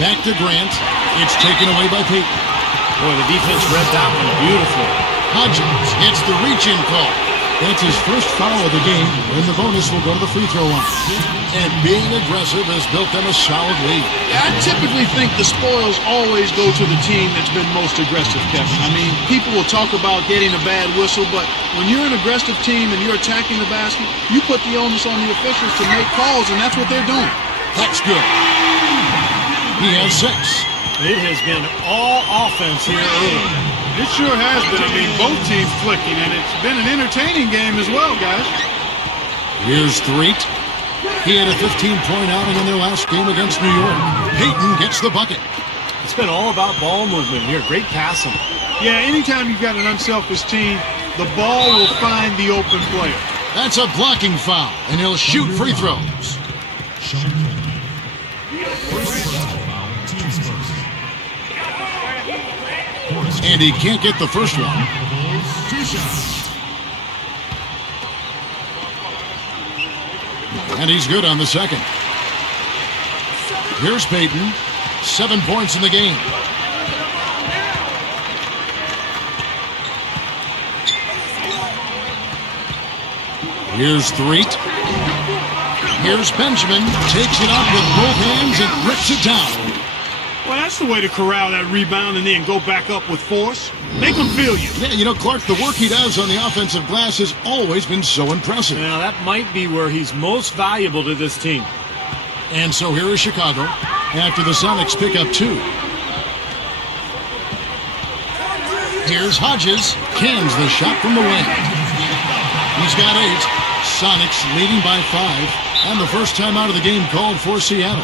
Back to Grant. It's taken away by Pippen. Boy, the defense read that one beautiful. Hodges gets the reach-in call. That's his first foul of the game, and the bonus will go to the free throw line. And being aggressive has built them a solid lead. I typically think the spoils always go to the team that's been most aggressive, Kevin. I mean, people will talk about getting a bad whistle, but when you're an aggressive team and you're attacking the basket, you put the onus on the officials to make calls, and that's what they're doing. That's good. He has 6. It has been all offense here early. It sure has been. I mean, both teams flicking, and it's been an entertaining game as well, guys. Here's Threet. He had a 15-point outing in their last game against New York. Payton gets the bucket. It's been all about ball movement here. Great passing. Yeah, anytime you've got an unselfish team, the ball will find the open player. That's a blocking foul, and he'll shoot free throws. And he can't get the first one. And he's good on the second. Here's Payton. 7 points in the game. Here's Threet. Here's Benjamin. Takes it up with both hands and rips it down. Well, that's the way to corral that rebound and then go back up with force. Make them feel you. Yeah, you know, Clark, the work he does on the offensive glass has always been so impressive. Now, that might be where he's most valuable to this team. And so here is Chicago after the Sonics pick up 2. Here's Hodges. Cans the shot from the wing. He's got 8. Sonics leading by 5. And the first time out of the game called for Seattle.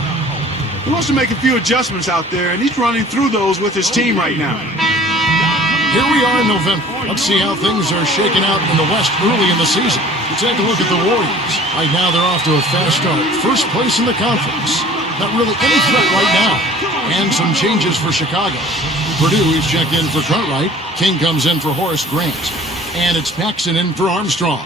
He wants to make a few adjustments out there, and he's running through those with his team right now. Here we are in November. Let's see how things are shaking out in the West early in the season. You take a look at the Warriors. Right now they're off to a fast start. First place in the conference. Not really any threat right now. And some changes for Chicago. Purdue, he's checked in for Cartwright. King comes in for Horace Grant. And it's Paxson in for Armstrong.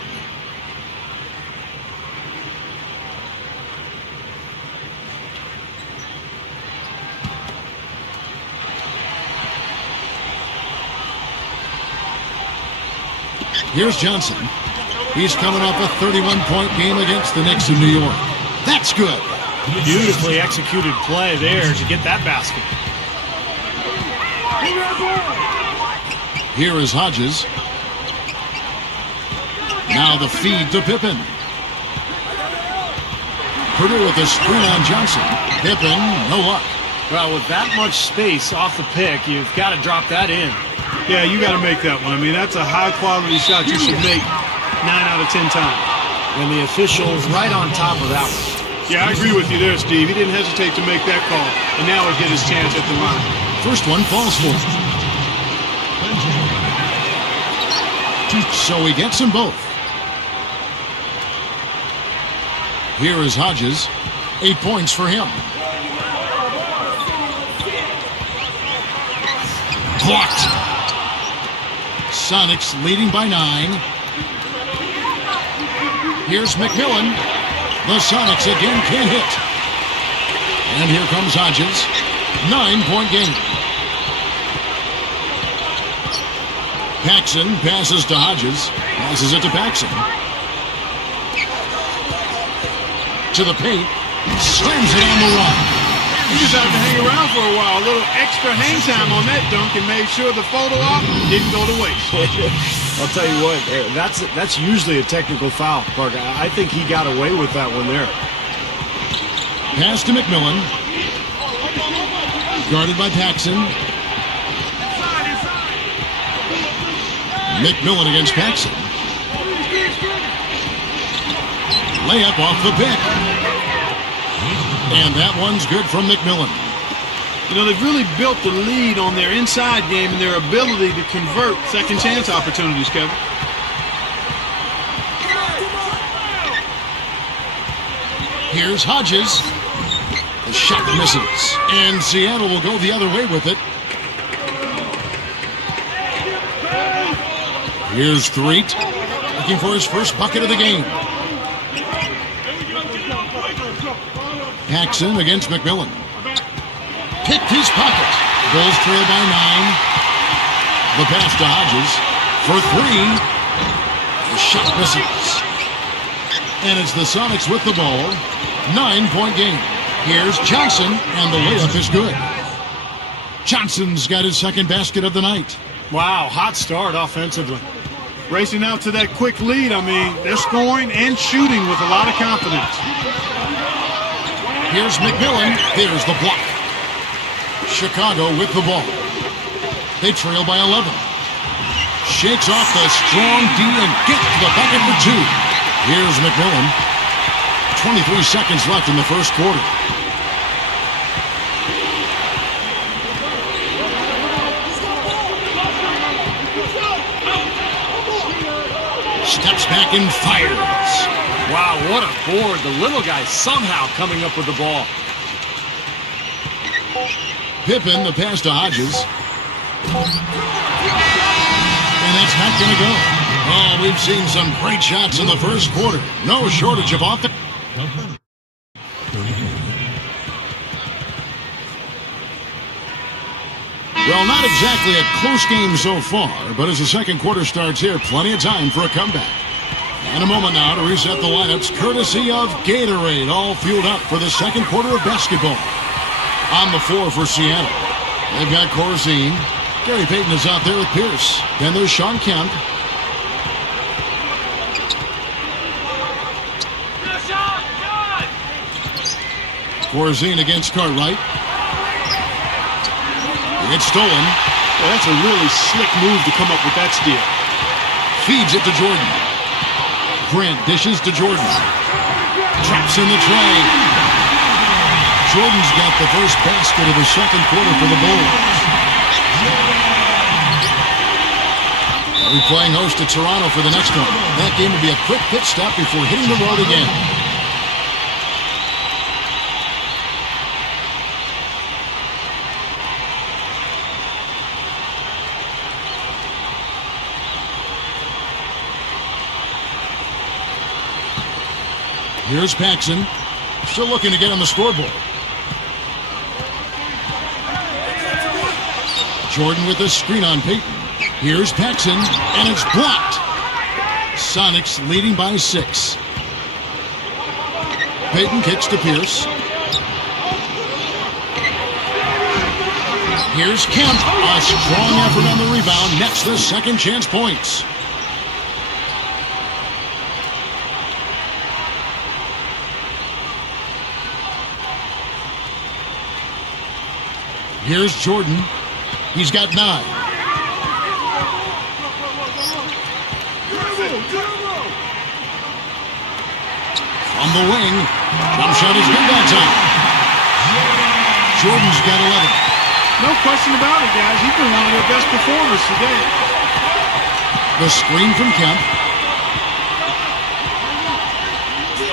Here's Johnson. He's coming off a 31-point game against the Knicks in New York. That's good. Beautifully executed play there to get that basket. Here is Hodges. Now the feed to Pippen. Purdue with a screen on Johnson. Pippen, no luck. Well, with that much space off the pick, you've got to drop that in. Yeah, you got to make that one. I mean, that's a high-quality shot you should make 9 out of 10 times. And the official's right on top of that one. Yeah, I agree with you there, Steve. He didn't hesitate to make that call, and now he'll get his chance at the line. First one falls for him. So he gets them both. Here is Hodges. 8 points for him. Blocked. Sonics leading by 9. Here's McMillan. The Sonics again can't hit. And here comes Hodges. 9-point game. Paxson passes to Hodges. Passes it to Paxson. to the paint. Slams it on the run. He just had to hang around for a while. A little extra hang time on that dunk and made sure the photo op didn't go to waste. I'll tell you what, that's usually a technical foul, Parker. I think he got away with that one there. Pass to McMillan. Guarded by Paxson. McMillan against Paxson. Layup off the pick. And that one's good from McMillan. You know, they've really built the lead on their inside game and their ability to convert second chance opportunities, Kevin. Here's Hodges. The shot misses. And Seattle will go the other way with it. Here's Threet, looking for his first bucket of the game. Paxson against McMillan. Picked his pocket. Bulls trail by 9. The pass to Hodges for 3. The shot misses. And it's the Sonics with the ball. 9-point game. Here's Johnson, and the layup is good. Johnson's got his second basket of the night. Wow, hot start offensively. Racing out to that quick lead, I mean, they're scoring and shooting with a lot of confidence. Here's McMillan. There's the block. Chicago with the ball. They trail by 11. Shakes off the strong D and gets the bucket for 2. Here's McMillan. 23 seconds left in the first quarter. Steps back and fires. Wow, what a board. The little guy somehow coming up with the ball. Pippen, the pass to Hodges. And that's not going to go. Oh, we've seen some great shots in the first quarter. No shortage of offense. Well, not exactly a close game so far, but as the second quarter starts here, plenty of time for a comeback. And a moment now to reset the lineups, courtesy of Gatorade, all fueled up for the second quarter of basketball. On the floor for Seattle, they've got Corzine. Gary Payton is out there with Pierce. Then there's Sean Kemp. Corzine against Cartwright. It's stolen. Well, that's a really slick move to come up with that steal. Feeds it to Jordan. Grant dishes to Jordan. Traps in the tray. Jordan's got the first basket of the second quarter for the Bulls. We'll be playing host to Toronto for the next one. That game will be a quick pit stop before hitting the road again. Here's Paxson, still looking to get on the scoreboard. Jordan with a screen on Payton. Here's Paxson, and it's blocked. Sonics leading by 6. Payton kicks to Pierce. Here's Kemp. A strong effort on the rebound. Nets the second chance points. Here's Jordan. He's got 9. From the wing. Jump shot is good that time. Jordan's got 11. No question about it, guys. He's been one of their best performers today. The screen from Kemp.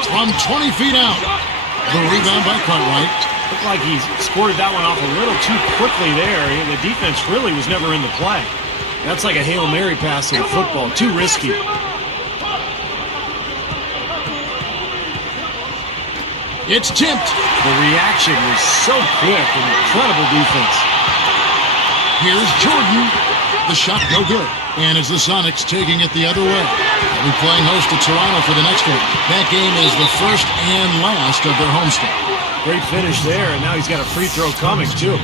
From 20 feet out. The rebound by Cartwright. Looked like he squirted that one off a little too quickly there. The defense really was never in the play. That's like a Hail Mary pass in football. Too risky. It's tipped. The reaction was so quick. Incredible defense. Here's Jordan. The shot no good. And it's the Sonics taking it the other way. They'll be playing host to Toronto for the next one. That game is the first and last of their homestand. Great finish there, and now he's got a free throw coming, too.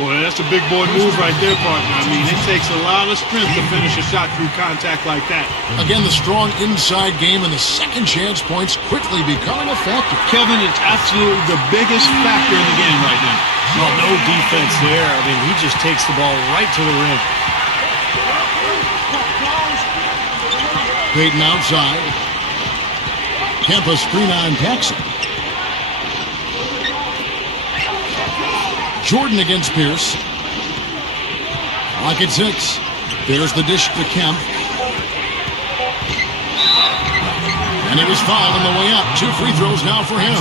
Boy, that's a big boy move right there, partner. I mean, it takes a lot of strength to finish a shot through contact like that. Again, the strong inside game and the second chance points quickly becoming a factor. Kevin, it's absolutely the biggest factor in the game right now. Well, no defense there. I mean, he just takes the ball right to the rim. Payton outside. Kempa screen on Paxson. Jordan against Pierce. Clock at 6. There's the dish to Kemp. And he was fouled on the way up. 2 free throws now for him.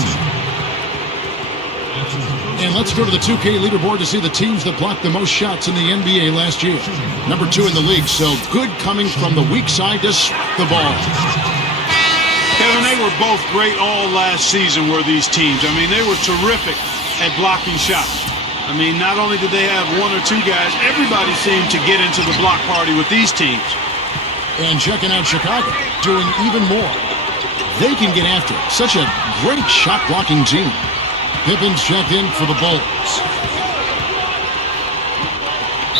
And let's go to the 2K leaderboard to see the teams that blocked the most shots in the NBA last year. Number 2 in the league, so good coming from the weak side to the ball. Kevin, they were both great all last season, were these teams. I mean, they were terrific at blocking shots. I mean, not only did they have 1 or 2 guys, everybody seemed to get into the block party with these teams. And checking out Chicago, doing even more. They can get after it. Such a great shot-blocking team. Pippen's checked in for the Bulls.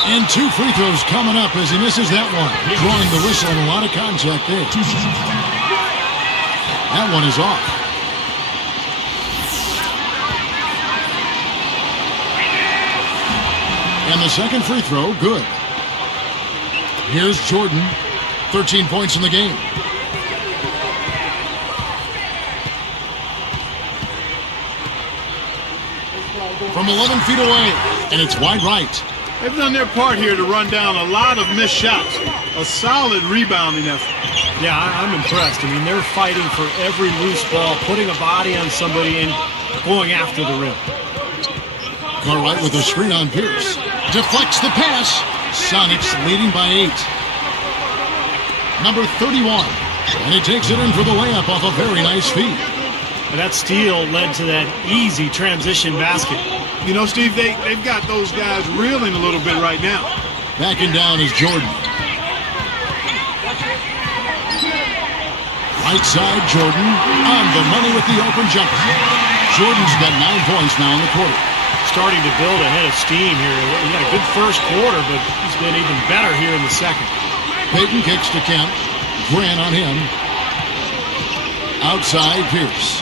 And 2 free throws coming up as he misses that one. Drawing the whistle and a lot of contact there. That one is off. And the second free throw, good. Here's Jordan, 13 points in the game. From 11 feet away, and it's wide right. They've done their part here to run down a lot of missed shots. A solid rebounding effort. Yeah, I'm impressed. I mean, they're fighting for every loose ball, putting a body on somebody and going after the rim. Cartwright with a screen on Pierce. Deflects the pass. Sonics leading by 8. Number 31. And he takes it in for the layup off a very nice feed. And that steal led to that easy transition basket. You know, Steve, they've got those guys reeling a little bit right now. Backing down is Jordan. Right side, Jordan on the money with the open jumper. Jordan's got 9 points now in the quarter. Starting to build a head of steam here. He had a good first quarter, but he's been even better here in the second. Payton kicks to Kemp. Grant on him. Outside, Pierce.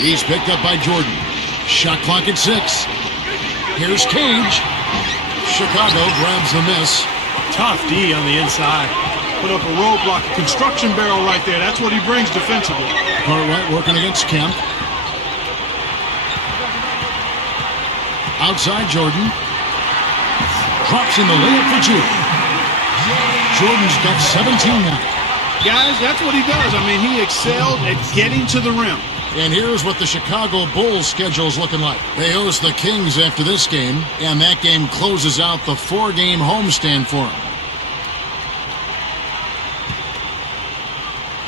He's picked up by Jordan. Shot clock at 6. Here's Cage. Chicago grabs the miss. Tough D on the inside. Put up a roadblock, a construction barrel right there. That's what he brings defensively. Cartwright working against Kemp. Outside Jordan. Drops in the layup for 2. Jordan's got 17 now. Guys, that's what he does. I mean, he excelled at getting to the rim. And here's what the Chicago Bulls schedule is looking like. They host the Kings after this game, and that game closes out the 4-game homestand for them.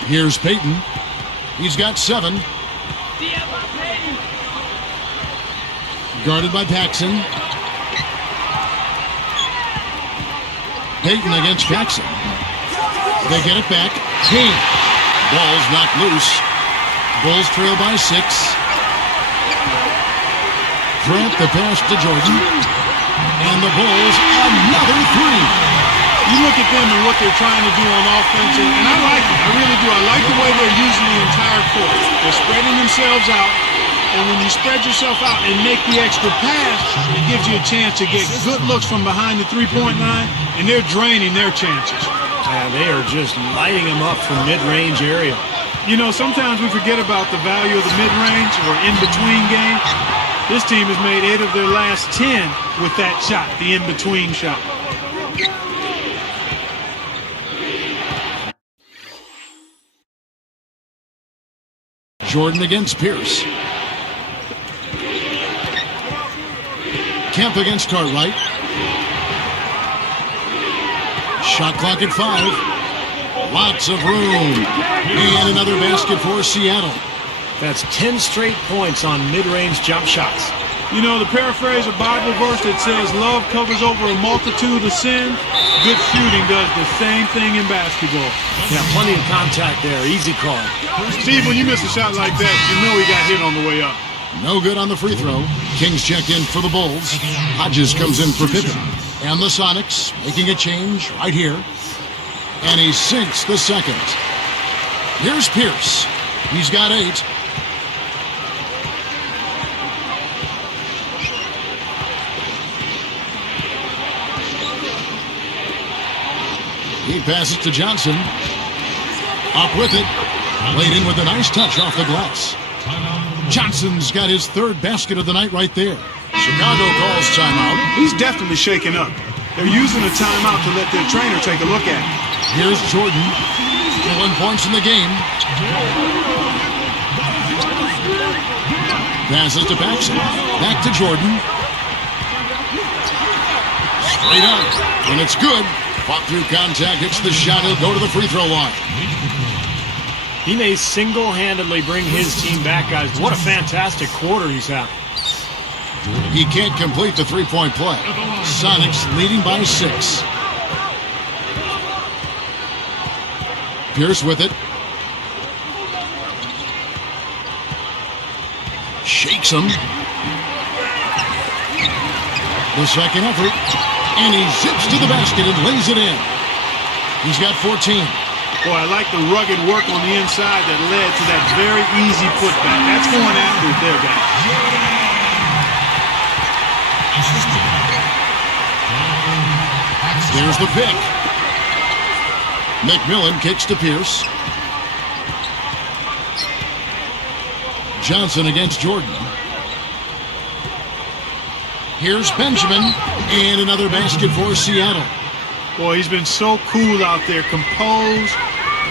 Here's Payton. He's got 7. Guarded by Paxson. Payton against Paxson. They get it back. King. Ball's knocked loose. Bulls trail by 6. Grant the pass to Jordan. And the Bulls another 3. You look at them and what they're trying to do on offense, and I like it. I really do. I like the way they're using the entire court. They're spreading themselves out, and when you spread yourself out and make the extra pass, it gives you a chance to get good looks from behind the three-point line, and they're draining their chances. Yeah, they are just lighting them up from mid-range area. You know, sometimes we forget about the value of the mid-range or in-between game. This team has made 8 of their last 10 with that shot, the in-between shot. Jordan against Pierce. Kemp against Cartwright. Shot clock at 5. Lots of room. And another basket for Seattle. That's 10 straight points on mid-range jump shots. You know, the paraphrase of Bible verse that says love covers over a multitude of sins, good shooting does the same thing in basketball. Yeah, plenty of contact there. Easy call. Steve, when you miss a shot like that, you know he got hit on the way up. No good on the free throw. Kings check in for the Bulls. Hodges comes in for Pippen. And the Sonics making a change right here. And he sinks the second. Here's Pierce. He's got 8. He passes to Johnson. Up with it. Laid in with a nice touch off the glass. Johnson's got his 3rd basket of the night right there. Chicago calls timeout. He's definitely shaken up. They're using a timeout to let their trainer take a look at him. Here's Jordan. 1 points in the game. Passes to Paxson. Back to Jordan. Straight out. And it's good. Fought through contact, hits the shot, he'll go to the free throw line. He may single-handedly bring his team back, guys. What a fantastic quarter he's had. He can't complete the three-point play. Sonics leading by 6. Pierce with it. Shakes him. The second effort. And he zips to the basket and lays it in. He's got 14. Boy, I like the rugged work on the inside that led to that very easy putback. That's going after it there, guys. There's the pick. McMillan kicks to Pierce. Johnson against Jordan. Here's Benjamin, and another basket for Seattle. Boy, he's been so cool out there, composed,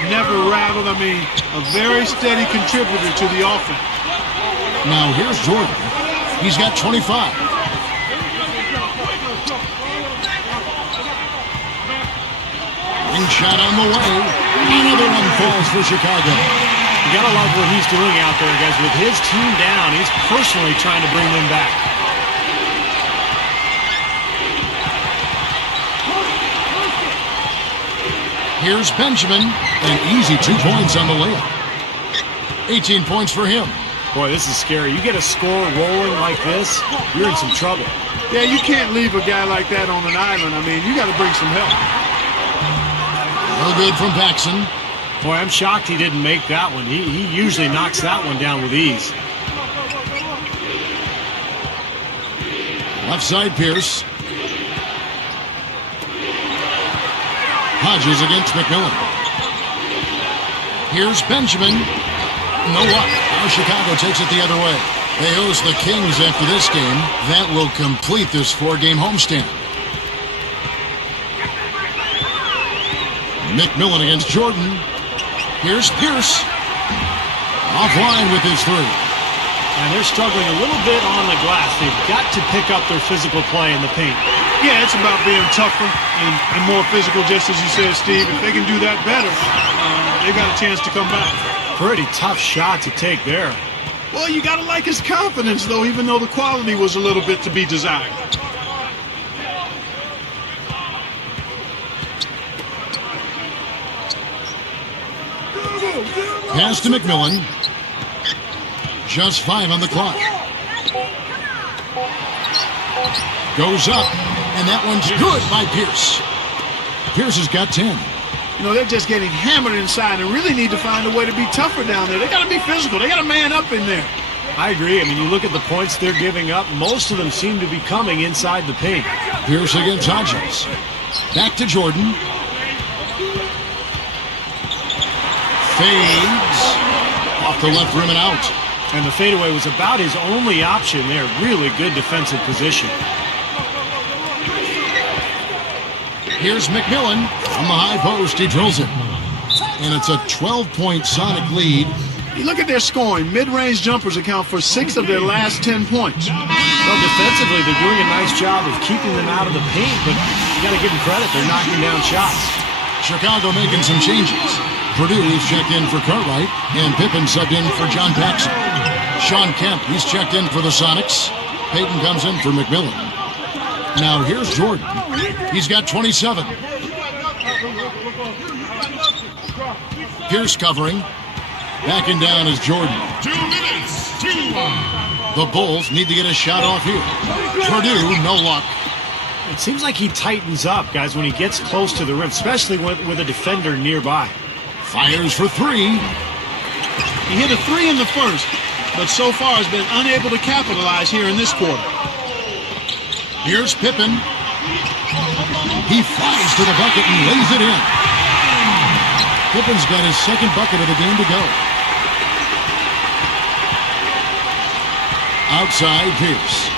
never rattled. I mean, a very steady contributor to the offense. Now here's Jordan. He's got 25. Ring shot on the way. Another one falls for Chicago. You gotta love what he's doing out there, guys. With his team down, he's personally trying to bring them back. Here's Benjamin, an easy 2 points on the layup. 18 points for him. Boy, this is scary. You get a score rolling like this, you're in some trouble. Yeah, you can't leave a guy like that on an island. I mean, you got to bring some help. No good from Paxson. Boy, I'm shocked he didn't make that one. He usually knocks that one down with ease. Left side Pierce. Hodges against McMillan. Here's Benjamin. No luck. Now Chicago takes it the other way. They host the Kings after this game. That will complete this 4-game homestand. McMillan against Jordan. Here's Pierce. Offline with his 3. And they're struggling a little bit on the glass. They've got to pick up their physical play in the paint. Yeah, it's about being tougher and more physical, just as you said, Steve. If they can do that better, they've got a chance to come back. Pretty tough shot to take there. Well, you got to like his confidence, though, even though the quality was a little bit to be desired. Pass to McMillan. Just 5 on the clock. Goes up, and that one's good by Pierce. Pierce has got 10. You know, they're just getting hammered inside and really need to find a way to be tougher down there. They got to be physical. They got to man up in there. I agree. I mean, you look at the points they're giving up, most of them seem to be coming inside the paint. Pierce against Hodges. Back to Jordan. Fades. Off the left rim and out. And the fadeaway was about his only option there. Really good defensive position. Here's McMillan on the high post. He drills it. And it's a 12-point Sonic lead. You look at their scoring. Mid-range jumpers account for 6 of their last 10 points. Well, defensively, they're doing a nice job of keeping them out of the paint, but you got to give them credit. They're knocking down shots. Chicago making some changes. Purdue, he's checked in for Cartwright, and Pippen subbed in for John Paxson. Sean Kemp, he's checked in for the Sonics. Payton comes in for McMillan. Now here's Jordan. He's got 27. Pierce covering. Backing down is Jordan. 2 minutes. 2-1. The Bulls need to get a shot off here. Purdue, no luck. It seems like he tightens up, guys, when he gets close to the rim, especially with a defender nearby. Fires for 3. He hit a 3 in the first, but so far has been unable to capitalize here in this quarter. Here's Pippen. He flies to the bucket and lays it in. Pippen's got his second bucket of the game to go. Outside Pierce.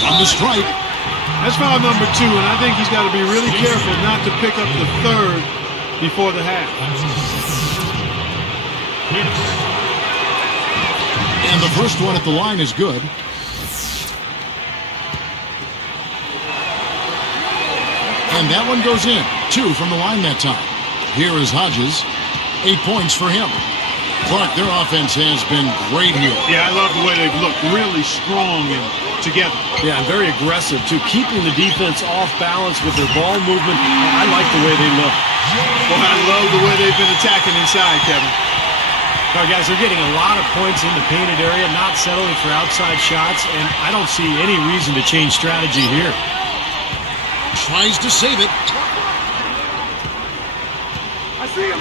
From the stripe. That's foul number 2, and I think he's got to be really careful not to pick up the third before the half. And the first one at the line is good. And that one goes in. 2 from the line that time. Here is Hodges. 8 points for him. Clark, their offense has been great here. Yeah, I love the way they've looked. Really strong and together. Yeah, and very aggressive, too. Keeping the defense off balance with their ball movement. I like the way they look. Well, I love the way they've been attacking inside, Kevin. All right, guys, they're getting a lot of points in the painted area, not settling for outside shots, and I don't see any reason to change strategy here. Tries to save it. I see him.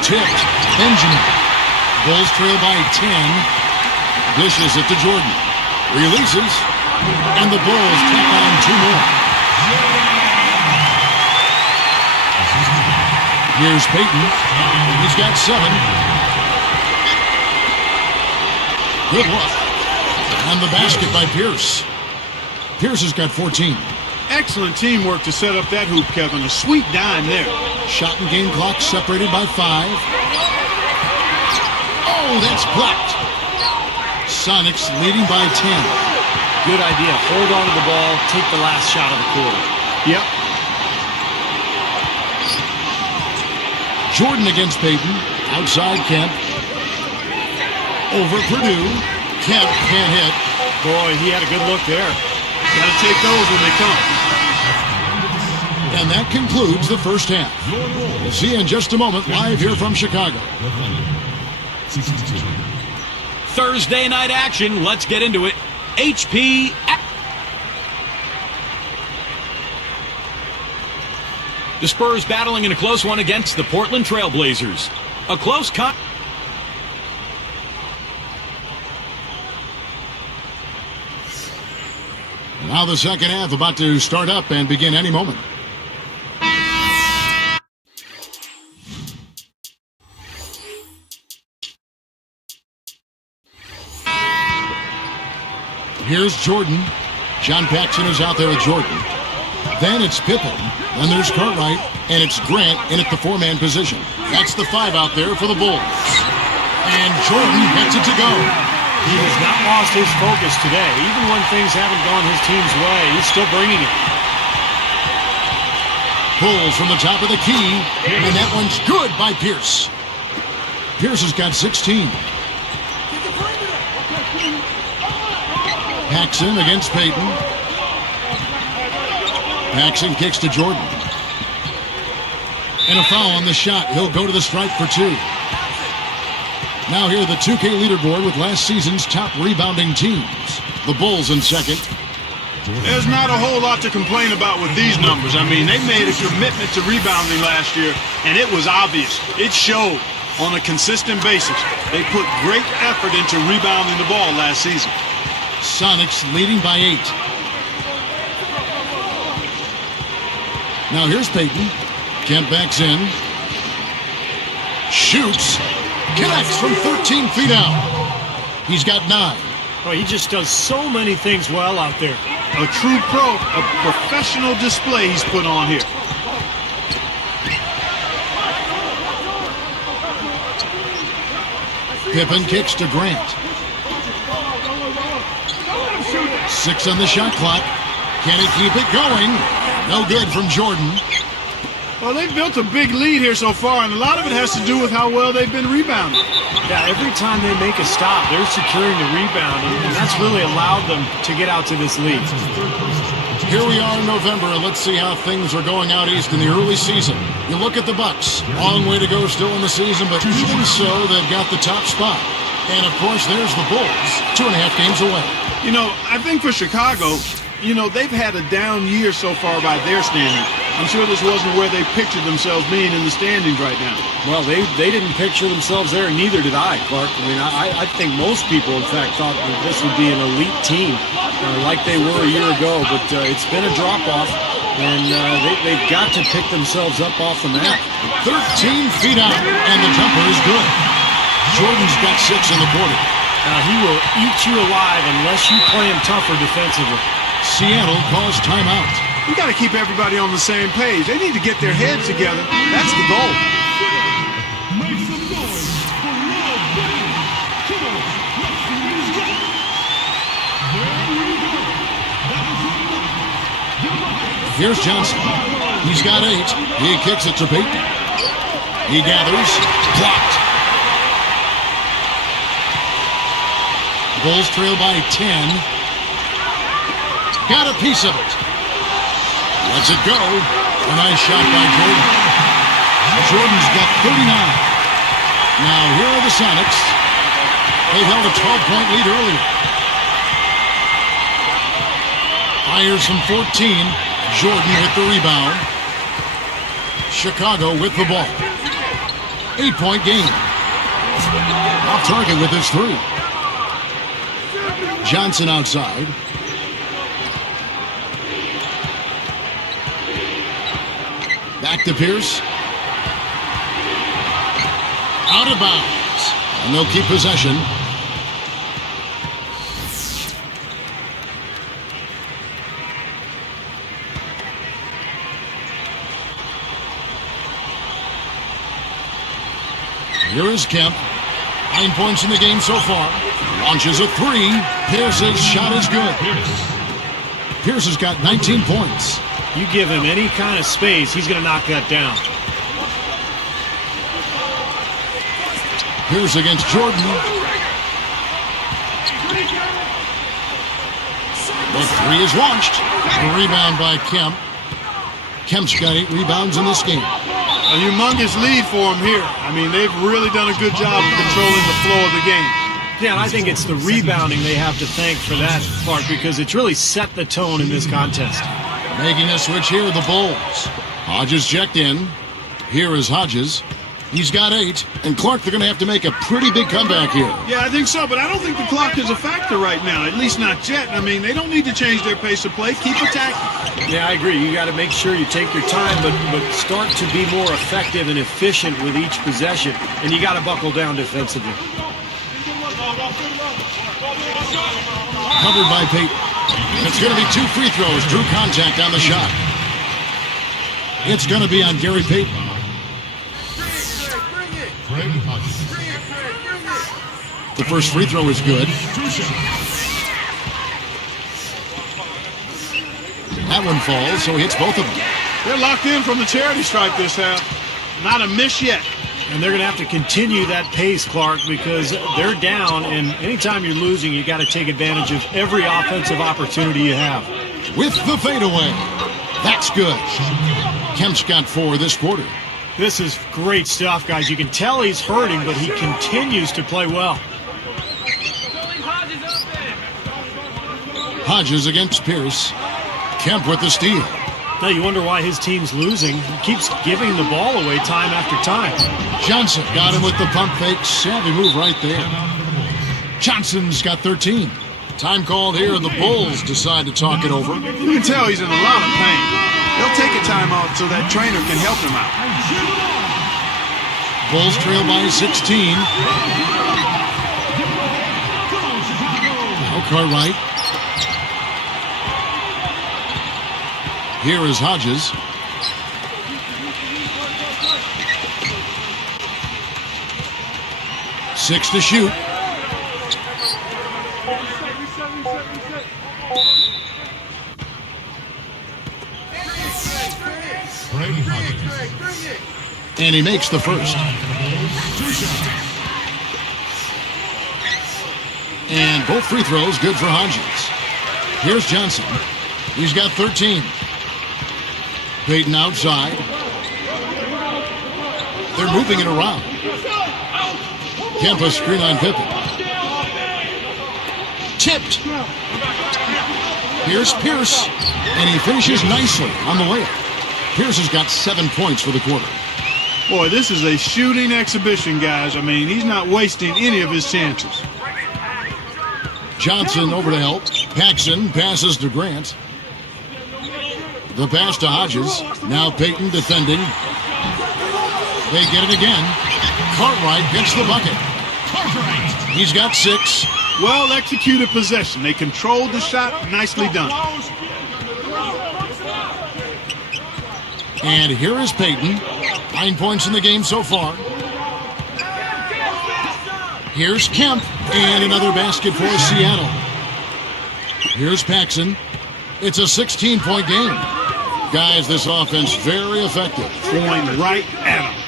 Tipped. Benjamin. Bulls trail by 10. Dishes it to Jordan. Releases. And the Bulls tack on 2 more. Here's Payton. He's got 7. Good look. And the basket by Pierce. Pierce has got 14. Excellent teamwork to set up that hoop, Kevin. A sweet dime there. Shot and game clock separated by 5. Oh, that's blocked. Sonics leading by 10. Good idea. Hold on to the ball. Take the last shot of the quarter. Yep. Jordan against Payton. Outside Kemp. Over Purdue. Kemp can't hit. Boy, he had a good look there. Got to take those when they come. And that concludes the first half. We'll see you in just a moment live here from Chicago. Thursday night action. Let's get into it. HP. The Spurs battling in a close one against the Portland Trail Blazers. A close cut. Now the second half about to start up and begin any moment. Here's Jordan. John Paxson is out there with Jordan. Then it's Pippen. Then there's Cartwright. And it's Grant in at the 4-man position. That's the 5 out there for the Bulls. And Jordan gets it to go. He has not lost his focus today. Even when things haven't gone his team's way, he's still bringing it. Pulls from the top of the key. And that one's good by Pierce. Pierce has got 16. Paxson against Payton. Paxson kicks to Jordan. And a foul on the shot. He'll go to the stripe for 2. Now here the 2K leaderboard with last season's top rebounding teams. The Bulls in second. There's not a whole lot to complain about with these numbers. I mean, they made a commitment to rebounding last year, and it was obvious. It showed on a consistent basis. They put great effort into rebounding the ball last season. Sonics leading by 8. Now here's Payton. Kemp backs in. Shoots. Connects from 13 feet out. He's got 9. Oh, he just does so many things well out there. A true pro, a professional display he's put on here. Pippen kicks to Grant. 6 on the shot clock. Can he keep it going? No good from Jordan. Well, they've built a big lead here so far, and a lot of it has to do with how well they've been rebounding. Yeah, every time they make a stop, they're securing the rebound, and that's really allowed them to get out to this lead. Here we are in November, and let's see how things are going out east in the early season. You look at the Bucks. Long way to go still in the season, but even so, they've got the top spot. And, of course, there's the Bulls, 2.5 games away. You know, I think for Chicago, they've had a down year so far by their standards. I'm sure this wasn't where they pictured themselves being in the standings right now. Well, they didn't picture themselves there, neither did I, Clark. I mean, I think most people, in fact, thought that this would be an elite team like they were a year ago, but it's been a drop-off, and they've got to pick themselves up off the map. 13 feet out, and the jumper is good. Jordan's got 6 in the quarter. He will eat you alive unless you play him tougher defensively. Seattle calls timeout. You got to keep everybody on the same page. They need to get their heads together. That's the goal. Make some noise for LeBron. Come on, let's see this go. There we go. That was Here's Johnson. He's got 8. He kicks it to Pippen. He gathers. Blocked. Bulls trail by 10. Got a piece of it. Lets it go. A nice shot by Jordan. Jordan's got 39. Now here are the Sonics. They held a 12-point lead earlier. Fires from 14. Jordan with the rebound. Chicago with the ball. 8-point game. Off target with his 3. Johnson outside. Back to Pierce. Out of bounds. And they'll keep possession. Here is Kemp. 9 points in the game so far. Launches a 3. Pierce's shot is good. Pierce has got 19 points. You give him any kind of space, he's going to knock that down. Pierce against Jordan. The 3 is launched. The rebound by Kemp. Kemp's got 8 rebounds in this game. A humongous lead for them here. I mean, they've really done a good job of controlling the flow of the game. Yeah, and I think it's the rebounding they have to thank for that, Clark, because it's really set the tone in this contest. Making a switch here, the Bulls. Hodges checked in. Here is Hodges. He's got 8. And Clark, they're going to have to make a pretty big comeback here. Yeah, I think so, but I don't think the clock is a factor right now, at least not yet. I mean, they don't need to change their pace of play. Keep attacking. Yeah, I agree. You got to make sure you take your time, but start to be more effective and efficient with each possession, and you got to buckle down defensively. Covered by Peyton. And it's going to be 2 free throws. Drew contact on the shot. It's going to be on Gary Payton. The first free throw is good. That one falls, so he hits both of them. They're locked in from the charity stripe this half. Not a miss yet. And they're going to have to continue that pace, Clark, because they're down, and anytime you're losing, you got to take advantage of every offensive opportunity you have. With the fadeaway. That's good. Kemp's got 4 this quarter. This is great stuff, guys. You can tell he's hurting, but he continues to play well. Hodges against Pierce. Kemp with the steal. Now you wonder why his team's losing. He keeps giving the ball away time after time. Johnson got him with the pump fake. Savvy move right there. Johnson's got 13. Time called here, and the Bulls decide to talk it over. You can tell he's in a lot of pain. They'll take a timeout so that trainer can help him out. Bulls trail by 16. Now Cartwright. Here is Hodges. Six to shoot. Craig Hodges. And he makes the first. Two shots. And both free throws good for Hodges. Here's Johnson. He's got 13. Payton outside. They're moving it around. Kemp a screen on Pippen. Tipped. Here's Pierce. And he finishes nicely on the layup. Pierce has got 7 points for the quarter. Boy, this is a shooting exhibition, guys. I mean, he's not wasting any of his chances. Johnson over to help. Paxson passes to Grant. The pass to Hodges. Now Payton defending. They get it again. Cartwright gets the bucket. He's got 6. Well executed possession. They controlled the shot. Nicely done. And here is Payton. 9 points in the game so far. Here's Kemp. And another basket for Seattle. Here's Paxson. It's a 16-point game. Guys, this offense very effective. Throwing right at him.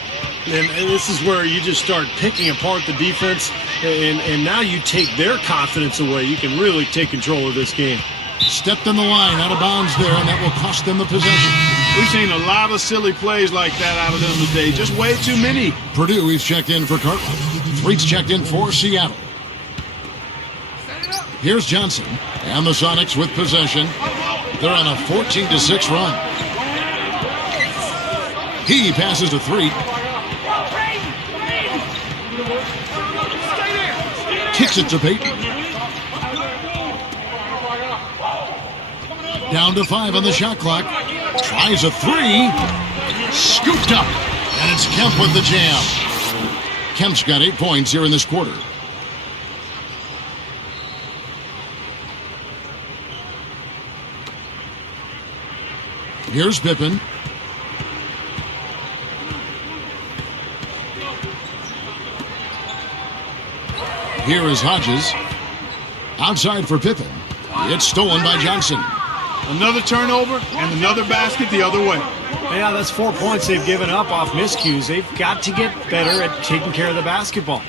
And this is where you just start picking apart the defense, and now you take their confidence away. You can really take control of this game. Stepped on the line, out of bounds there, and that will cost them the possession. We've seen a lot of silly plays like that out of them today. Just way too many. Purdue, he's checked in for Cartwright. Threet's checked in for Seattle. Here's Johnson, and the Sonics with possession. They're on a 14-6 run. He passes to Threet. Kicks it to Payton. Down to 5 on the shot clock. Tries a 3. Scooped up. And it's Kemp with the jam. Kemp's got 8 points here in this quarter. Here's Pippen. Here is Hodges. Outside for Pippen. It's stolen by Johnson. Another turnover and another basket the other way. Yeah, that's 4 points they've given up off miscues. They've got to get better at taking care of the basketball.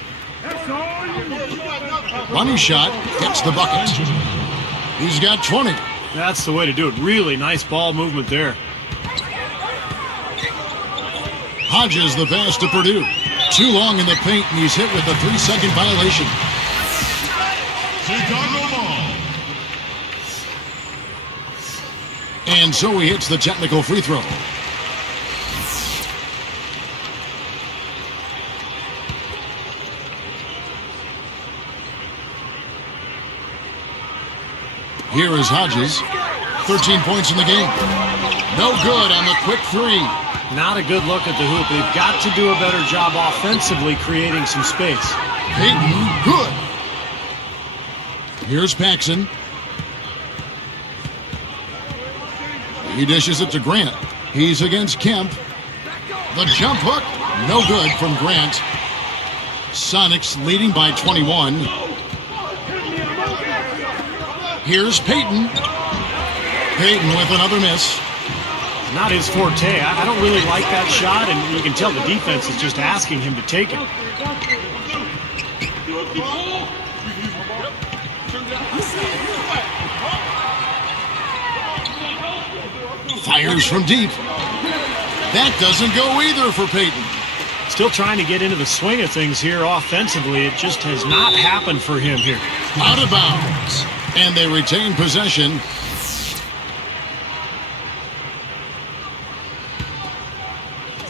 Money shot gets the bucket. He's got 20. That's the way to do it. Really nice ball movement there. Hodges the pass to Purdue. Too long in the paint, and he's hit with a 3-second violation. Chicago ball. And so he hits the technical free throw. Here is Hodges. 13 points in the game. No good on the quick 3. Not a good look at the hoop. They've got to do a better job offensively creating some space. Payton, good. Here's Paxson. He dishes it to Grant. He's against Kemp. The jump hook, no good from Grant. Sonics leading by 21. Here's Payton. Payton with another miss. Not his forte. I don't really like that shot, and you can tell the defense is just asking him to take it. Fires from deep. That doesn't go either for Payton. Still trying to get into the swing of things here offensively. It just has not happened for him here. Out of bounds. And they retain possession.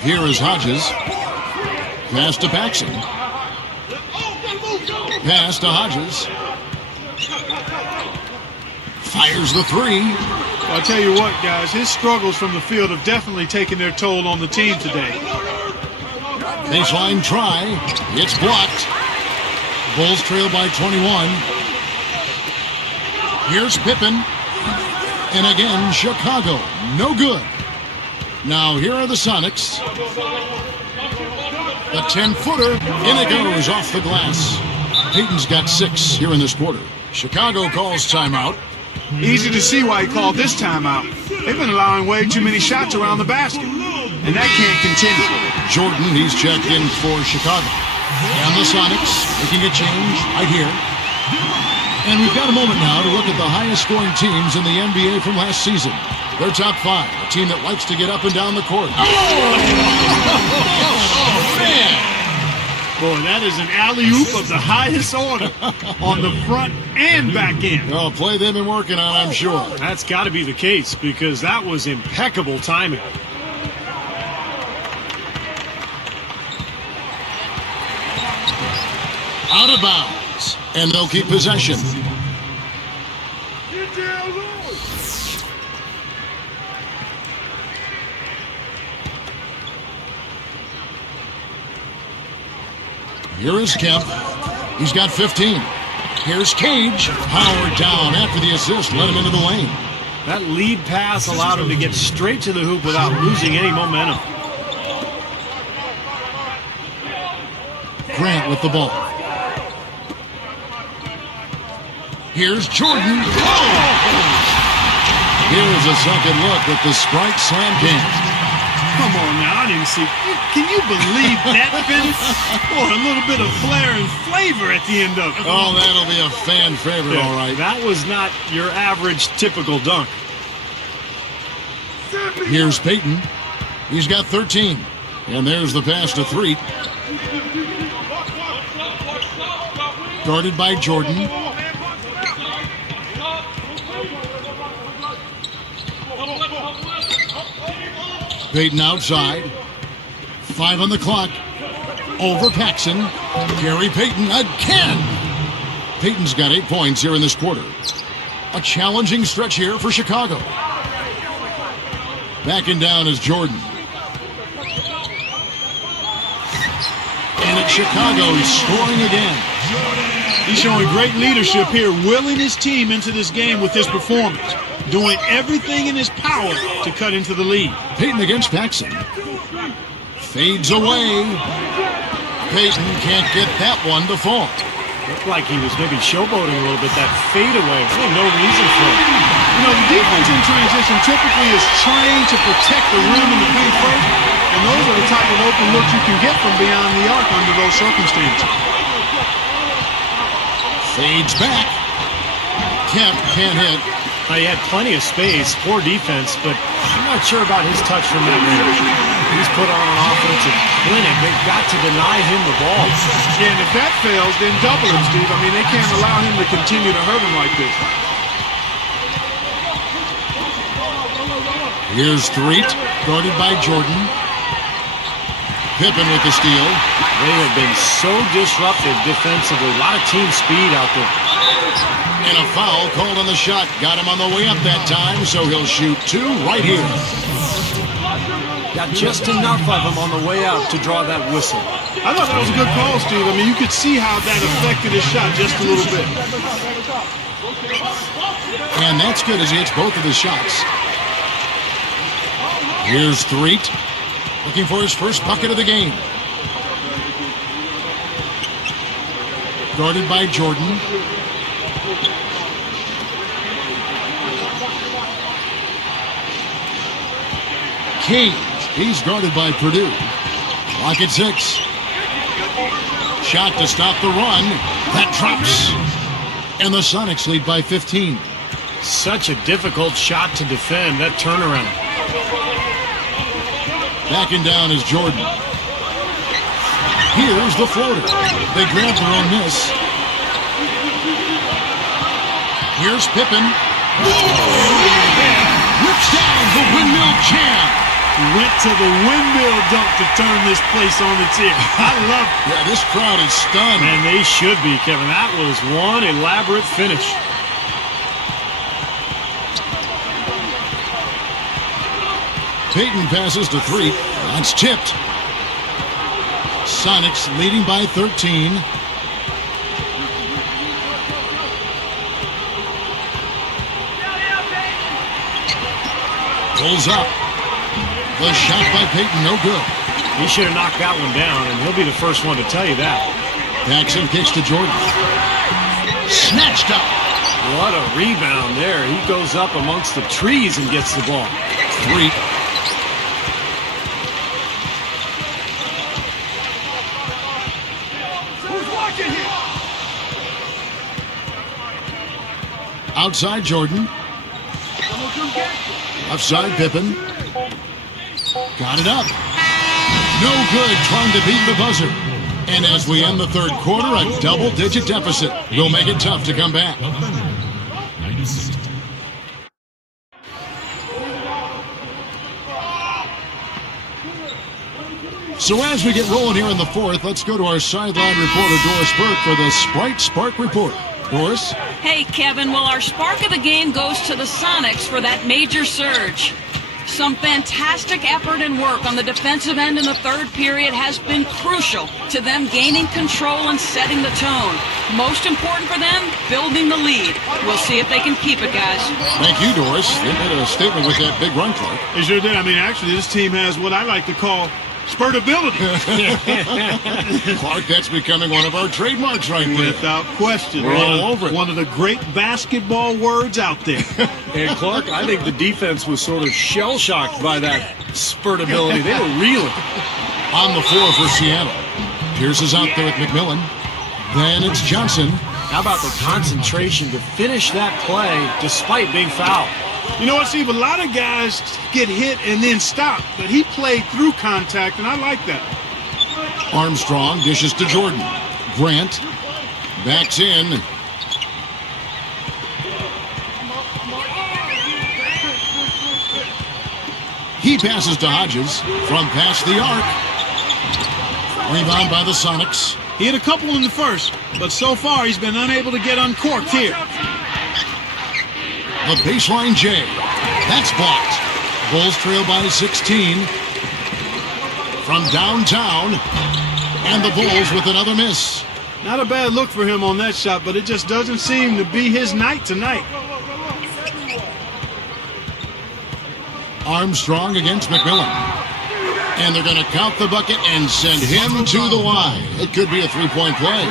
Here is Hodges. Pass to Paxson. Pass to Hodges. Fires the 3. I'll tell you what, guys, his struggles from the field have definitely taken their toll on the team today. Baseline try. It's blocked. Bulls trail by 21. Here's Pippen. And again, Chicago. No good. Now here are the Sonics. The 10-footer. In it goes off the glass. Payton's got 6 here in this quarter. Chicago calls timeout. Easy to see why he called this timeout. They've been allowing way too many shots around the basket, and that can't continue. Jordan, he's checked in for Chicago. And the Sonics making a change right here. And we've got a moment now to look at the highest scoring teams in the NBA from last season. Their top 5, a team that likes to get up and down the court. Oh, man. Boy, that is an alley-oop of the highest order on the front and back end. Well, play they've been working on, I'm sure. That's got to be the case because that was impeccable timing. Out of bounds. And they'll keep possession. Here is Kemp. He's got 15. Here's Cage. Powered down after the assist. Let him into the lane. That lead pass allowed him to get straight to the hoop without losing any momentum. Grant with the ball. Here's Jordan. Here's a second look at the Sprite Slam King. Come on now, I didn't see. Can you believe that finish? Boy, a little bit of flair and flavor at the end of it. Oh, that'll be a fan favorite, all right. That was not your average typical dunk. Here's Payton. He's got 13. And there's the pass to 3. Guarded by Jordan. Payton outside. 5 on the clock. Over Paxson. Gary Payton again. Payton's got 8 points here in this quarter. A challenging stretch here for Chicago. Backing down is Jordan. And it's Chicago scoring again. He's showing great leadership here, willing his team into this game with his performance, doing everything in his power to cut into the lead. Payton against Paxson. Fades away. Payton can't get that one to fall. Looked like he was maybe showboating a little bit, that fadeaway. Really no reason for it. You know, the defense in transition typically is trained to protect the rim and the paint first, and those are the type of open looks you can get from beyond the arc under those circumstances. Fades back. Kemp can't hit. Now, he had plenty of space, poor defense, but I'm not sure about his touch from that range. He's put on an offensive clinic. They've got to deny him the ball. And if that fails, then double it, Steve. I mean, they can't allow him to continue to hurt him like this. Here's Threet, guarded by Jordan. Pippen with the steal. They have been so disruptive defensively. A lot of team speed out there. And a foul called on the shot. Got him on the way up that time, so he'll shoot 2 right here. Got just enough of them on the way out to draw that whistle. I thought that was a good call, Steve. I mean, you could see how that affected his shot just a little bit. And that's good as he hits both of his shots. Here's Threet, looking for his first bucket of the game. Guarded by Jordan. Cage, he's guarded by Purdue. Clock at 6. Shot to stop the run. That drops. And the Sonics lead by 15. Such a difficult shot to defend, that turnaround. Backing down is Jordan. Here's the floater. They grab their own miss. Here's Pippen. Whips down the windmill jam. Went to the windmill dunk to turn this place on its ear. I love it. Yeah, this crowd is stunned. Man, they should be, Kevin. That was one elaborate finish. Payton passes to 3. That's tipped. Sonics leading by 13. Pulls up. The shot by Payton, no good. He should have knocked that one down, and he'll be the first one to tell you that. Paxson kicks to Jordan. Snatched up. What a rebound there. He goes up amongst the trees and gets the ball. 3. Outside Jordan. Offside Pippen. Got it up. No good trying to beat the buzzer. And as we end the third quarter, a double-digit deficit will make it tough to come back. So as we get rolling here in the fourth, let's go to our sideline reporter, Doris Burke, for the Sprite Spark Report. Doris? Hey, Kevin. Well, our spark of the game goes to the Sonics for that major surge. Some fantastic effort and work on the defensive end in the third period has been crucial to them gaining control and setting the tone. Most important for them, building the lead. We'll see if they can keep it, guys. Thank you, Doris. They made a statement with that big run, Clark. They sure did. I mean, actually, this team has what I like to call spurtability. Clark, that's becoming one of our trademarks right there. Without question. We're all over it. One of the great basketball words out there. And Clark, I think the defense was sort of shell-shocked by that spurtability. They were reeling. On the floor for Seattle. Pierce is out there with McMillan. Then it's Johnson. How about the concentration to finish that play despite being fouled? You know what, Steve? A lot of guys get hit and then stop, but he played through contact, and I like that. Armstrong dishes to Jordan. Grant backs in. He passes to Hodges from past the arc. Rebound by the Sonics. He had a couple in the first, but so far he's been unable to get uncorked here. The baseline J. That's blocked. Bulls trail by 16. From downtown. And the Bulls with another miss. Not a bad look for him on that shot, but it just doesn't seem to be his night tonight. Armstrong against McMillan. And they're going to count the bucket and send him to the line. It could be a three-point play.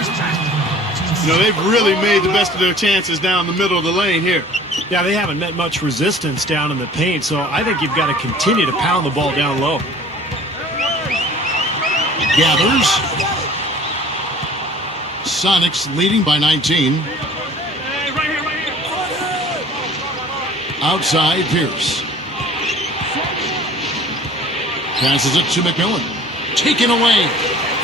You know, they've really made the best of their chances down the middle of the lane here. Yeah, they haven't met much resistance down in the paint, so I think you've got to continue to pound the ball down low. Gathers. Sonics leading by 19. Outside Pierce. Passes it to McMillan. Taken away.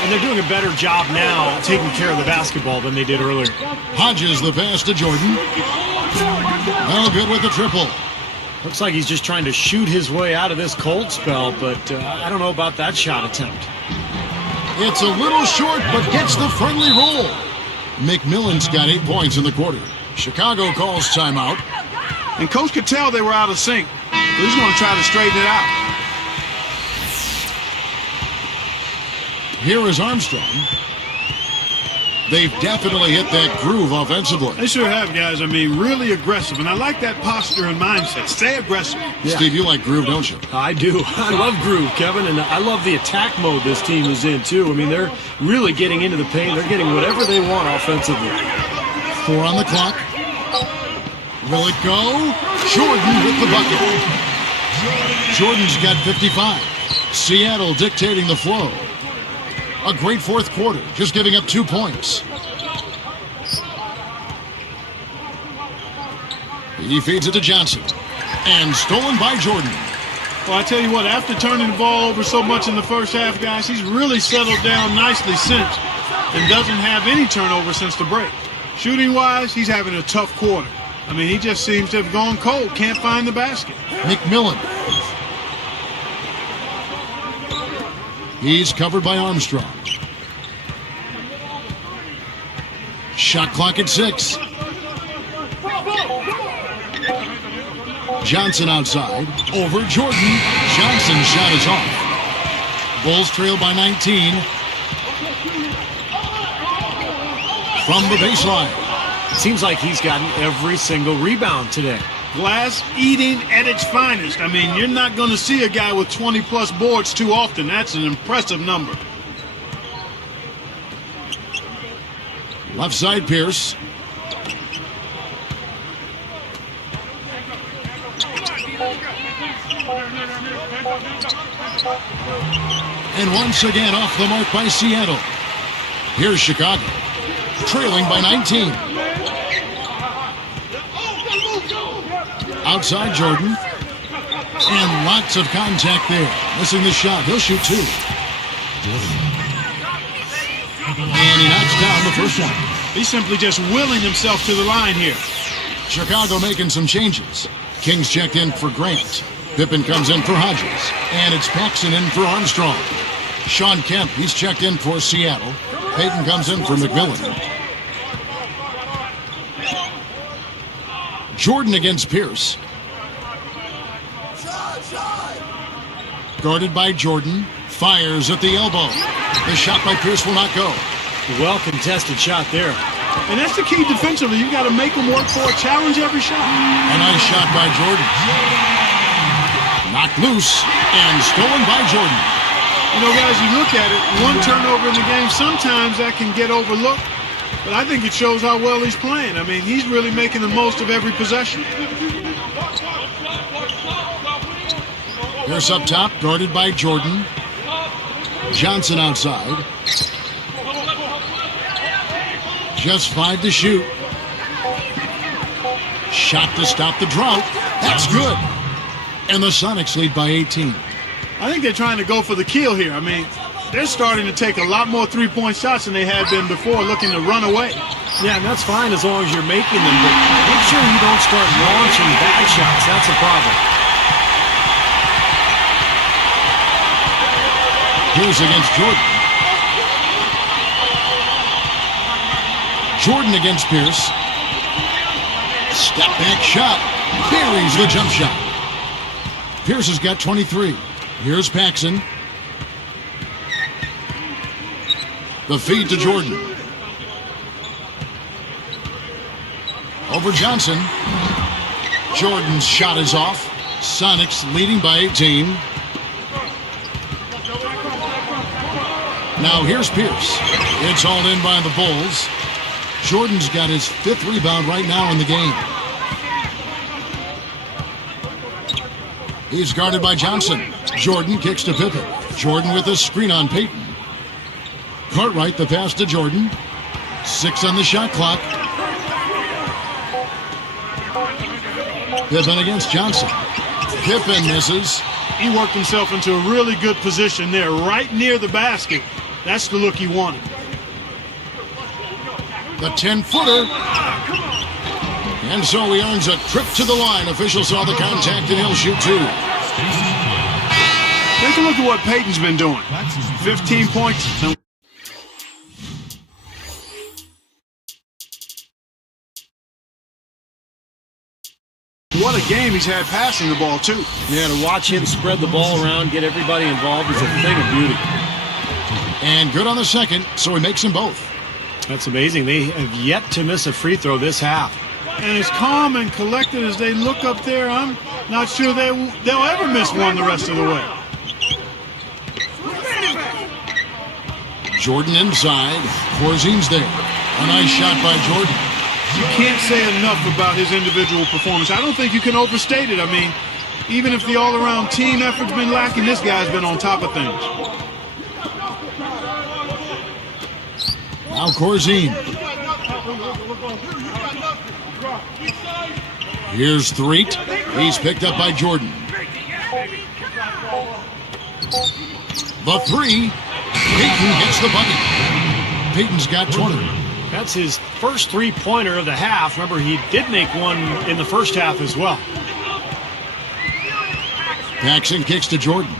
And they're doing a better job now taking care of the basketball than they did earlier. Hodges the pass to Jordan. Well, good with the triple. Looks like he's just trying to shoot his way out of this cold spell, but I don't know about that shot attempt. It's a little short, but gets the friendly roll. McMillan's got 8 points in the quarter. Chicago calls timeout. And Coach could tell they were out of sync. He's going to try to straighten it out. Here is Armstrong. They've definitely hit that groove offensively. They sure have, guys. I mean, really aggressive. And I like that posture and mindset. Stay aggressive. Yeah. Steve, you like groove, don't you? I do. I love groove, Kevin. And I love the attack mode this team is in, too. I mean, they're really getting into the paint. They're getting whatever they want offensively. 4 on the clock. Will it go? Jordan with the bucket. Jordan's got 55. Seattle dictating the flow. A great fourth quarter, just giving up 2 points. He feeds it to Johnson. And stolen by Jordan. Well, I tell you what, after turning the ball over so much in the first half, guys, he's really settled down nicely since and doesn't have any turnover since the break. Shooting-wise, he's having a tough quarter. I mean, he just seems to have gone cold, can't find the basket. McMillan. He's covered by Armstrong. Shot clock at 6. Johnson outside. Over Jordan. Johnson's shot is off. Bulls trail by 19. From the baseline. It seems like he's gotten every single rebound today. Glass eating at its finest. I mean, you're not going to see a guy with 20-plus boards too often. That's an impressive number. Left side Pierce. And once again off the mark by Seattle. Here's Chicago, trailing by 19. Outside Jordan. And lots of contact there. Missing the shot. He'll shoot two. And he knocks down the first one. He's simply just willing himself to the line here. Chicago making some changes. Kings checked in for Grant. Pippen comes in for Hodges. And it's Paxson in for Armstrong. Sean Kemp, he's checked in for Seattle. Payton comes in for McMillan. Jordan against Pierce. Guarded by Jordan. Fires at the elbow. The shot by Pierce will not go. Well-contested shot there. And that's the key defensively. You've got to make them work for it. Challenge every shot. A nice shot by Jordan. Knocked loose and stolen by Jordan. You know, guys, you look at it, one turnover in the game, sometimes that can get overlooked. But I think it shows how well he's playing. I mean, he's really making the most of every possession. Pierce up top, guarded by Jordan. Johnson outside. Just 5 to shoot. Shot to stop the drought. That's good. And the Sonics lead by 18. I think they're trying to go for the kill here. I mean, they're starting to take a lot more three-point shots than they had been before, looking to run away. Yeah, and that's fine as long as you're making them, but make sure you don't start launching bad shots. That's a problem. Here's against Jordan. Jordan against Pierce. Step back shot. Buries the jump shot. Pierce has got 23. Here's Paxson. The feed to Jordan. Over Johnson. Jordan's shot is off. Sonics leading by 18. Now here's Pierce. It's all in by the Bulls. Jordan's got his 5th rebound right now in the game. He's guarded by Johnson. Jordan kicks to Pippen. Jordan with a screen on Payton. Cartwright the pass to Jordan. 6 on the shot clock. Pippen against Johnson. Pippen misses. He worked himself into a really good position there, right near the basket. That's the look he wanted. The 10-footer. And so he earns a trip to the line. Officials saw the contact and he'll shoot 2. Take a look at what Payton's been doing. 15 points. What a game he's had passing the ball, too. Yeah, to watch him spread the ball around, get everybody involved is a thing of beauty. And good on the second, so he makes them both. That's amazing. They have yet to miss a free throw this half. And as calm and collected as they look up there, I'm not sure they'll ever miss one the rest of the way. Jordan inside. Korzin's there. A nice shot by Jordan. You can't say enough about his individual performance. I don't think you can overstate it. I mean, even if the all-around team effort's been lacking, this guy's been on top of things. Now Korzin. Here's Threet. He's picked up by Jordan. The 3. Payton hits the bucket. Payton's got 20. That's his first three-pointer of the half. Remember, he did make one in the first half as well. Paxson kicks to Jordan.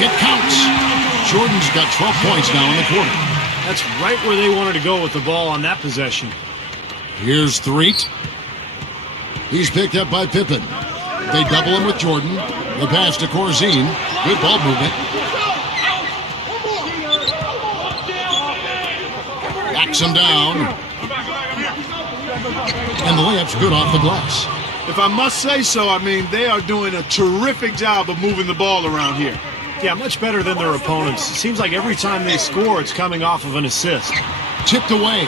It counts. Jordan's got 12 points now in the quarter. That's right where they wanted to go with the ball on that possession. Here's Threet. He's picked up by Pippen. They double him with Jordan. The pass to Korzin. Good ball movement. Backs him down. And the layup's good off the glass. If I must say so, I mean, they are doing a terrific job of moving the ball around here. Yeah, much better than their opponents. It seems like every time they score, it's coming off of an assist. Tipped away.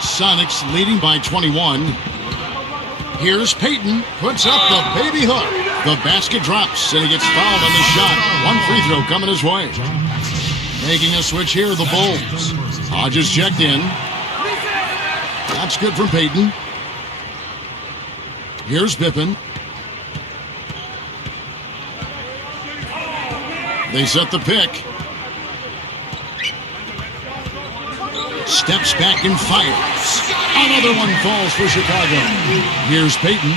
Sonics leading by 21. Here's Peyton, puts up the baby hook. The basket drops, and he gets fouled on the shot. One free throw coming his way. Making a switch here, the Bulls. Hodges checked in. That's good from Peyton. Here's Pippen. They set the pick. Steps back and fires. Another one falls for Chicago. Here's Peyton.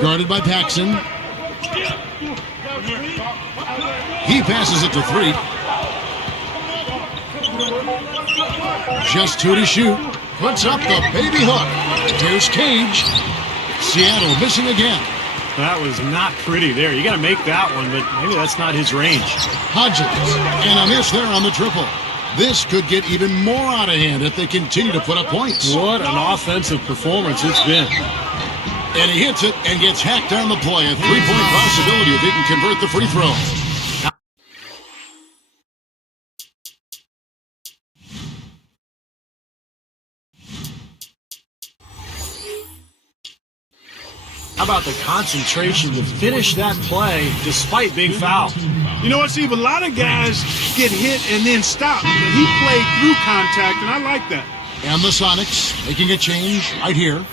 Guarded by Paxson. He passes it to 3. Just 2 to shoot. Puts up the baby hook. Here's Cage. Seattle missing again. That was not pretty there. You got to make that one, but maybe that's not his range. Hodges. And a miss there on the triple. This could get even more out of hand if they continue to put up points. What an offensive performance it's been. And he hits it and gets hacked on the play. A 3-point possibility if he can convert the free throw. How about the concentration to finish that play despite being fouled? You know what, Steve? A lot of guys get hit and then stop. But he played through contact, and I like that. And the Sonics making a change right here.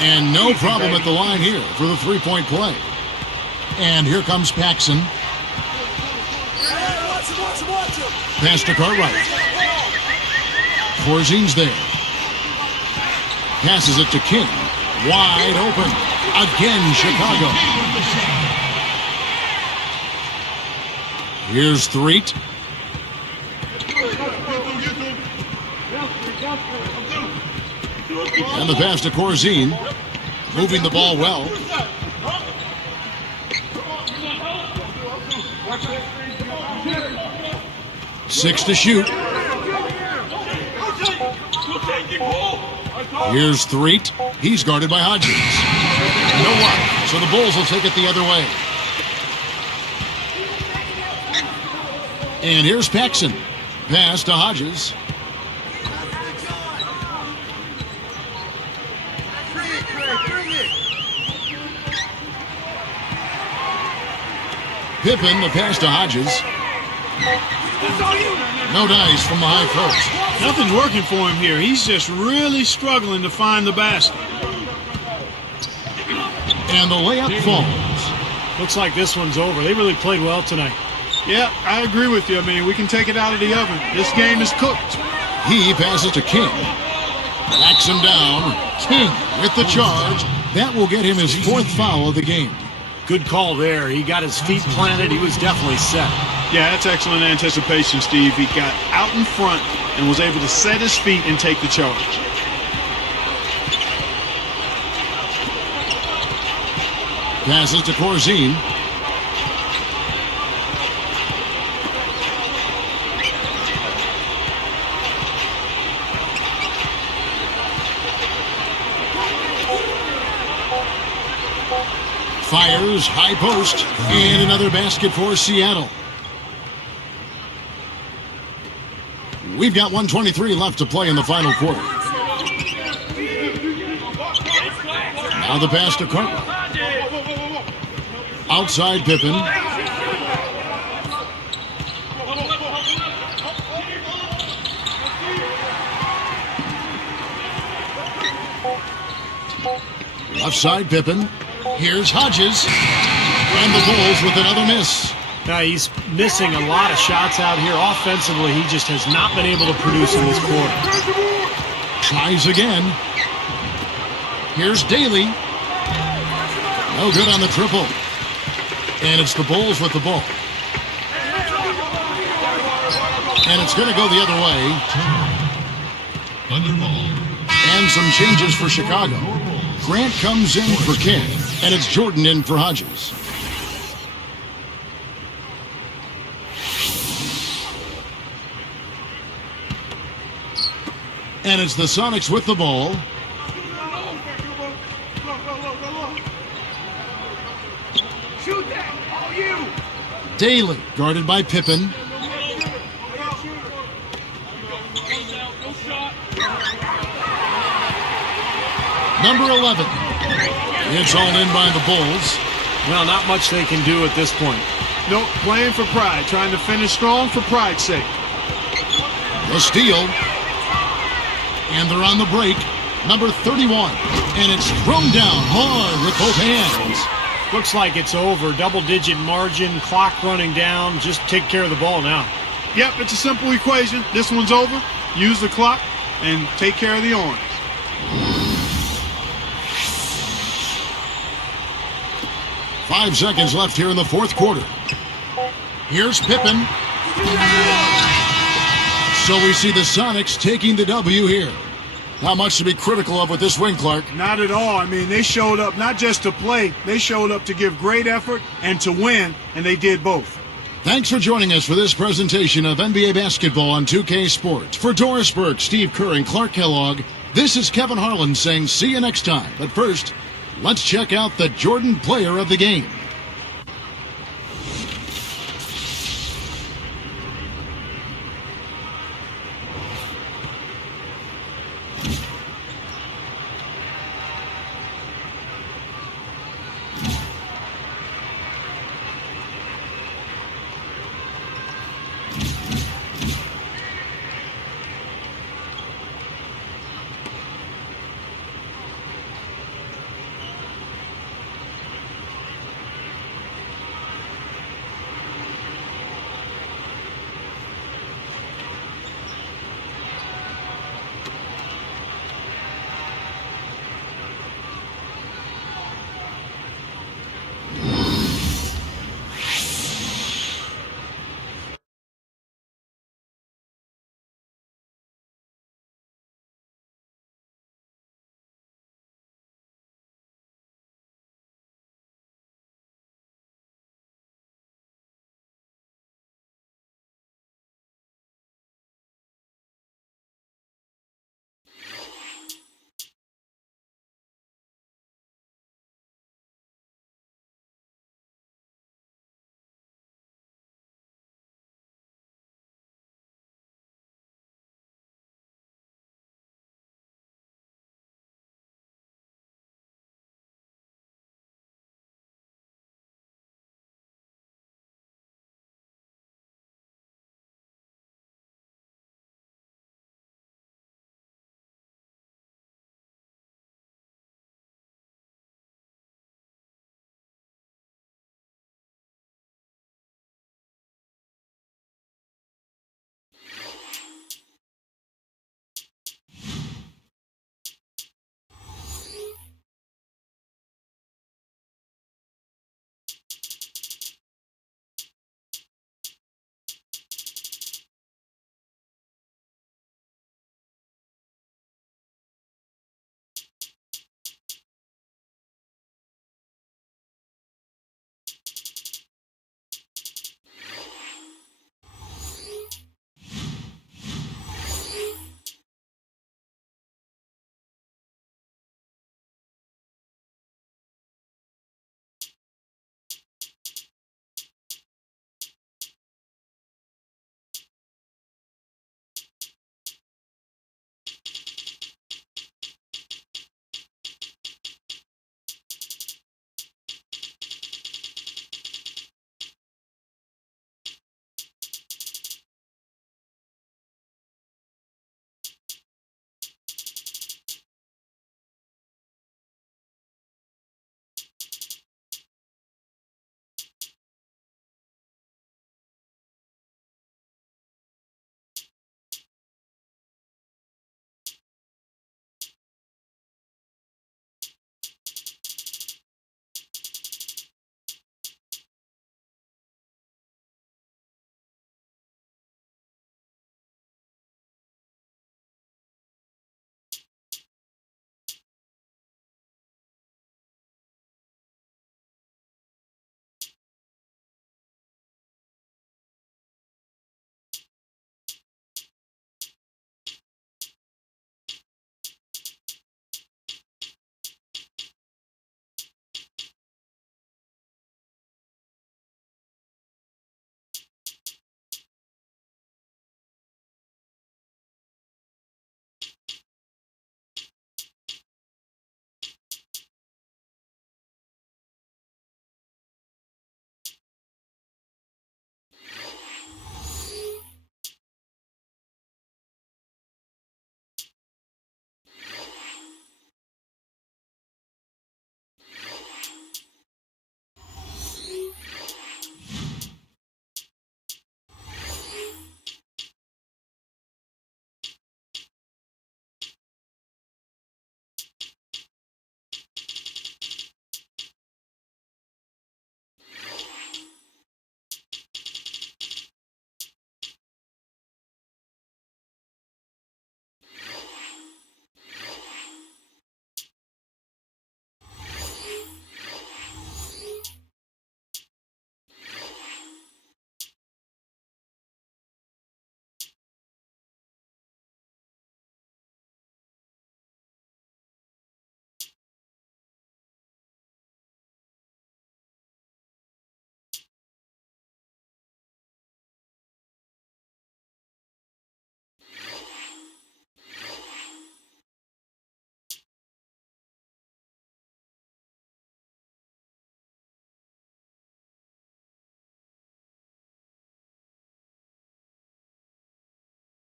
And no problem at the line here for the 3-point play. And here comes Paxson. Pass to Cartwright. Corzine's there. Passes it to King. Wide open. Again, Chicago. Here's Threet. And the pass to Corzine. Moving the ball well. Six to shoot. Here's Threet. He's guarded by Hodges. No luck, so the Bulls will take it the other way. And here's Paxson. Pass to Hodges. Pippen, the pass to Hodges. No dice from the high post. Nothing's working for him here. He's just really struggling to find the basket. And the layup falls. Looks like this one's over. They really played well tonight. Yeah, I agree with you. I mean, we can take it out of the oven. This game is cooked. He passes to King. Backs him down. King with the charge. That will get him his 4th foul of the game. Good call there. He got his feet planted. He was definitely set. Yeah, that's excellent anticipation, Steve. He got out in front and was able to set his feet and take the charge. Passes to Corzine. Fires, high post, and another basket for Seattle. We've got 1:23 left to play in the final quarter. Now the pass to Cartwright. Outside Pippen. Left side Pippen. Here's Hodges. And the Bulls with another miss. Now he's missing a lot of shots out here. Offensively, he just has not been able to produce in this quarter. Tries again. Here's Daly. No good on the triple. And it's the Bulls with the ball. And it's going to go the other way. And some changes for Chicago. Grant comes in for King. And it's Jordan in for Hodges. And it's the Sonics with the ball. Shoot that! All you! Daly, guarded by Pippen. Number 11. It's all in by the Bulls. Well, not much they can do at this point. Nope, playing for pride, trying to finish strong for pride's sake. The steal. And they're on the break. Number 31. And it's thrown down hard with both hands. Looks like it's over. Double-digit margin, clock running down. Just take care of the ball now. Yep, it's a simple equation. This one's over. Use the clock and take care of the orange. Five seconds left here in the fourth quarter. Here's Pippen. So we see the Sonics taking the W here. Not much to be critical of with this win, Clark. Not at all. I mean, they showed up not just to play, they showed up to give great effort and to win, and they did both. Thanks for joining us for this presentation of NBA basketball on 2K Sports. For Doris Burke, Steve Kerr, and Clark Kellogg, this is Kevin Harlan saying see you next time. But first, let's check out the Jordan player of the game.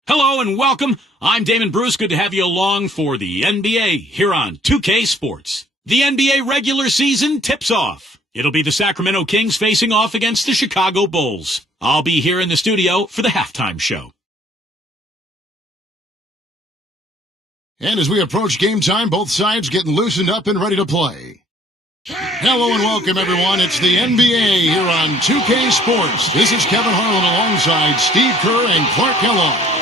Hello and welcome. I'm Damon Bruce. Good to have you along for the NBA here on 2K Sports. The NBA regular season tips off. It'll be the Sacramento Kings facing off against the Chicago Bulls. I'll be here in the studio for the halftime show. And as we approach game time, both sides getting loosened up and ready to play. Hello and welcome, everyone. It's the NBA here on 2K Sports. This is Kevin Harlan alongside Steve Kerr and Clark Kellogg.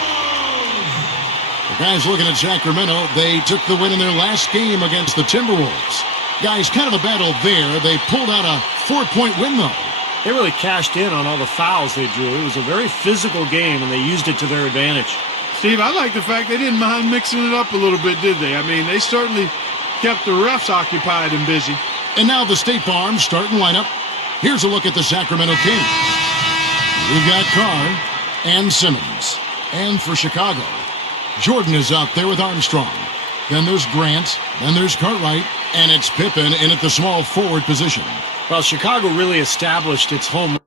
The guys looking at Sacramento, they took the win in their last game against the Timberwolves. Guys, kind of a battle there. They pulled out a 4-point win, though. They really cashed in on all the fouls they drew. It was a very physical game, and they used it to their advantage. Steve, I like the fact they didn't mind mixing it up a little bit, did they? I mean, they certainly kept the refs occupied and busy. And now the State Farm starting lineup. Here's a look at the Sacramento Kings. We've got Carr and Simmons. And for Chicago, Jordan is out there with Armstrong. Then there's Grant. Then there's Cartwright. And it's Pippen in at the small forward position. Well, Chicago really established its home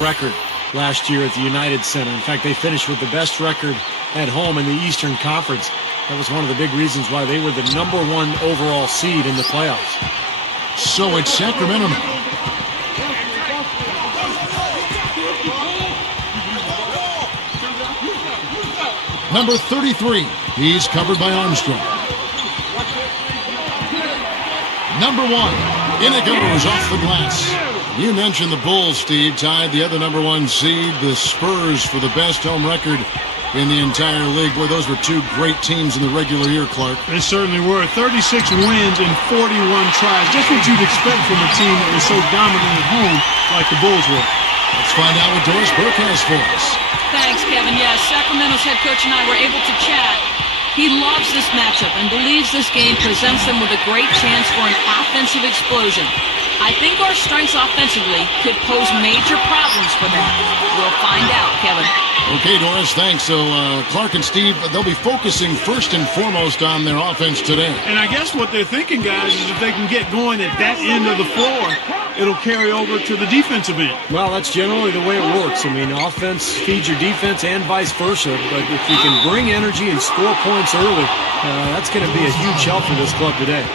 record last year at the United Center. In fact, they finished with the best record at home in the Eastern Conference. That was one of the big reasons why they were the #1 overall seed in the playoffs. So it's Sacramento now. Number 33, he's covered by Armstrong. Number 1, in it goes off the glass. You mentioned the Bulls, Steve, tied the other #1 seed, the Spurs, for the best home record in the entire league. Boy, those were two great teams in the regular year, Clark. They certainly were. 36 wins and 41 tries. Just what you'd expect from a team that was so dominant at home like the Bulls were. Let's find out what Doris Burke has for us. Thanks, Kevin. Yes, Sacramento's head coach and I were able to chat. He loves this matchup and believes this game presents them with a great chance for an offensive explosion. I think our strengths offensively could pose major problems for them. We'll find out, Kevin. Okay, Doris, thanks. So Clark and Steve, they'll be focusing first and foremost on their offense today. And I guess what they're thinking, guys, is if they can get going at that end of the floor, it'll carry over to the defensive end. Well, that's generally the way it works. I mean, offense feeds your defense and vice versa. But if you can bring energy and score points early, that's going to be a huge help for this club today.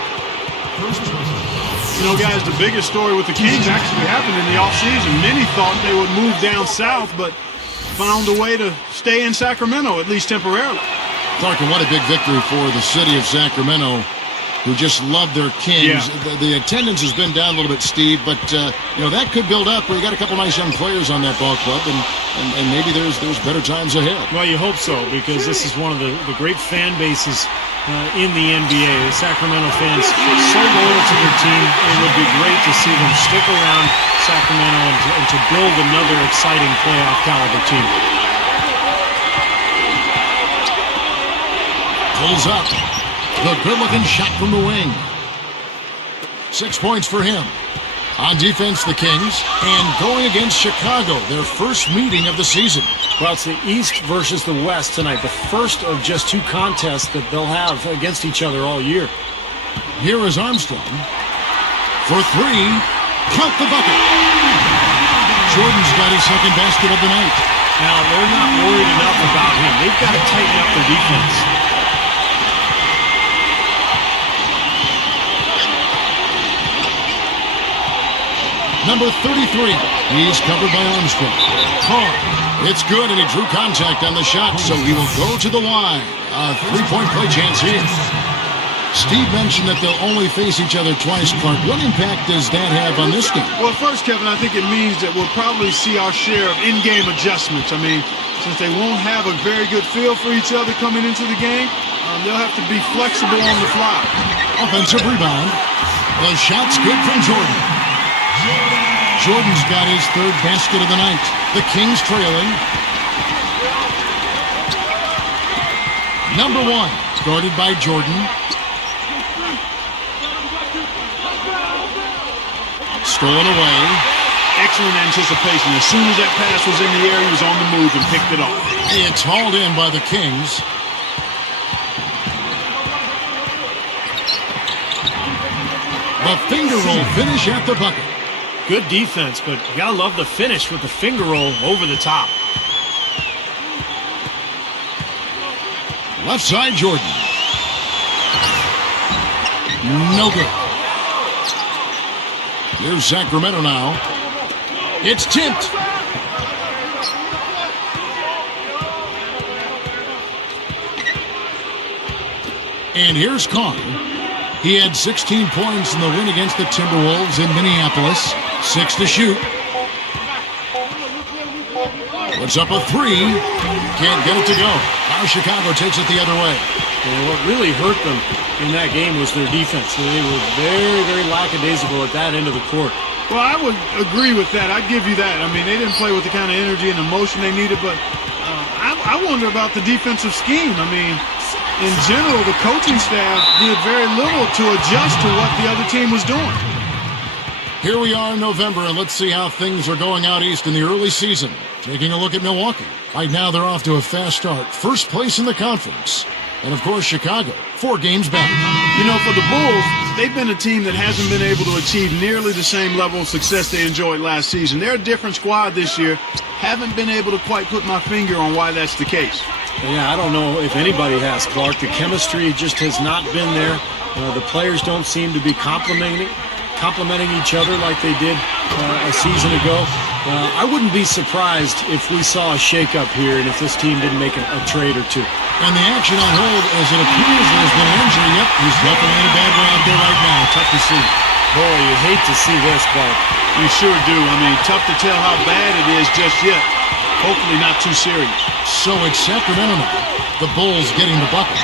You know, guys, the biggest story with the Kings actually happened in the offseason. Many thought they would move down south, but found a way to stay in Sacramento, at least temporarily. Clark, and what a big victory for the city of Sacramento, who just love their Kings. Yeah. The attendance has been down a little bit, Steve, but you know, that could build up. We got a couple nice young players on that ball club, and maybe there's better times ahead. Well, you hope so, because this is one of the great fan bases in the NBA. The Sacramento fans so loyal to their team. It would be great to see them stick around Sacramento and to build another exciting playoff caliber team. Pulls up. The good-looking shot from the wing. 6 points for him. On defense, the Kings, and going against Chicago, their first meeting of the season. Well, it's the East versus the West tonight, the first of just 2 contests that they'll have against each other all year. Here is Armstrong. For 3, count the bucket. Jordan's got his second basket of the night. Now, they're not worried enough about him. They've got to tighten up their defense. Number 33, he's covered by Armstrong. Carr, it's good, and he drew contact on the shot, so he will go to the line. A 3-point play chance here. Steve mentioned that they'll only face each other twice, Clark. What impact does that have on this game? Well, first, Kevin, I think it means that we'll probably see our share of in-game adjustments. I mean, since they won't have a very good feel for each other coming into the game, they'll have to be flexible on the fly. Offensive rebound. The shot's good from Jordan. Jordan's got his 3rd basket of the night. The Kings trailing. Number 1, guarded by Jordan. Stolen away. Excellent anticipation. As soon as that pass was in the air, he was on the move and picked it off. It's hauled in by the Kings. The finger roll finish at the bucket. Good defense, but you gotta love the finish with the finger roll over the top. Left side, Jordan. No good. Here's Sacramento now. It's tipped. And here's Carr. He had 16 points in the win against the Timberwolves in Minneapolis. 6 to shoot. Puts up a 3. Can't get it to go. Now Chicago takes it the other way. And what really hurt them in that game was their defense. They were very, very lackadaisical at that end of the court. Well, I would agree with that. I'd give you that. I mean, they didn't play with the kind of energy and emotion they needed, but I wonder about the defensive scheme. I mean, in general, the coaching staff did very little to adjust to what the other team was doing. Here we are in November, and let's see how things are going out east in the early season. Taking a look at Milwaukee. Right now, they're off to a fast start. First place in the conference. And, of course, Chicago, 4 games back. You know, for the Bulls, they've been a team that hasn't been able to achieve nearly the same level of success they enjoyed last season. They're a different squad this year. Haven't been able to quite put my finger on why that's the case. Yeah, I don't know if anybody has, Clark. The chemistry just has not been there. The players don't seem to be complimenting each other like they did a season ago. I wouldn't be surprised if we saw a shakeup here and if this team didn't make a trade or two. And the action on hold as it appears there's been an injury. Yep, he's definitely in a bad way out there right now. Tough to see. Boy, you hate to see this, Clark. You sure do. I mean, tough to tell how bad it is just yet. Hopefully not too serious. So it's Sacramento now. The Bulls getting the bucket.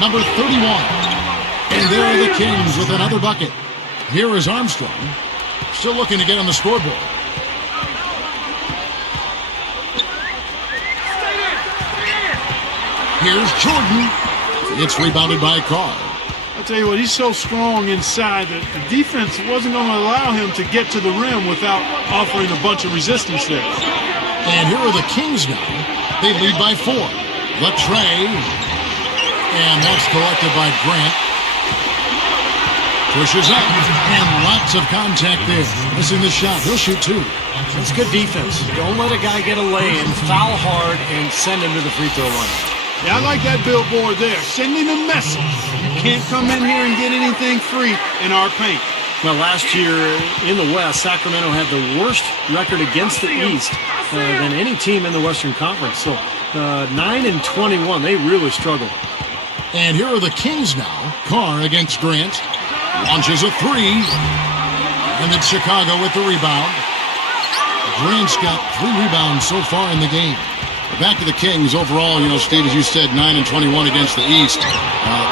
Number 31. And there are the Kings with another bucket. Here is Armstrong. Still looking to get on the scoreboard. Here's Jordan. It's rebounded by Carr. I'll tell you what, he's so strong inside that the defense wasn't going to allow him to get to the rim without offering a bunch of resistance there. And here are the Kings now. They lead by 4. Latrey. And that's collected by Grant. Pushes up. And lots of contact there. Missing the shot. He'll shoot 2. That's good defense. Don't let a guy get a lay-in, foul hard, and send him to the free throw line. Yeah, I like that billboard there. Sending a message. You can't come in here and get anything free in our paint. Well, last year in the West, Sacramento had the worst record against the East than any team in the Western Conference. So 9-21, they really struggled. And here are the Kings now. Carr against Grant. Launches a 3. And it's Chicago with the rebound. Grant's got 3 rebounds so far in the game. Back to the Kings overall, you know, Steve, as you said, 9-21 against the East.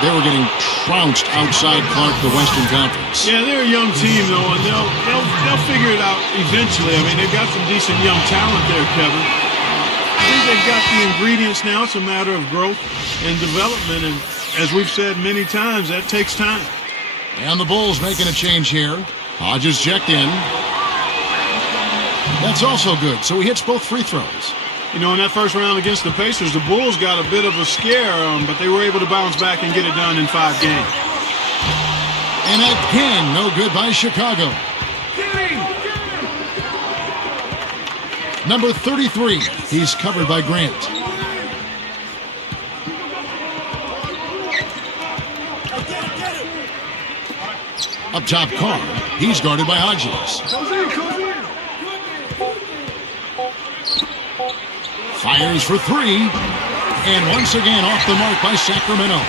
They were getting trounced outside Clark, the Western Conference. Yeah, they're a young team, though, and they'll figure it out eventually. I mean, they've got some decent young talent there, Kevin. I think they've got the ingredients now. It's a matter of growth and development, and as we've said many times, that takes time. And the Bulls making a change here. Hodges checked in. That's also good, so he hits both free throws. You know, in that first round against the Pacers, the Bulls got a bit of a scare, but they were able to bounce back and get it done in 5 games. And again, no good by Chicago. Number 33, he's covered by Grant. Up top, Carr. He's guarded by Hodges. Fires for 3. And once again, off the mark by Sacramento.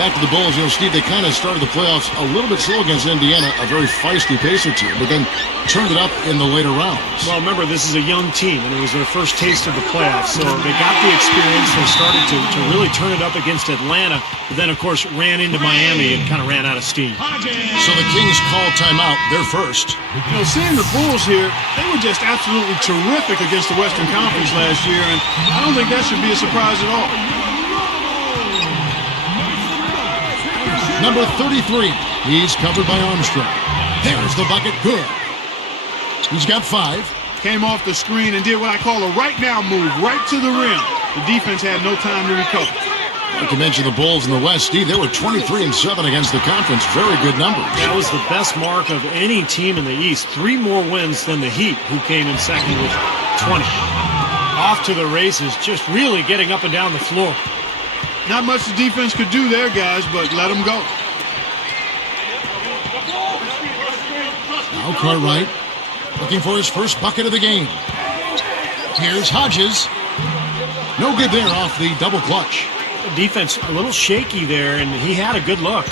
Back to the Bulls, you know, Steve, they kind of started the playoffs a little bit slow against Indiana, a very feisty Pacer team, but then turned it up in the later rounds. Well, remember, this is a young team, and it was their first taste of the playoffs, so they got the experience. They started to really turn it up against Atlanta, but then, of course, ran into Miami and kind of ran out of steam. So the Kings call timeout. They're first. You know, seeing the Bulls here, they were just absolutely terrific against the Western Conference last year, and I don't think that should be a surprise at all. Number 33, he's covered by Armstrong. There's the bucket, good. He's got 5. Came off the screen and did what I call a right now move, right to the rim. The defense had no time to recover. Like you mentioned, the Bulls in the West, Steve, they were 23-7 against the conference. Very good numbers. That was the best mark of any team in the East. 3 more wins than the Heat, who came in second with 20. Off to the races, just really getting up and down the floor. Not much the defense could do there, guys, but let them go. Now Cartwright looking for his first bucket of the game. Here's Hodges. No good there off the double clutch. The defense a little shaky there, and he had a good look.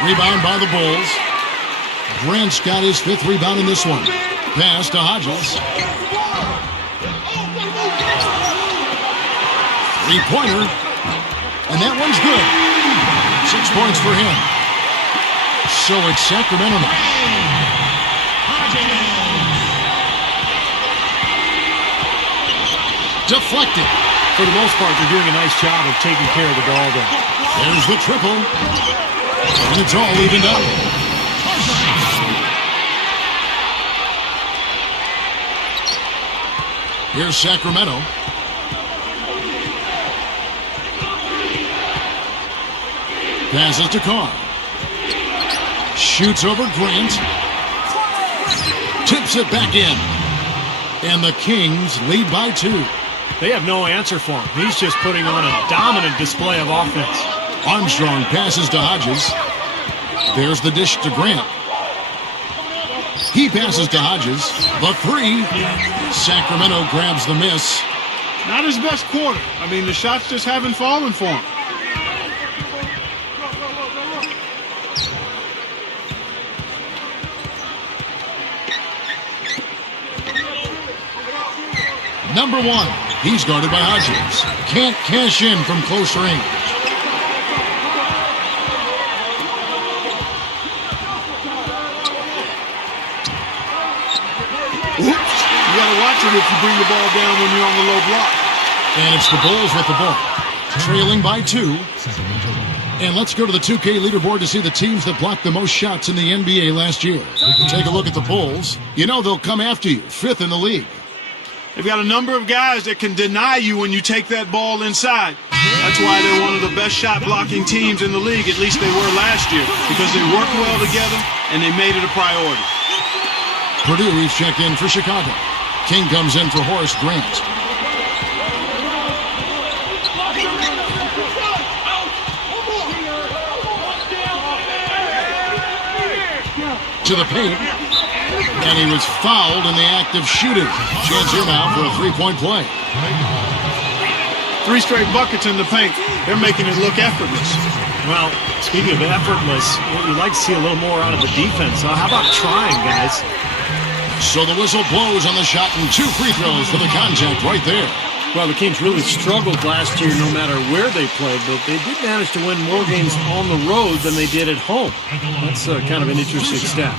Rebound by the Bulls. Grant's got his 5th rebound in this one. Pass to Hodges. 3-pointer. And that one's good. 6 points for him. So it's Sacramento now. Deflected. For the most part, they're doing a nice job of taking care of the ball there. There's the triple. And it's all evened up. Here's Sacramento. Passes to Carr. Shoots over Grant. Tips it back in. And the Kings lead by 2. They have no answer for him. He's just putting on a dominant display of offense. Armstrong passes to Hodges. There's the dish to Grant. He passes to Hodges. The 3. Sacramento grabs the miss. Not his best quarter. I mean, the shots just haven't fallen for him. Number 1, he's guarded by Hodges. Can't cash in from close range. Oops. You got to watch it if you bring the ball down when you're on the low block. And it's the Bulls with the ball, trailing by 2. And let's go to the 2K leaderboard to see the teams that blocked the most shots in the NBA last year. Take a look at the Bulls. You know they'll come after you, 5th in the league. They've got a number of guys that can deny you when you take that ball inside. That's why they're one of the best shot blocking teams in the league, at least they were last year, because they worked well together and they made it a priority. Purdue is checked in for Chicago. King comes in for Horace Grant. To the paint. And he was fouled in the act of shooting. Chance here now for a 3-point play. 3 straight buckets in the paint. They're making it look effortless. Well, speaking of effortless, you'd like to see a little more out of the defense. How about trying, guys? So the whistle blows on the shot and 2 free throws for the contact right there. Well, the Kings really struggled last year no matter where they played, but they did manage to win more games on the road than they did at home. That's kind of an interesting stat.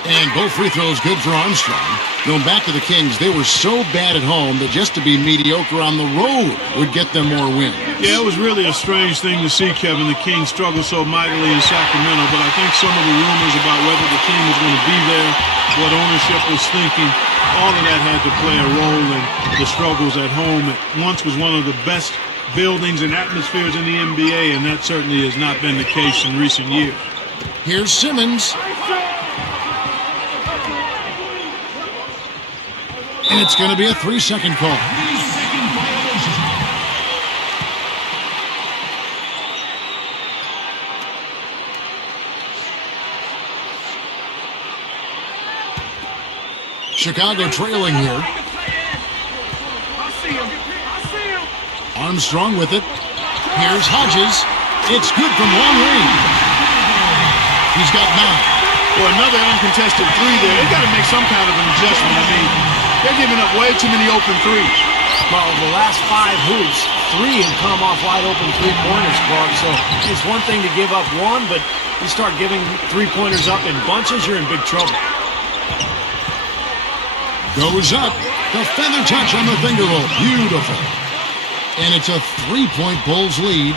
And both free throws good for Armstrong. Going back to the Kings, they were so bad at home that just to be mediocre on the road would get them more wins. Yeah, it was really a strange thing to see, Kevin. The Kings struggled so mightily in Sacramento, but I think some of the rumors about whether the team was going to be there, what ownership was thinking, all of that had to play a role in the struggles at home. It once was one of the best buildings and atmospheres in the NBA, and that certainly has not been the case in recent years. Here's Simmons. And it's going to be a 3-second call. Chicago trailing here. Armstrong with it. Here's Hodges. It's good from long range. He's got 9. Well, another uncontested 3 there. They've got to make some kind of an adjustment. I mean, they're giving up way too many open threes. Well, the last 5 hoops, 3 have come off wide open 3-pointers, Clark. So it's one thing to give up 1, but you start giving 3-pointers up in bunches, you're in big trouble. Goes up. The feather touch on the finger roll. Beautiful. And it's a 3-point Bulls lead.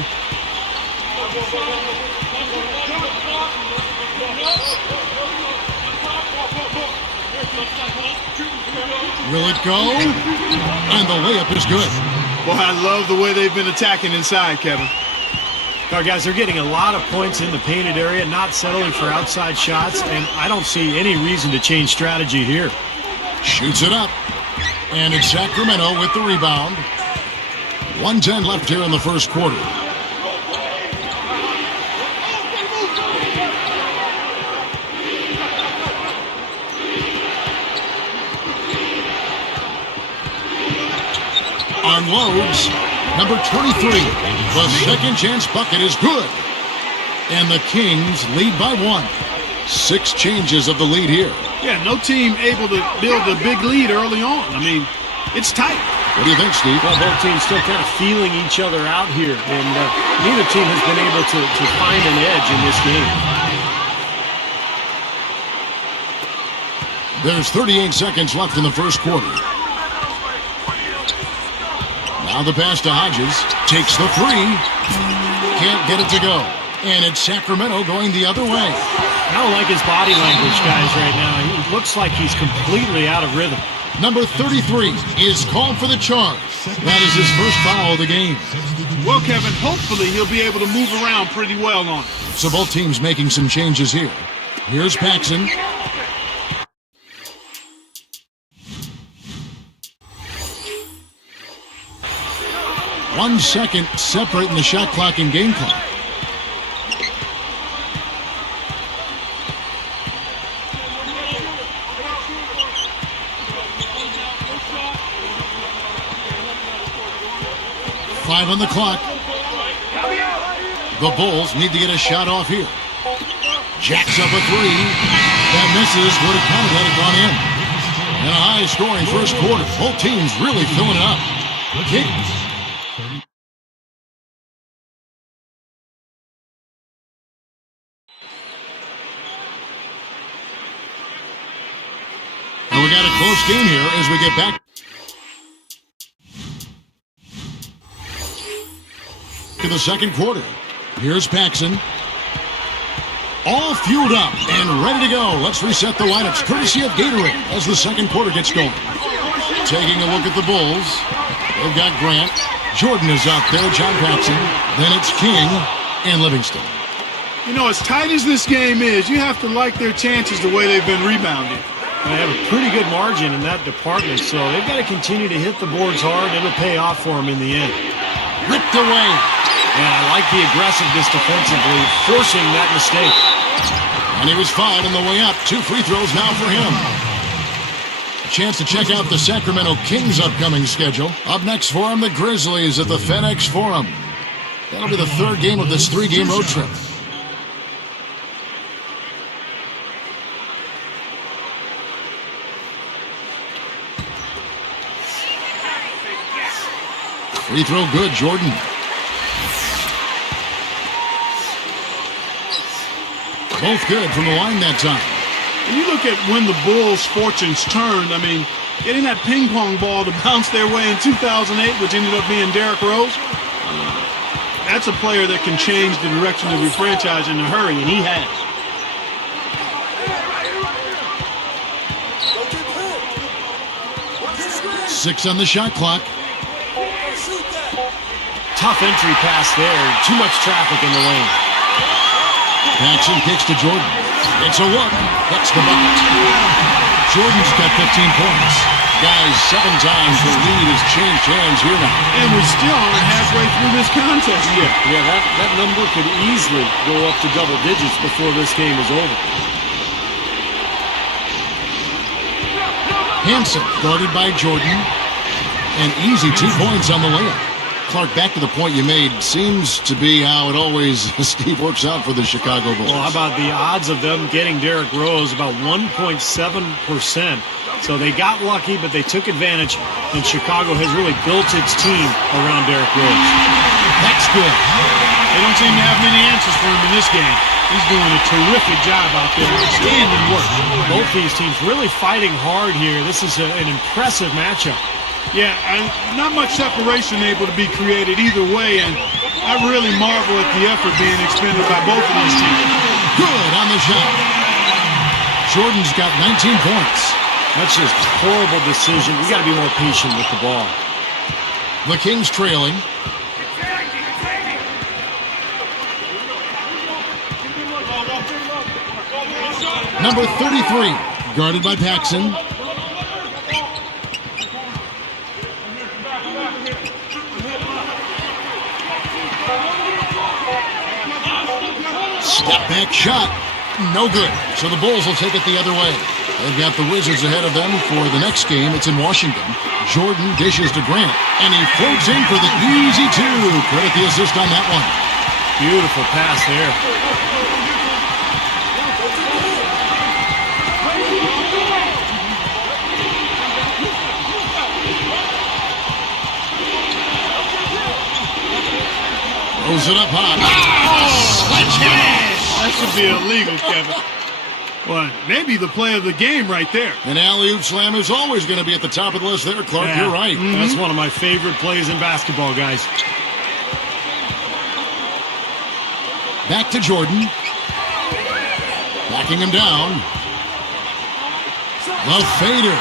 Will it go? And the layup is good. Boy, I love the way they've been attacking inside, Kevin. All right, guys, they're getting a lot of points in the painted area, not settling for outside shots, and I don't see any reason to change strategy here. Shoots it up. And it's Sacramento with the rebound. 1:10 left here in the first quarter. Unloads. Number 23. The second chance bucket is good. And the Kings lead by 1. 6 changes of the lead here. Yeah, no team able to build a big lead early on. I mean, it's tight. What do you think, Steve? Well, both teams still kind of feeling each other out here, and neither team has been able to find an edge in this game. There's 38 seconds left in the first quarter. Now the pass to Hodges. Takes the three. Can't get it to go. And it's Sacramento going the other way. I don't like his body language, guys, right now. He looks like he's completely out of rhythm. Number 33 is called for the charge. That is his first foul of the game. Well, Kevin, hopefully he'll be able to move around pretty well on it. So both teams making some changes here. Here's Paxson. One second separating the shot clock and game clock. Five on the clock. The Bulls need to get a shot off here. Jacks up a three. That misses. Would have counted had it gone in. And a high-scoring first quarter. Both teams really filling it up. Kings. And we got a close game here as we get back to the second quarter. Here's Paxson. All fueled up and ready to go. Let's reset the lineups courtesy of Gatorade as the second quarter gets going. Taking a look at the Bulls. They've got Grant. Jordan is out there. John Paxson. Then it's King and Livingston. You know, as tight as this game is, you have to like their chances the way they've been rebounding. They have a pretty good margin in that department, so they've got to continue to hit the boards hard. It'll pay off for them in the end. Ripped away. And I like the aggressiveness defensively, forcing that mistake. And he was fouled on the way up. 2 free throws now for him. A chance to check out the Sacramento Kings' upcoming schedule. Up next for them, the Grizzlies at the FedEx Forum. That'll be the third game of this 3-game road trip. Free throw good, Jordan. Both good from the line that time. When you look at when the Bulls' fortunes turned, I mean, getting that ping pong ball to bounce their way in 2008, which ended up being Derrick Rose, that's a player that can change the direction of your franchise in a hurry, and he has. Six on the shot clock. Tough entry pass there. Too much traffic in the lane. Paxson kicks to Jordan. It's a look. That's the bucket. Jordan's got 15 points. Guys, 7 times the lead has changed hands here now. And we still aren't halfway through this contest yet. Yeah, that number could easily go up to double digits before this game is over. Hansen guarded by Jordan. And easy 2 points on the layup. Clark, back to the point you made, seems to be how it always, Steve, works out for the Chicago Bulls. Well, how about the odds of them getting Derrick Rose? About 1.7%. So they got lucky, but they took advantage, and Chicago has really built its team around Derrick Rose. That's good. They don't seem to have many answers for him in this game. He's doing a terrific job out there. Outstanding work. Both these teams really fighting hard here. This is an impressive matchup. Yeah, not much separation able to be created either way, and I really marvel at the effort being expended by both of these teams. Good on the shot. Jordan's got 19 points. That's just a horrible decision. You got to be more patient with the ball. The Kings trailing. Number 33, guarded by Paxson. Step back shot. No good. So the Bulls will take it the other way. They've got the Wizards ahead of them for the next game. It's in Washington. Jordan dishes to Grant, and he floats in for the easy two. Credit the assist on that one. Beautiful pass there. Throws it up high. Sledgehammer! That should be illegal, Kevin. Well, maybe the play of the game right there. An alley-oop slam is always going to be at the top of the list there, Clark. Yeah, You're right. That's one of my favorite plays in basketball, guys. Back to Jordan. Backing him down. The fader.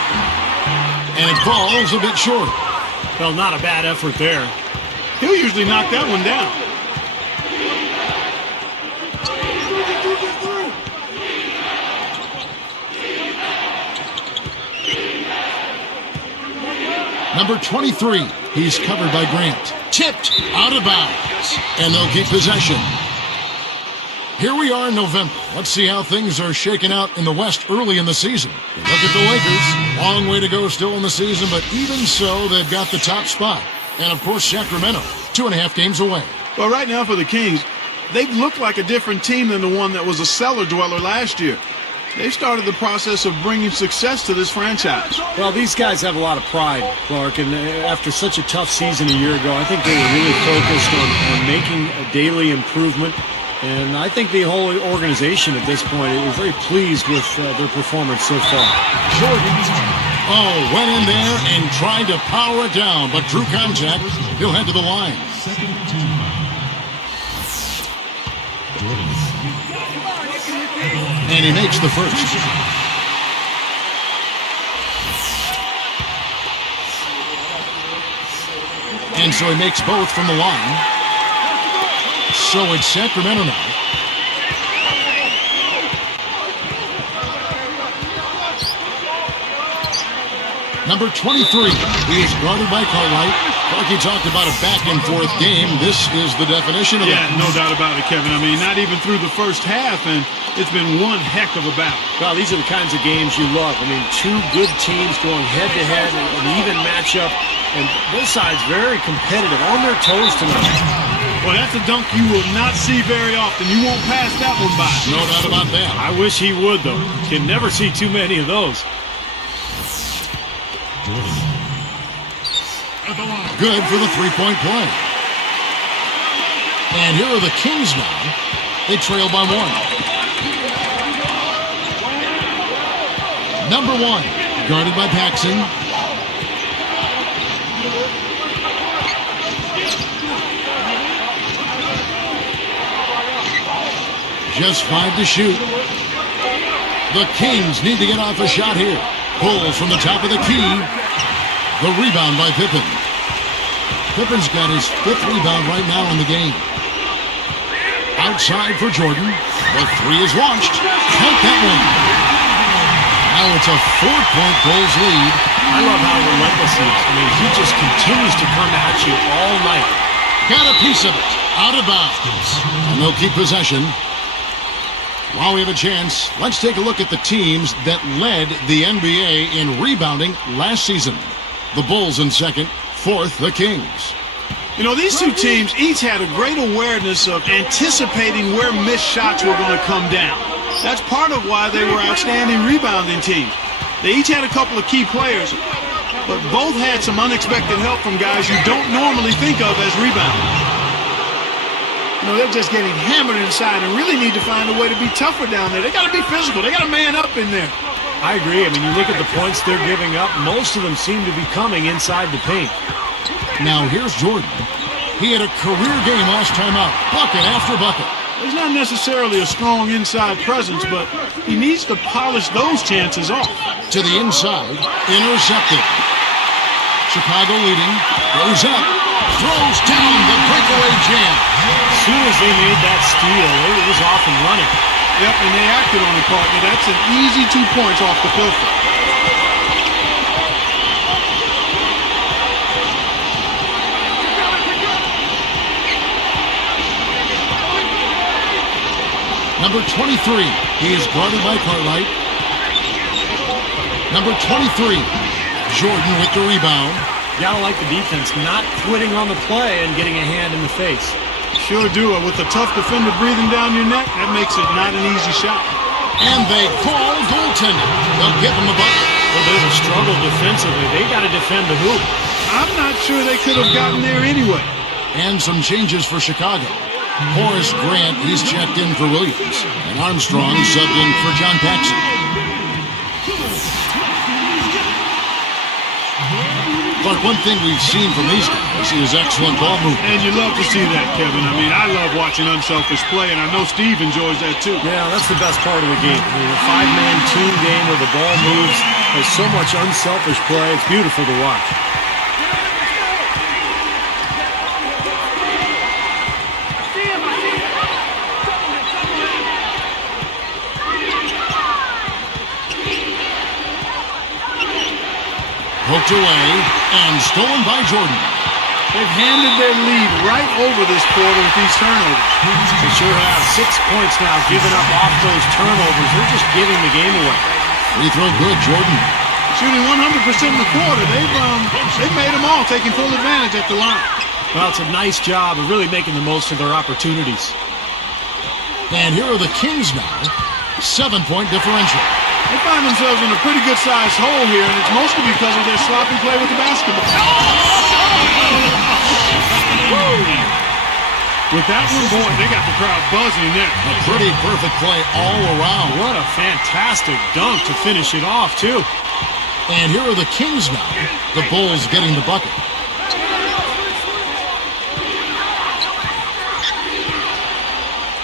And it falls a bit short. Well, not a bad effort there. He'll usually knock that one down. Number 23, he's covered by Grant. Tipped out of bounds, and they'll keep possession. Here we are in November. Let's see how things are shaking out in the West early in the season. Look at the Lakers. Long way to go still in the season, but even so, they've got the top spot. And, of course, Sacramento, 2.5 games away. Well, right now for the Kings, they look like a different team than the one that was a cellar dweller last year. They've started the process of bringing success to this franchise. Well, these guys have a lot of pride, Clark, and after such a tough season a year ago, I think they were really focused on making a daily improvement, and I think the whole organization at this point is very pleased with their performance so far. Went in there and tried to power it down, but drew contact. He'll head to the line. And he makes the first. And so he makes both from the line. So it's Sacramento now. Number 23, he is guarded by Cartwright. Like he talked about a back-and-forth game, this is the definition of it. Yeah, no doubt about it, Kevin. I mean, not even through the first half, and it's been one heck of a battle. Well, these are the kinds of games you love. I mean, two good teams going head-to-head, an even matchup, and both sides very competitive, on their toes tonight. Well, that's a dunk you will not see very often. You won't pass that one by. No doubt about that. I wish he would, though. Can never see too many of those. Good for the three-point play. And here are the Kings now. They trail by one. Number 1, guarded by Paxson. Just 5 to shoot. The Kings need to get off a shot here. Pulls from the top of the key. The rebound by Pippen. Pippen's got his 5th rebound right now in the game. Outside for Jordan. The 3 is launched. Count that one. Now it's a 4-point Bulls lead. I love how relentless he is. I mean, he just continues to come at you all night. Got a piece of it. Out of bounds. And they'll keep possession. While we have a chance, let's take a look at the teams that led the NBA in rebounding last season. The Bulls in second, fourth, the Kings. You know, these two teams each had a great awareness of anticipating where missed shots were going to come down. That's part of why they were outstanding rebounding teams. They each had a couple of key players, but both had some unexpected help from guys you don't normally think of as rebounders. You know, they're just getting hammered inside and really need to find a way to be tougher down there. They got to be physical. They got to man up in there. I agree. I mean, you look at the points they're giving up, most of them seem to be coming inside the paint. Now here's Jordan. He had a career game last time out, bucket after bucket. He's not necessarily a strong inside presence, but he needs to polish those chances off. To the inside, intercepted. Chicago leading. Goes up. Throws down the breakaway jam. As soon as they made that steal, it was off and running. Yep, and they acted on it, partner. That's an easy 2 points off the filter. Number 23, he is guarded by Cartwright. Number 23, Jordan with the rebound. Gotta like the defense not quitting on the play and getting a hand in the face. Sure do. With a tough defender breathing down your neck, that makes it not an easy shot. And they call goaltending. They'll give him a bucket. Well, there's a struggle defensively. They got to defend the hoop. I'm not sure they could have gotten there anyway. And some changes for Chicago. Horace Grant, he's checked in for Williams. And Armstrong subbed in for John Paxson. But one thing we've seen from these guys is excellent ball movement. And you love to see that, Kevin. I mean, I love watching unselfish play, and I know Steve enjoys that too. Yeah, that's the best part of the game. I mean, a five-man team game where the ball moves. There's so much unselfish play. It's beautiful to watch. Poked away and stolen by Jordan. They've handed their lead right over this quarter with these turnovers. They sure have. 6 points now given up off those turnovers. They're just giving the game away. Free throw good, Jordan. Shooting 100% in the quarter. They've made them all, taking full advantage at the line. Well, it's a nice job of really making the most of their opportunities. And here are the Kings now. 7-point differential. They find themselves in a pretty good-sized hole here, and it's mostly because of their sloppy play with the basketball. With that one, boy, they got the crowd buzzing there. A pretty perfect play all around. What a fantastic dunk to finish it off, too. And here are the Kings now. The Bulls getting the bucket.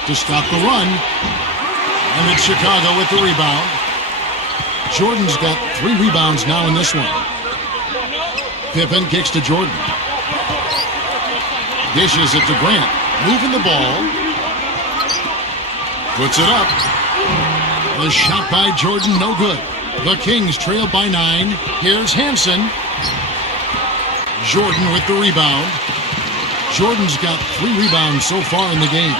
To stop the run. And it's Chicago with the rebound. Jordan's got 3 rebounds now in this one. Pippen kicks to Jordan. Dishes it to Grant. Moving the ball. Puts it up. The shot by Jordan, no good. The Kings trail by 9. Here's Hansen. Jordan with the rebound. Jordan's got 3 rebounds so far in the game.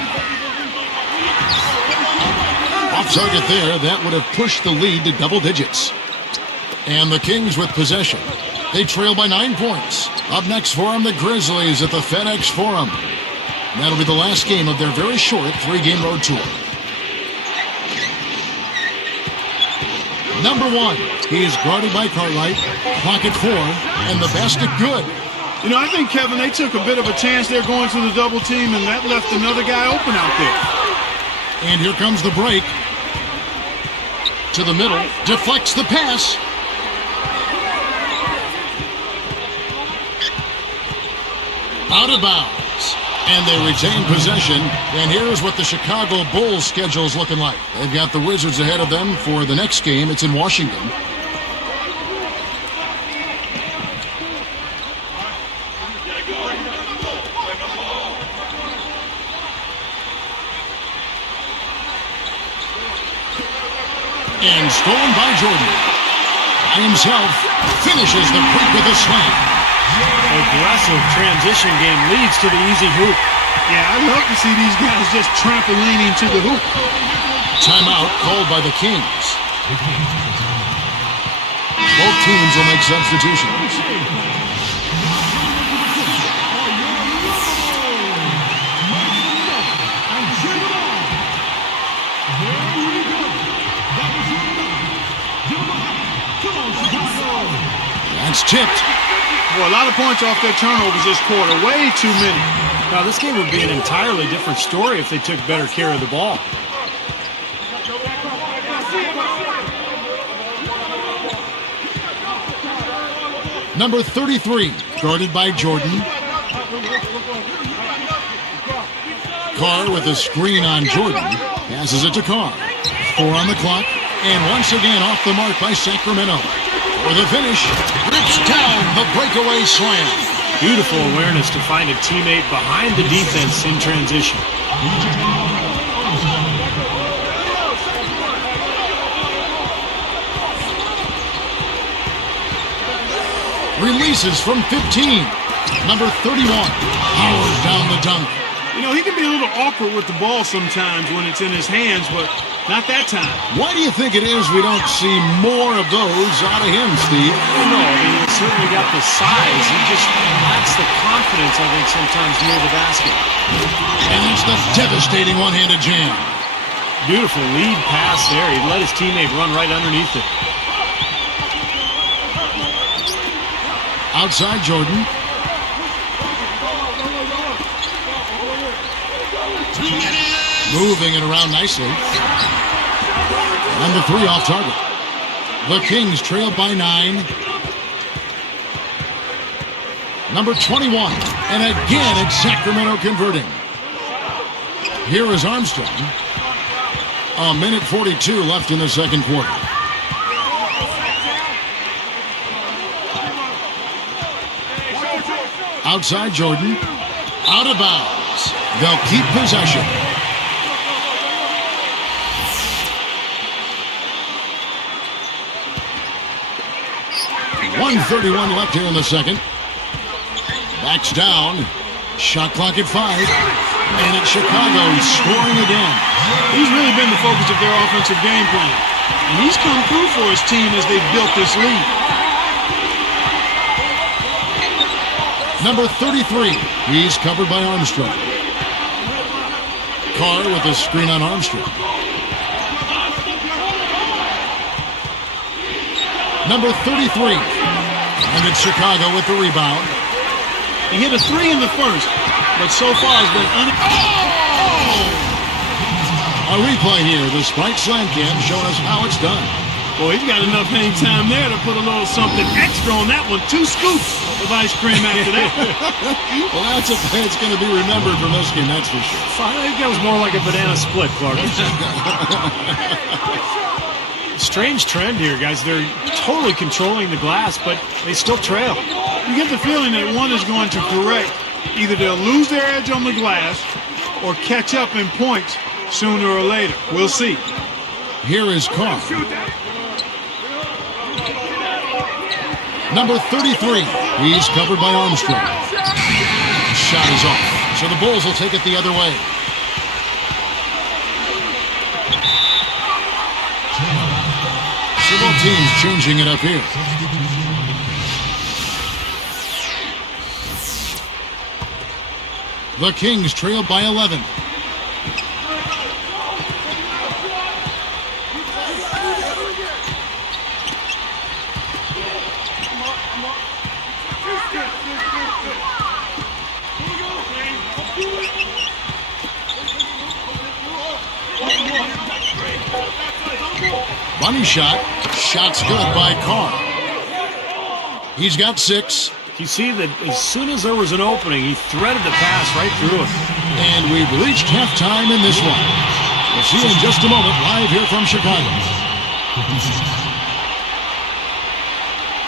Off target there, that would have pushed the lead to double digits. And the Kings with possession. They trail by 9 points. Up next for them, the Grizzlies at the FedEx Forum. That'll be the last game of their very short 3-game road tour. Number 1, he is guarded by Cartwright. Clock at 4, and the basket good. You know, I think, Kevin, they took a bit of a chance there going to the double team, and that left another guy open out there. And here comes the break. To the middle, deflects the pass. Out of bounds. And they retain possession. And here's what the Chicago Bulls schedule is looking like. They've got the Wizards ahead of them for the next game. It's in Washington. And stolen by Jordan. By himself, finishes the break with a slam. Aggressive transition game leads to the easy hoop. Yeah, I love to see these guys just trampolining to the hoop. Timeout called by the Kings. Both teams will make substitutions. That's tipped. Boy, a lot of points off their turnovers this quarter. Way too many. Now, this game would be an entirely different story if they took better care of the ball. Number 33, guarded by Jordan. Carr with a screen on Jordan. Passes it to Carr. 4 on the clock. And once again off the mark by Sacramento. For the finish, rips down the breakaway slam. Beautiful awareness to find a teammate behind the defense in transition. Releases from 15. Number 31 powers down the dunk. You know, he can be a little awkward with the ball sometimes when it's in his hands, but not that time. Why do you think it is we don't see more of those out of him, Steve? I don't know. I mean, he's certainly got the size. He just lacks the confidence, I think, sometimes near the basket. And it's the devastating one-handed jam. Beautiful lead pass there. He let his teammate run right underneath it. Outside Jordan. Moving it around nicely. And the three off target. The Kings trail by 9. Number 21. And again, it's Sacramento converting. Here is Armstrong. A minute 42 left in the second quarter. Outside Jordan. Out of bounds. They'll keep possession. .131 left here in the second. Backs down. Shot clock at 5. And it's Chicago scoring again. He's really been the focus of their offensive game plan. And he's come through for his team as they've built this lead. Number 33. He's covered by Armstrong. Carr with a screen on Armstrong. Number 33. And it's Chicago with the rebound. He hit a 3 in the first, but so far has been A replay here. The Sprite Slam Cam showing us how it's done. Boy, he's got enough hang time there to put a little something extra on that one. 2 scoops of ice cream after that. Well, that's it's going to be remembered from this game, that's for sure. I think that was more like a banana split, Clark. Strange trend here, guys. They're totally controlling the glass, but they still trail. You get the feeling that one is going to correct. Either they'll lose their edge on the glass or catch up in points sooner or later. We'll see. Here is Carr. Number 33. He's covered by Armstrong. Shot is off. So the Bulls will take it the other way. So both teams changing it up here. The Kings trail by 11. Bunny shot. Shot's good by Carr. He's got 6. You see that as soon as there was an opening, he threaded the pass right through it. And we've reached halftime in this one. We'll see you in just a moment live here from Chicago.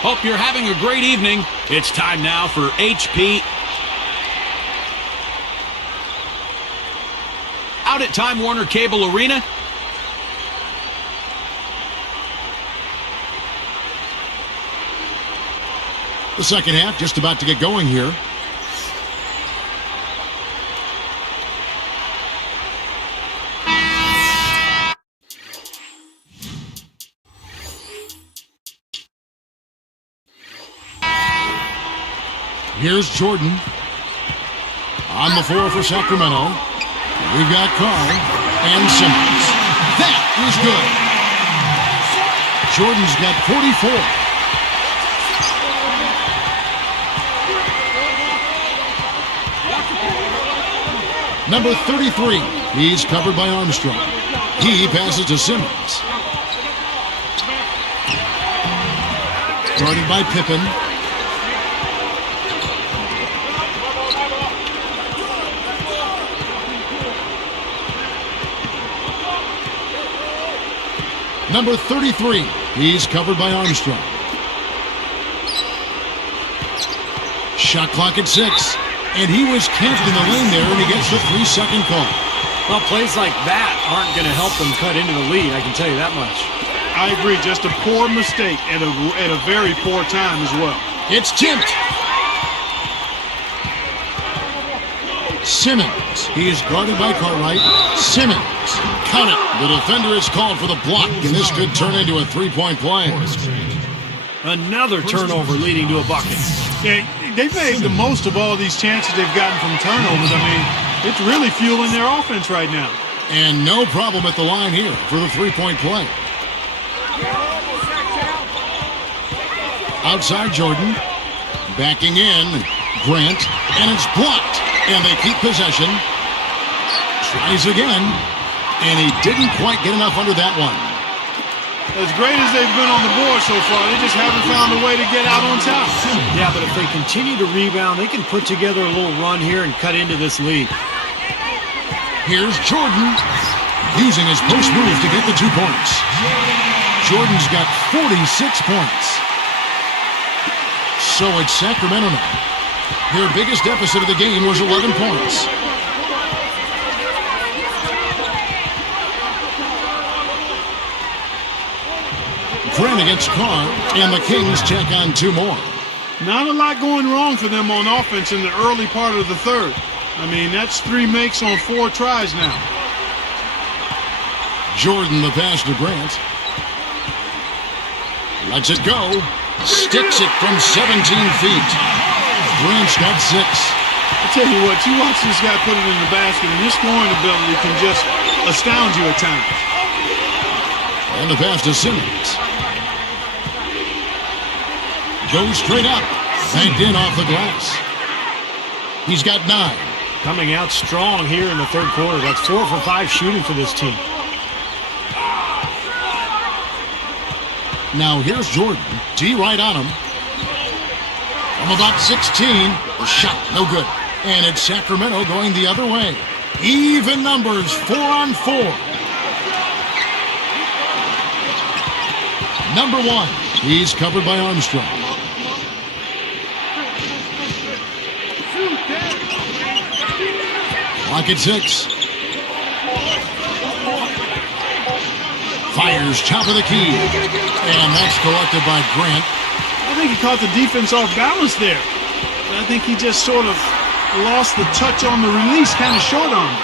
Hope you're having a great evening. It's time now for HP. Out at Time Warner Cable Arena. The second half just about to get going here. Here's Jordan. On the floor for Sacramento. We've got Carr and Simmons. That is good. Jordan's got 44. Number 33. He's covered by Armstrong. He passes to Simmons. Guarded by Pippen. Number 33. He's covered by Armstrong. Shot clock at 6. And he was camped in the lane there, and he gets the 3-second call. Well, plays like that aren't going to help them cut into the lead, I can tell you that much. I agree. Just a poor mistake at a very poor time as well. It's tipped. Simmons. He is guarded by Cartwright. Simmons. Count it. The defender is called for the block, and this could turn into a 3-point play. Another turnover leading to a bucket. Yeah, they've made the most of all these chances they've gotten from turnovers. I mean, it's really fueling their offense right now. And no problem at the line here for the 3-point play. Outside Jordan. Backing in. Grant. And it's blocked. And they keep possession. Tries again. And he didn't quite get enough under that one. As great as they've been on the board so far, they just haven't found a way to get out on top. Yeah, but if they continue to rebound, they can put together a little run here and cut into this lead. Here's Jordan, using his post move to get the 2 points. Jordan's got 46 points. So it's Sacramento now. Their biggest deficit of the game was 11 points. Grant against Carr, and the Kings check on 2 more. Not a lot going wrong for them on offense in the early part of the third. I mean, that's 3 makes on 4 tries now. Jordan the pass to Grant. Lets it go. Sticks it from 17 feet. Grant's got 6. I tell you what, you watch this guy put it in the basket, and his scoring ability can just astound you at times. And the pass to Simmons. Goes straight up. Banked in off the glass. He's got 9. Coming out strong here in the third quarter. That's 4 for 5 shooting for this team. Now here's Jordan. D right on him. From about 16. The shot, no good. And it's Sacramento going the other way. Even numbers, 4 on 4. Number 1. He's covered by Armstrong. Clock at 6. Fires top of the key. And that's collected by Grant. I think he caught the defense off balance there. I think he just sort of lost the touch on the release, kind of short on it.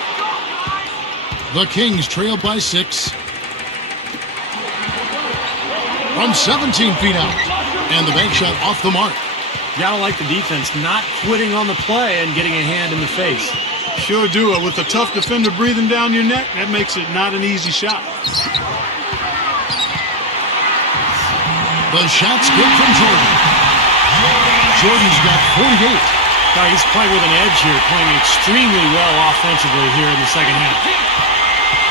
The Kings trail by 6. From 17 feet out. And the bank shot off the mark. Gotta like the defense not quitting on the play and getting a hand in the face. Sure do. With a tough defender breathing down your neck, that makes it not an easy shot. The shot's good from Jordan. Jordan's got 48. Now he's playing with an edge here, playing extremely well offensively here in the second half.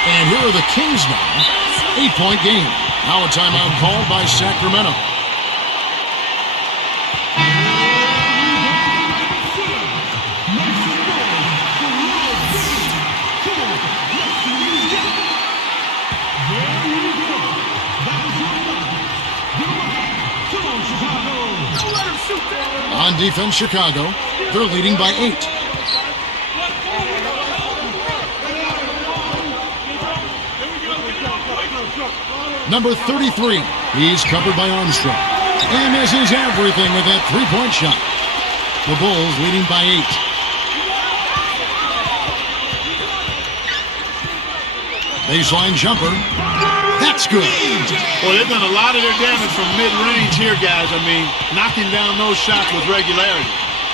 And here are the Kings now. 8-point game. Now a timeout called by Sacramento. On defense, Chicago. They're leading by 8. Number 33. He's covered by Armstrong. And misses everything with that 3-point shot. The Bulls leading by 8. Baseline jumper. That's good. Well, they've done a lot of their damage from mid-range here, guys. I mean, knocking down those shots with regularity.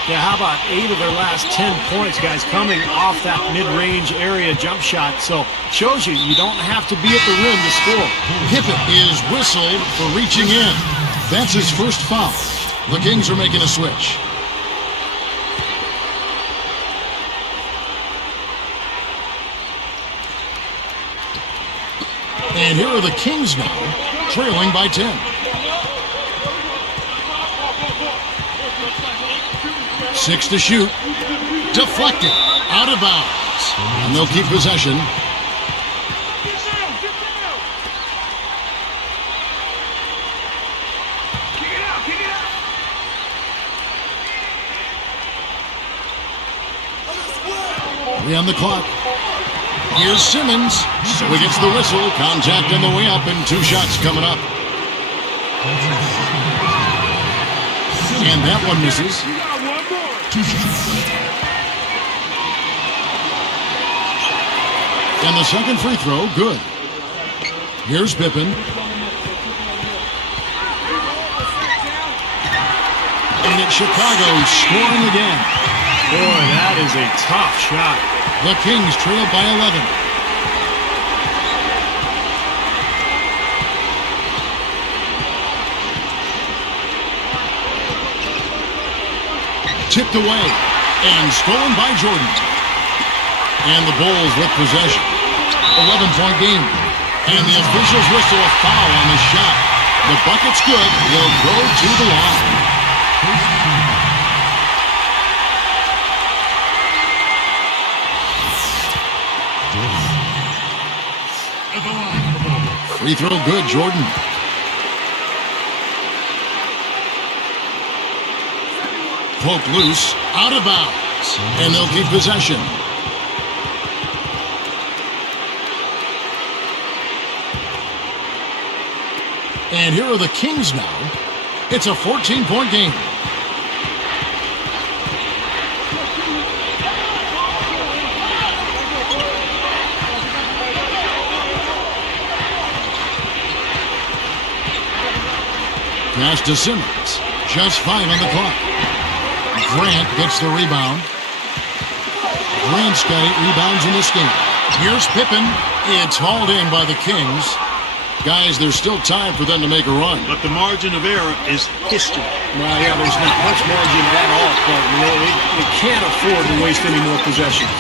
Yeah, how about 8 of their last 10 points, guys, coming off that mid-range area jump shot. So, shows you don't have to be at the rim to score. Pippen is whistled for reaching in. That's his first foul. The Kings are making a switch. And here are the Kings now, trailing by 10. 6 to shoot. Deflected. Out of bounds. And they'll keep possession. 3 on the clock. Here's Simmons. So he gets the whistle. Contact on the way up and 2 shots coming up. And that one misses. You got one more. 2 shots. And the second free throw, good. Here's Pippen. And it's Chicago scoring again. Boy, that is a tough shot. The Kings trail by 11. Tipped away and stolen by Jordan. And the Bulls with possession. 11-point game. And the officials whistle a foul on the shot. The bucket's good. He'll go to the line. Free throw good, Jordan. Poke loose, out of bounds, and they'll keep possession. And here are the Kings now. It's a 14-point game. Pass to Simmons. Just 5 on the clock. Grant gets the rebound. Grant's got 8 rebounds in this game. Here's Pippen. It's hauled in by the Kings. Guys, there's still time for them to make a run. But the margin of error is history. Well, yeah, there's not much margin at all, Clark. They can't afford to waste any more possessions.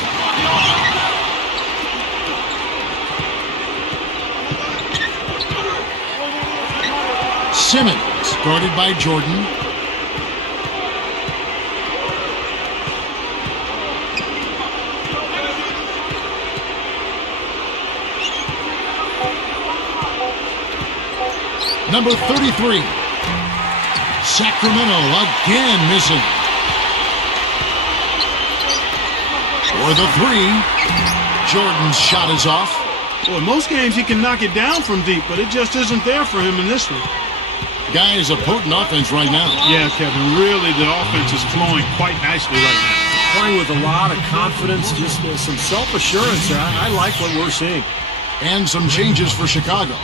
Simmons, guarded by Jordan. Number 33. Sacramento again missing. For the 3. Jordan's shot is off. Well, in most games he can knock it down from deep, but it just isn't there for him in this one. Guys, a potent offense right now. Yeah, Kevin, really the offense is flowing quite nicely right now. Playing with a lot of confidence, just some self-assurance. I like what we're seeing. And some changes for Chicago.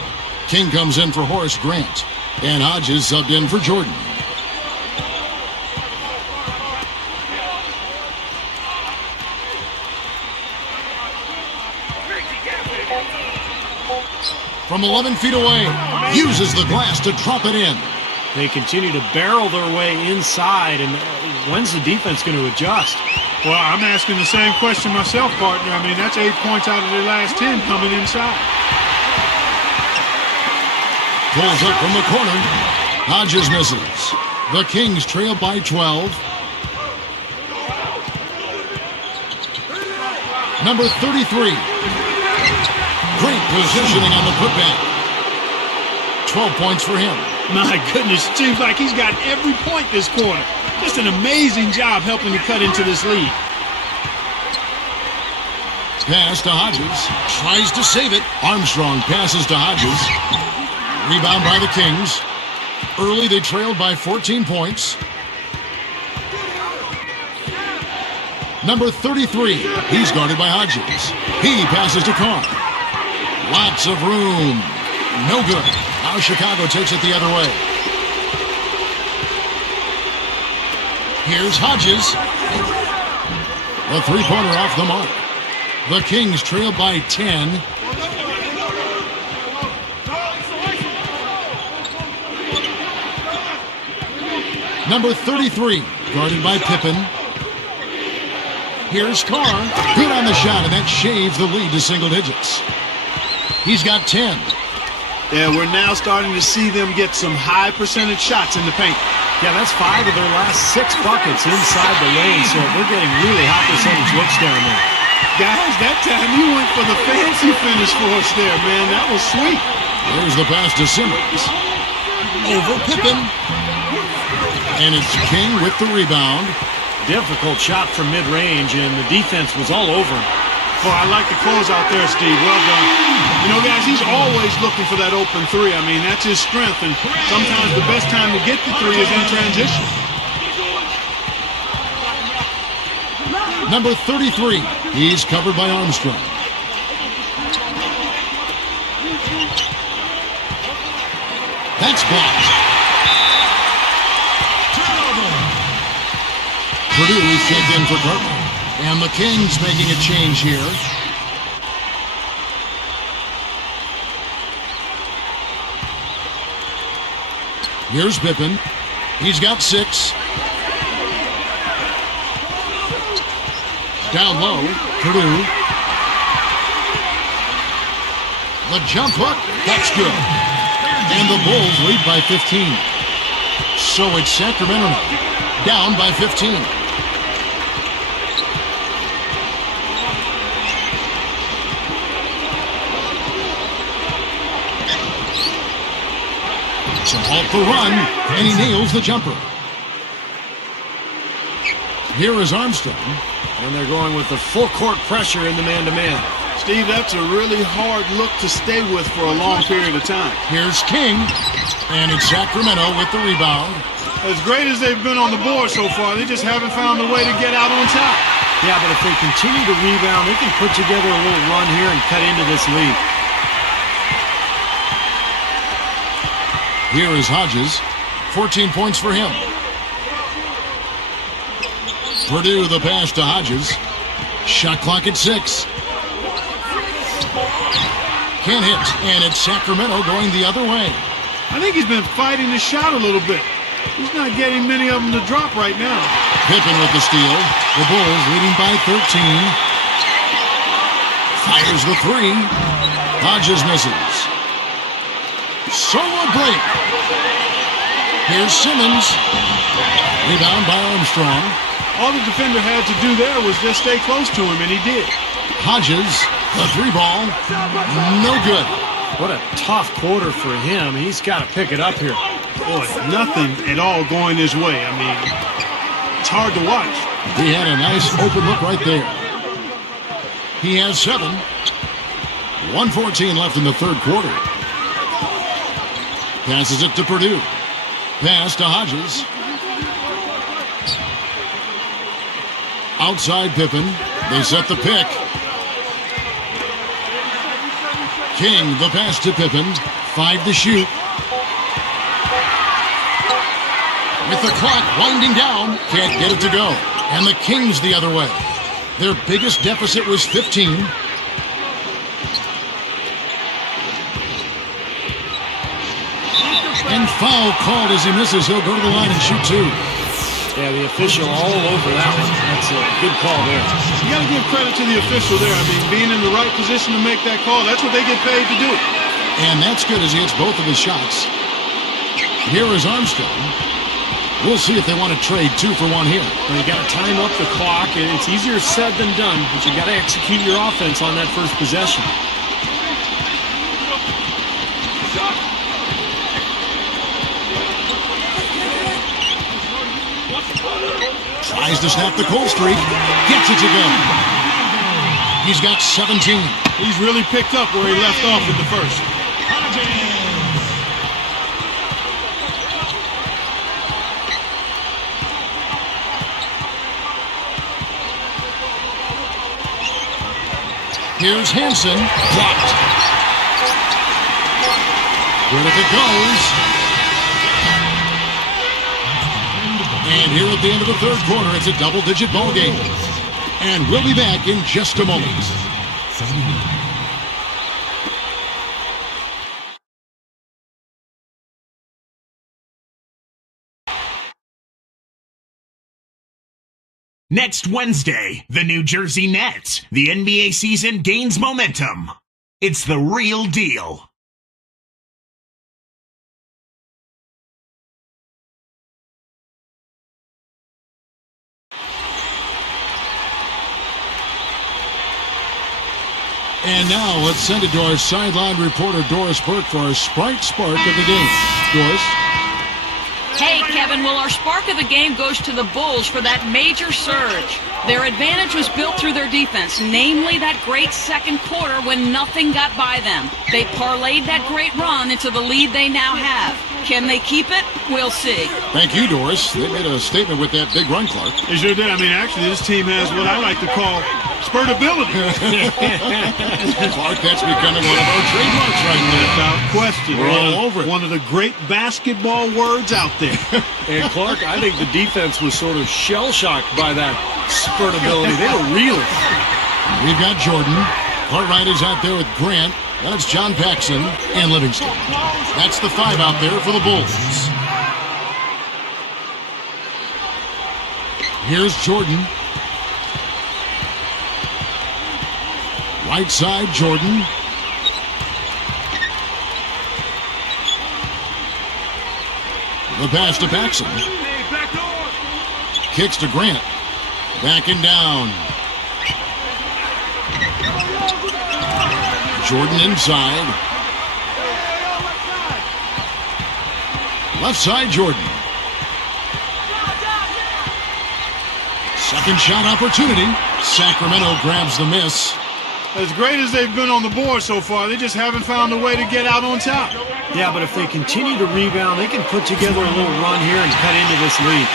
King comes in for Horace Grant. And Hodges subbed in for Jordan. From 11 feet away, uses the glass to drop it in. They continue to barrel their way inside, and when's the defense going to adjust? Well, I'm asking the same question myself, partner. I mean, that's 8 points out of their last 10 coming inside. Pulls up from the corner. Hodges misses. The Kings trail by 12. Number 33. Great positioning on the putback. 12 points for him. My goodness, it seems like he's got every point this quarter. Just an amazing job helping to cut into this lead. Pass to Hodges. Tries to save it. Armstrong passes to Hodges. Rebound by the Kings. Early they trailed by 14 points. Number 33. He's guarded by Hodges. He passes to Carr. Lots of room. No good. Now Chicago takes it the other way. Here's Hodges. The three-pointer off the mark. The Kings trail by 10. Number 33, guarded by Pippen. Here's Carr. Good on the shot, and that shaves the lead to single digits. He's got 10. Yeah, we're now starting to see them get some high percentage shots in the paint. Yeah, that's 5 of their last 6 buckets inside the lane, so they're getting really high percentage looks down there. Guys, that time you went for the fancy finish for us there, man. That was sweet. There's the pass to Simmons. Over Pippen. And it's King with the rebound. difficult shot from mid-range, and the defense was all over him. Boy, I like the close out there, Steve. Well done. You know, guys, he's always looking for that open three. I mean, that's his strength, and sometimes the best time to get the three is in transition. Number 33. He's covered by Armstrong. That's blocked. Purdue checked in for Carter. And the Kings making a change here. Here's Pippen. He's got 6. Down low, Purdue. The jump hook, that's good. And the Bulls lead by 15. So it's Sacramento now, down by 15. To halt the run, and he nails the jumper. Here is Armstrong. And they're going with the full court pressure in the man-to-man. Steve, that's a really hard look to stay with for a long period of time. Here's King, and it's Sacramento with the rebound. As great as they've been on the board so far, they just haven't found a way to get out on top. Yeah, but if they continue to rebound, they can put together a little run here and cut into this lead. Here is Hodges, 14 points for him. Purdue the pass to Hodges. Shot clock at 6. Can't hit, and it's Sacramento going the other way. I think he's been fighting the shot a little bit. He's not getting many of them to drop right now. Pippen with the steal. The Bulls leading by 13. Fires the 3. Hodges misses. Solo break. Here's Simmons. Rebound by Armstrong. All the defender had to do there was just stay close to him, and he did. Hodges, the 3 ball. No good. What a tough quarter for him. He's got to pick it up here. Boy, nothing at all going his way. I mean, it's hard to watch. He had a nice open look right there. He has 7. 1:14 left in the third quarter. Passes it to Purdue. Pass to Hodges. Outside Pippen. They set the pick. King, the pass to Pippen. 5 to shoot. With the clock winding down, can't get it to go. And the Kings the other way. Their biggest deficit was 15. And foul called as he misses. He'll go to the line and shoot 2. Yeah, the official all over that one. That's a good call there. You got to give credit to the official there. I mean, being in the right position to make that call, that's what they get paid to do. And that's good as he hits both of his shots. Here is Armstrong. We'll see if they want to trade 2 for 1 here. Well, you got to time up the clock. It's easier said than done, but you got to execute your offense on that first possession. Tries to snap the cold streak. Gets it to go. He's got 17. He's really picked up where he left off in the first. Here's Hansen. Blocked. Where if it goes? And here at the end of the third quarter, it's a double-digit ball game. And we'll be back in just a moment. Next Wednesday, the New Jersey Nets. The NBA season gains momentum. It's the real deal. And now let's send it to our sideline reporter, Doris Burke, for our Sprite Spark of the game. Doris? Hey, Okay, Kevin, well, our spark of the game goes to the Bulls for that major surge. Their advantage was built through their defense, namely that great second quarter when nothing got by them. They parlayed that great run into the lead they now have. Can they keep it? We'll see. Thank you, Doris. They made a statement with that big run, Clark. They sure did. I mean, actually, this team has what I like to call spurtability. Clark, that's becoming one of our trademarks right now. Without question. We're all over it. One of the great basketball words out there. And Clark, I think the defense was sort of shell-shocked by that spurtability. They were reeling. We've got Jordan. Cartwright is out there with Grant. That's John Paxson and Livingston. That's the 5 out there for the Bulls. Here's Jordan. Right side, Jordan. The pass to Paxson. Kicks to Grant. Backing down. Jordan inside. Left side, Jordan. Second shot opportunity. Sacramento grabs the miss. As great as they've been on the board so far, they just haven't found a way to get out on top. Yeah, but if they continue to rebound, they can put together a little run here and cut into this lead.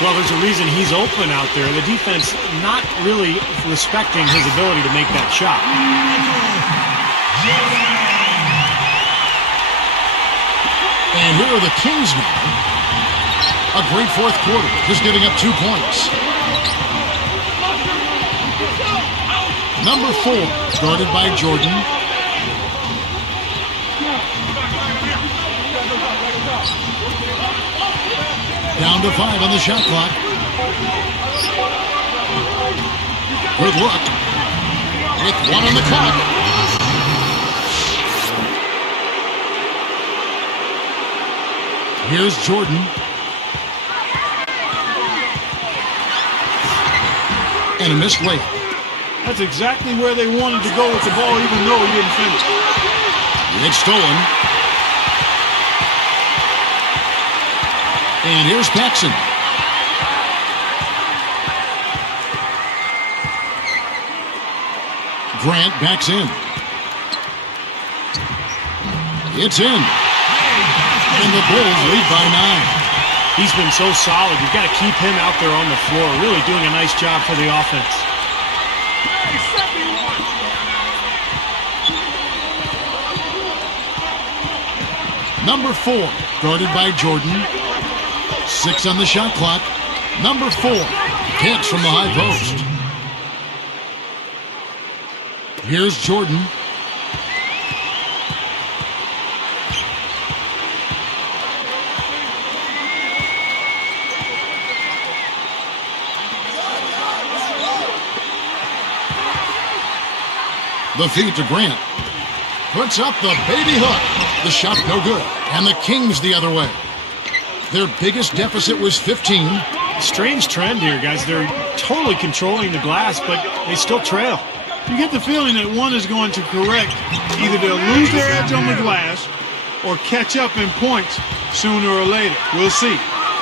Well, there's a reason he's open out there. The defense not really respecting his ability to make that shot. And here are the Kings now. A great fourth quarter, just giving up 2 points. Number 4, guarded by Jordan. Down to 5 on the shot clock. Good look. With 1 on the clock. Here's Jordan. And a missed layup. That's exactly where they wanted to go with the ball, even though he didn't finish. It's stolen. And here's Paxson. Grant backs in. It's in. And the Bulls lead by 9. He's been so solid. You've got to keep him out there on the floor, really doing a nice job for the offense. Number 4, guarded by Jordan. 6 on the shot clock. Number 4, hits from the high post. Here's Jordan. The feed to Grant. Puts up the baby hook. The shot no good. And the Kings the other way. Their biggest deficit was 15. Strange trend here, guys. They're totally controlling the glass, but they still trail. You get the feeling that one is going to correct. Either they'll lose their edge on the glass or catch up in points sooner or later. We'll see.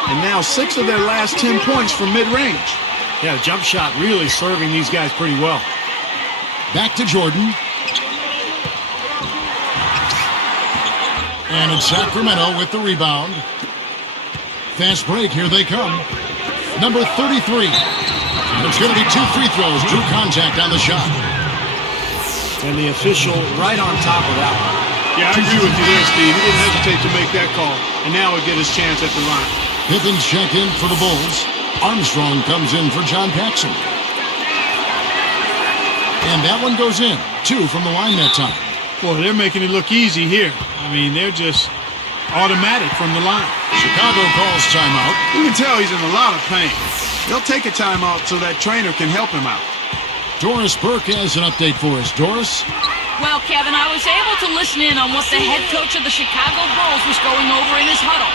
And now 6 of their last 10 points from mid-range. Yeah, the jump shot really serving these guys pretty well. Back to Jordan. And it's Sacramento with the rebound. Fast break, here they come. Number 33. And it's going to be 2 free throws. Drew contact on the shot. And the official right on top of that one. Yeah, I agree with you there, Steve. He didn't hesitate to make that call. And now he'll get his chance at the line. Pippen's check in for the Bulls. Armstrong comes in for John Paxson. And that one goes in. 2 from the line that time. Boy, they're making it look easy here. I mean, they're just automatic from the line. Chicago calls timeout. You can tell he's in a lot of pain. They'll take a timeout so that trainer can help him out. Doris Burke has an update for us. Doris? Well, Kevin, I was able to listen in on what the head coach of the Chicago Bulls was going over in his huddle.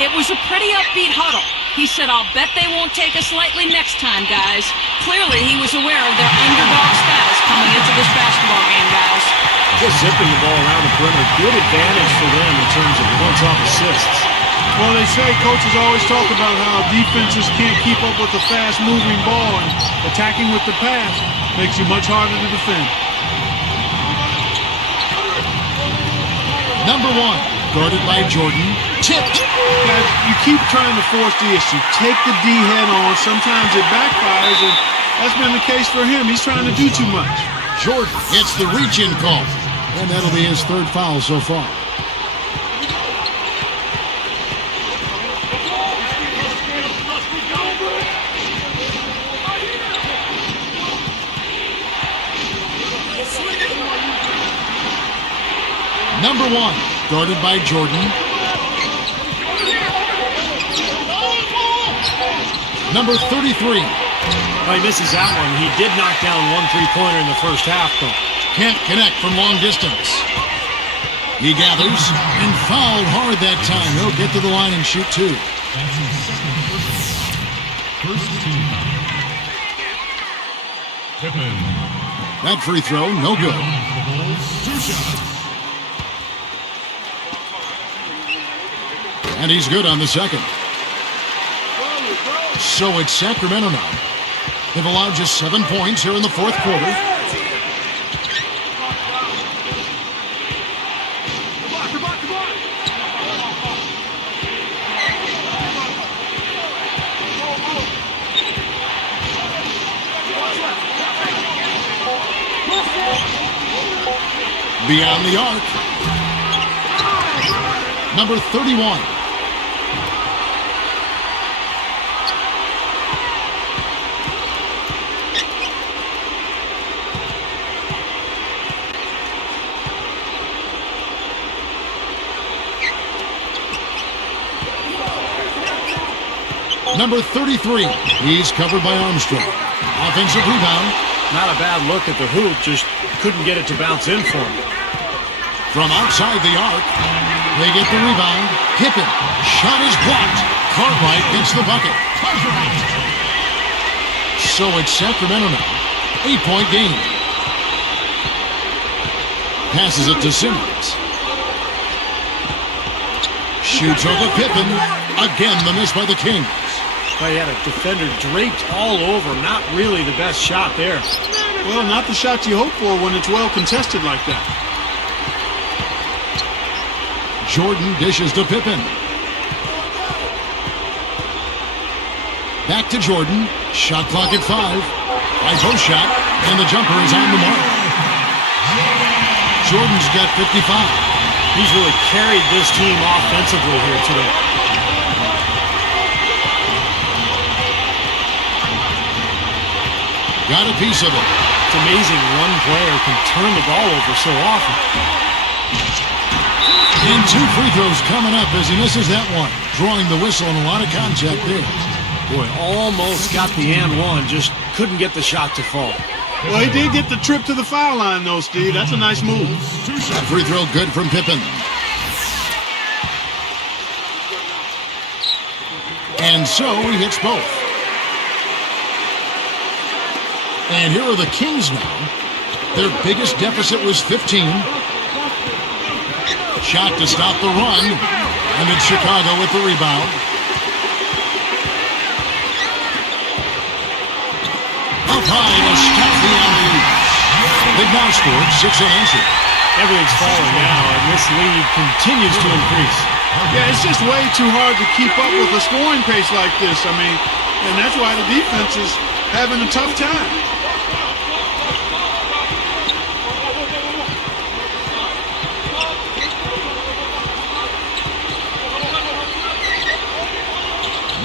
It was a pretty upbeat huddle. He said, I'll bet they won't take us lightly next time, guys. Clearly, he was aware of their underdog status coming into this basketball game, guys. Just zipping the ball around the perimeter. Good advantage for them in terms of points off assists. Well, they say coaches always talk about how defenses can't keep up with the fast-moving ball, and attacking with the pass makes you much harder to defend. Number 1, guarded by Jordan. Tipped. Guys, you keep trying to force the issue. Take the D head on. Sometimes it backfires, and that's been the case for him. He's trying to do too much. Jordan gets the reach-in call, and that'll be his 3rd foul so far. Number 1, guarded by Jordan. Number 33. Oh, he misses that one. He did knock down 1 3-pointer in the first half, though. Can't connect from long distance. He gathers and fouled hard that time. He'll get to the line and shoot 2. That's his second first team. Pippen. That free throw, no good. The Bulls, 2 shots. And he's good on the second. So it's Sacramento now. They've allowed just 7 points here in the 4th quarter. Beyond the arc. Number 31. Number 33. He's covered by Armstrong. Offensive rebound. Not a bad look at the hoop, just couldn't get it to bounce in for him. From outside the arc, they get the rebound. Pippen. Shot is blocked. Cartwright gets the bucket. So it's Sacramento now. 8-point game. Passes it to Simmons. Shoots over Pippen. Again, the miss by the Kings. He had a defender draped all over. Not really the best shot there. Well, not the shot you hope for when it's well contested like that. Jordan dishes to Pippen. Back to Jordan. Shot clock at 5. High post shot, and the jumper is on the mark. Jordan's got 55. He's really carried this team offensively here today. Got a piece of it. It's amazing one player can turn the ball over so often. And 2 free throws coming up as he misses that one. Drawing the whistle and a lot of contact there. Boy, almost got the and one, just couldn't get the shot to fall. Well, he did get the trip to the foul line, though, Steve. That's a nice move. That free throw good from Pippen. And so he hits both. And here are the Kings now. Their biggest deficit was 15. Shot to stop the run. And it's Chicago with the rebound. Up high to stop the alley. They've now scored 6 unanswered. Everything's falling now, and this lead continues to increase. Yeah, it's just way too hard to keep up with a scoring pace like this. I mean, and that's why the defense is having a tough time.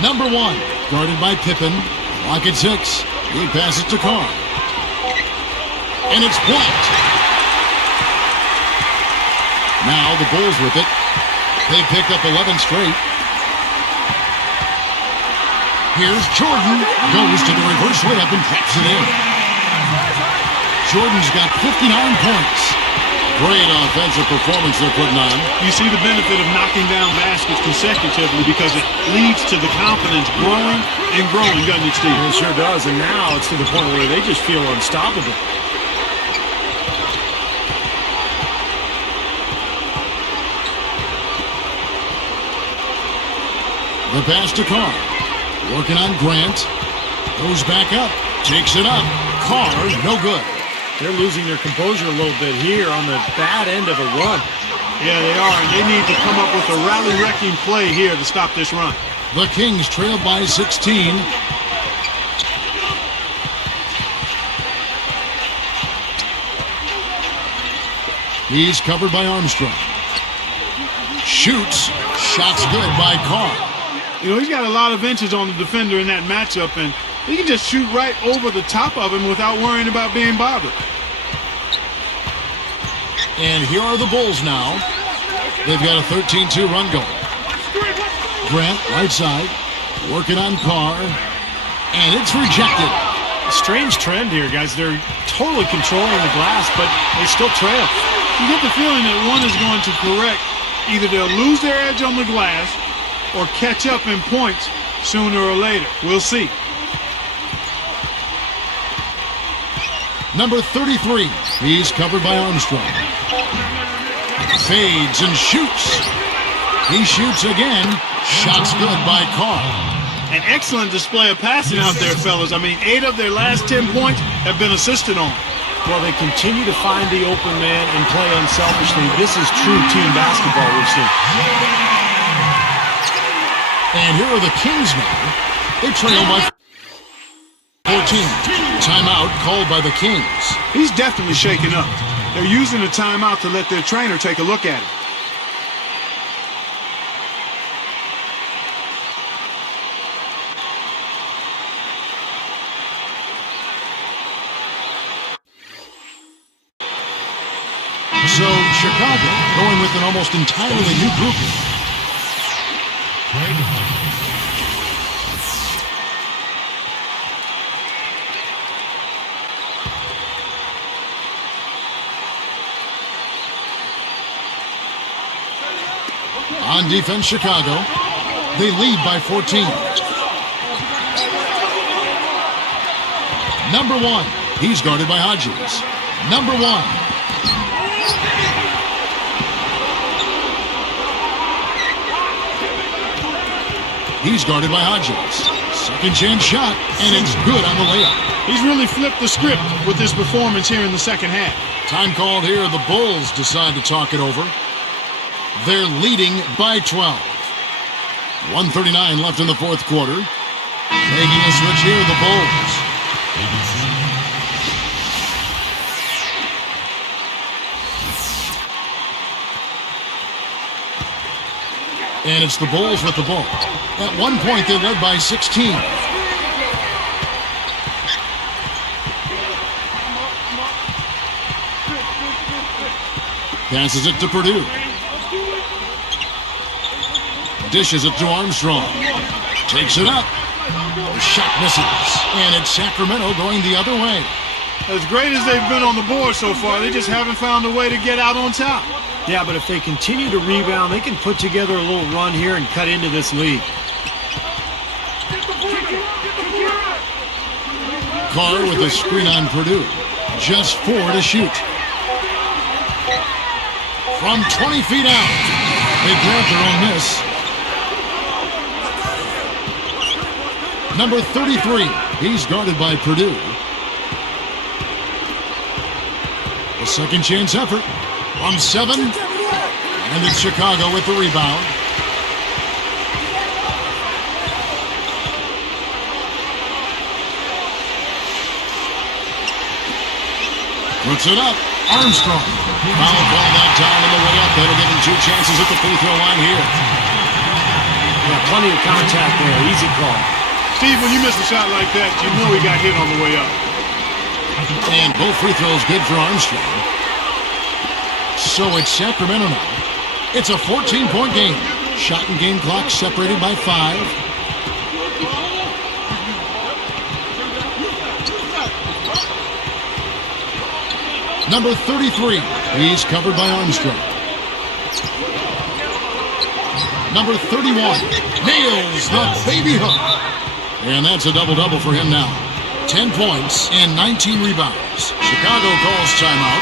Number 1, guarded by Pippen. Clock at 6. He passes to Carr. And it's blocked. Now the Bulls with it. They picked up 11 straight. Here's Jordan. Goes to the reverse layup and traps it in. Jordan's got 59 points. Great offensive performance they're putting on. You see the benefit of knocking down baskets consecutively because it leads to the confidence growing and growing, doesn't it, Steve? It sure does, and now it's to the point where they just feel unstoppable. The pass to Carr. Working on Grant. Goes back up. Takes it up. Carr, no good. They're losing their composure a little bit here on the bad end of a run. Yeah, they are, and they need to come up with a rally-wrecking play here to stop this run. The Kings trail by 16. He's covered by Armstrong. Shoots. Shot's good by Carr. You know, he's got a lot of inches on the defender in that matchup, and he can just shoot right over the top of him without worrying about being bothered. And here are the Bulls now. They've got a 13-2 run going. Grant, right side, working on Carr, and it's rejected. Strange trend here, guys. They're totally controlling the glass, but they still trail. You get the feeling that one is going to correct. Either they'll lose their edge on the glass or catch up in points sooner or later. We'll see. Number 33, he's covered by Armstrong. Fades and shoots. He shoots again. Shot's good by Carr. An excellent display of passing out there, fellas. I mean, 8 of their last 10 points have been assisted on. Well, they continue to find the open man and play unselfishly. This is true team basketball we've seen. And here are the Kings now. They trail by 14. Timeout called by the Kings. He's definitely shaken up. They're using the timeout to let their trainer take a look at him. So Chicago going with an almost entirely new group. On defense, Chicago. They lead by 14. Number 1. He's guarded by Hodges. Number 1. He's guarded by Hodges. Second chance shot, and it's good on the layup. He's really flipped the script with this performance here in the second half. Time called here. The Bulls decide to talk it over. They're leading by 12. 1:39 left in the fourth quarter. Making a switch here, the Bulls. And it's the Bulls with the ball. At one point, they led by 16. Passes it to Purdue. Dishes it to Armstrong. Takes it up. The shot misses. And it's Sacramento going the other way. As great as they've been on the board so far, they just haven't found a way to get out on top. Yeah, but if they continue to rebound, they can put together a little run here and cut into this lead. Carr with a screen on Purdue. Just 4 to shoot. From 20 feet out. They grab their own miss. Number 33. He's guarded by Purdue. A second chance effort. From 7. And it's Chicago with the rebound. Puts it up. Armstrong. Foul call that time on the way up. That'll give him 2 chances at the free throw line here. Yeah, plenty of contact there. Easy call. Steve, when you miss a shot like that, you know he got hit on the way up. And both free throws good for Armstrong. So it's Sacramento now. It's a 14-point game. Shot and game clock separated by 5. Number 33. He's covered by Armstrong. Number 31. Nails the baby hook. And that's a double-double for him now. 10 points and 19 rebounds. Chicago calls timeout.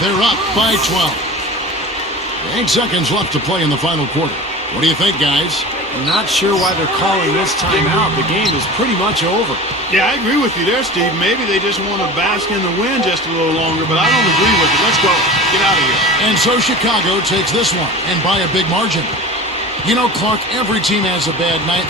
They're up by 12. 8 seconds left to play in the final quarter. What do you think, guys? Not sure why they're calling this timeout. The game is pretty much over. Yeah, I agree with you there, Steve. Maybe they just want to bask in the wind just a little longer, but I don't agree with it. Let's go. Get out of here. And so Chicago takes this one, and by a big margin. You know, Clark, every team has a bad night.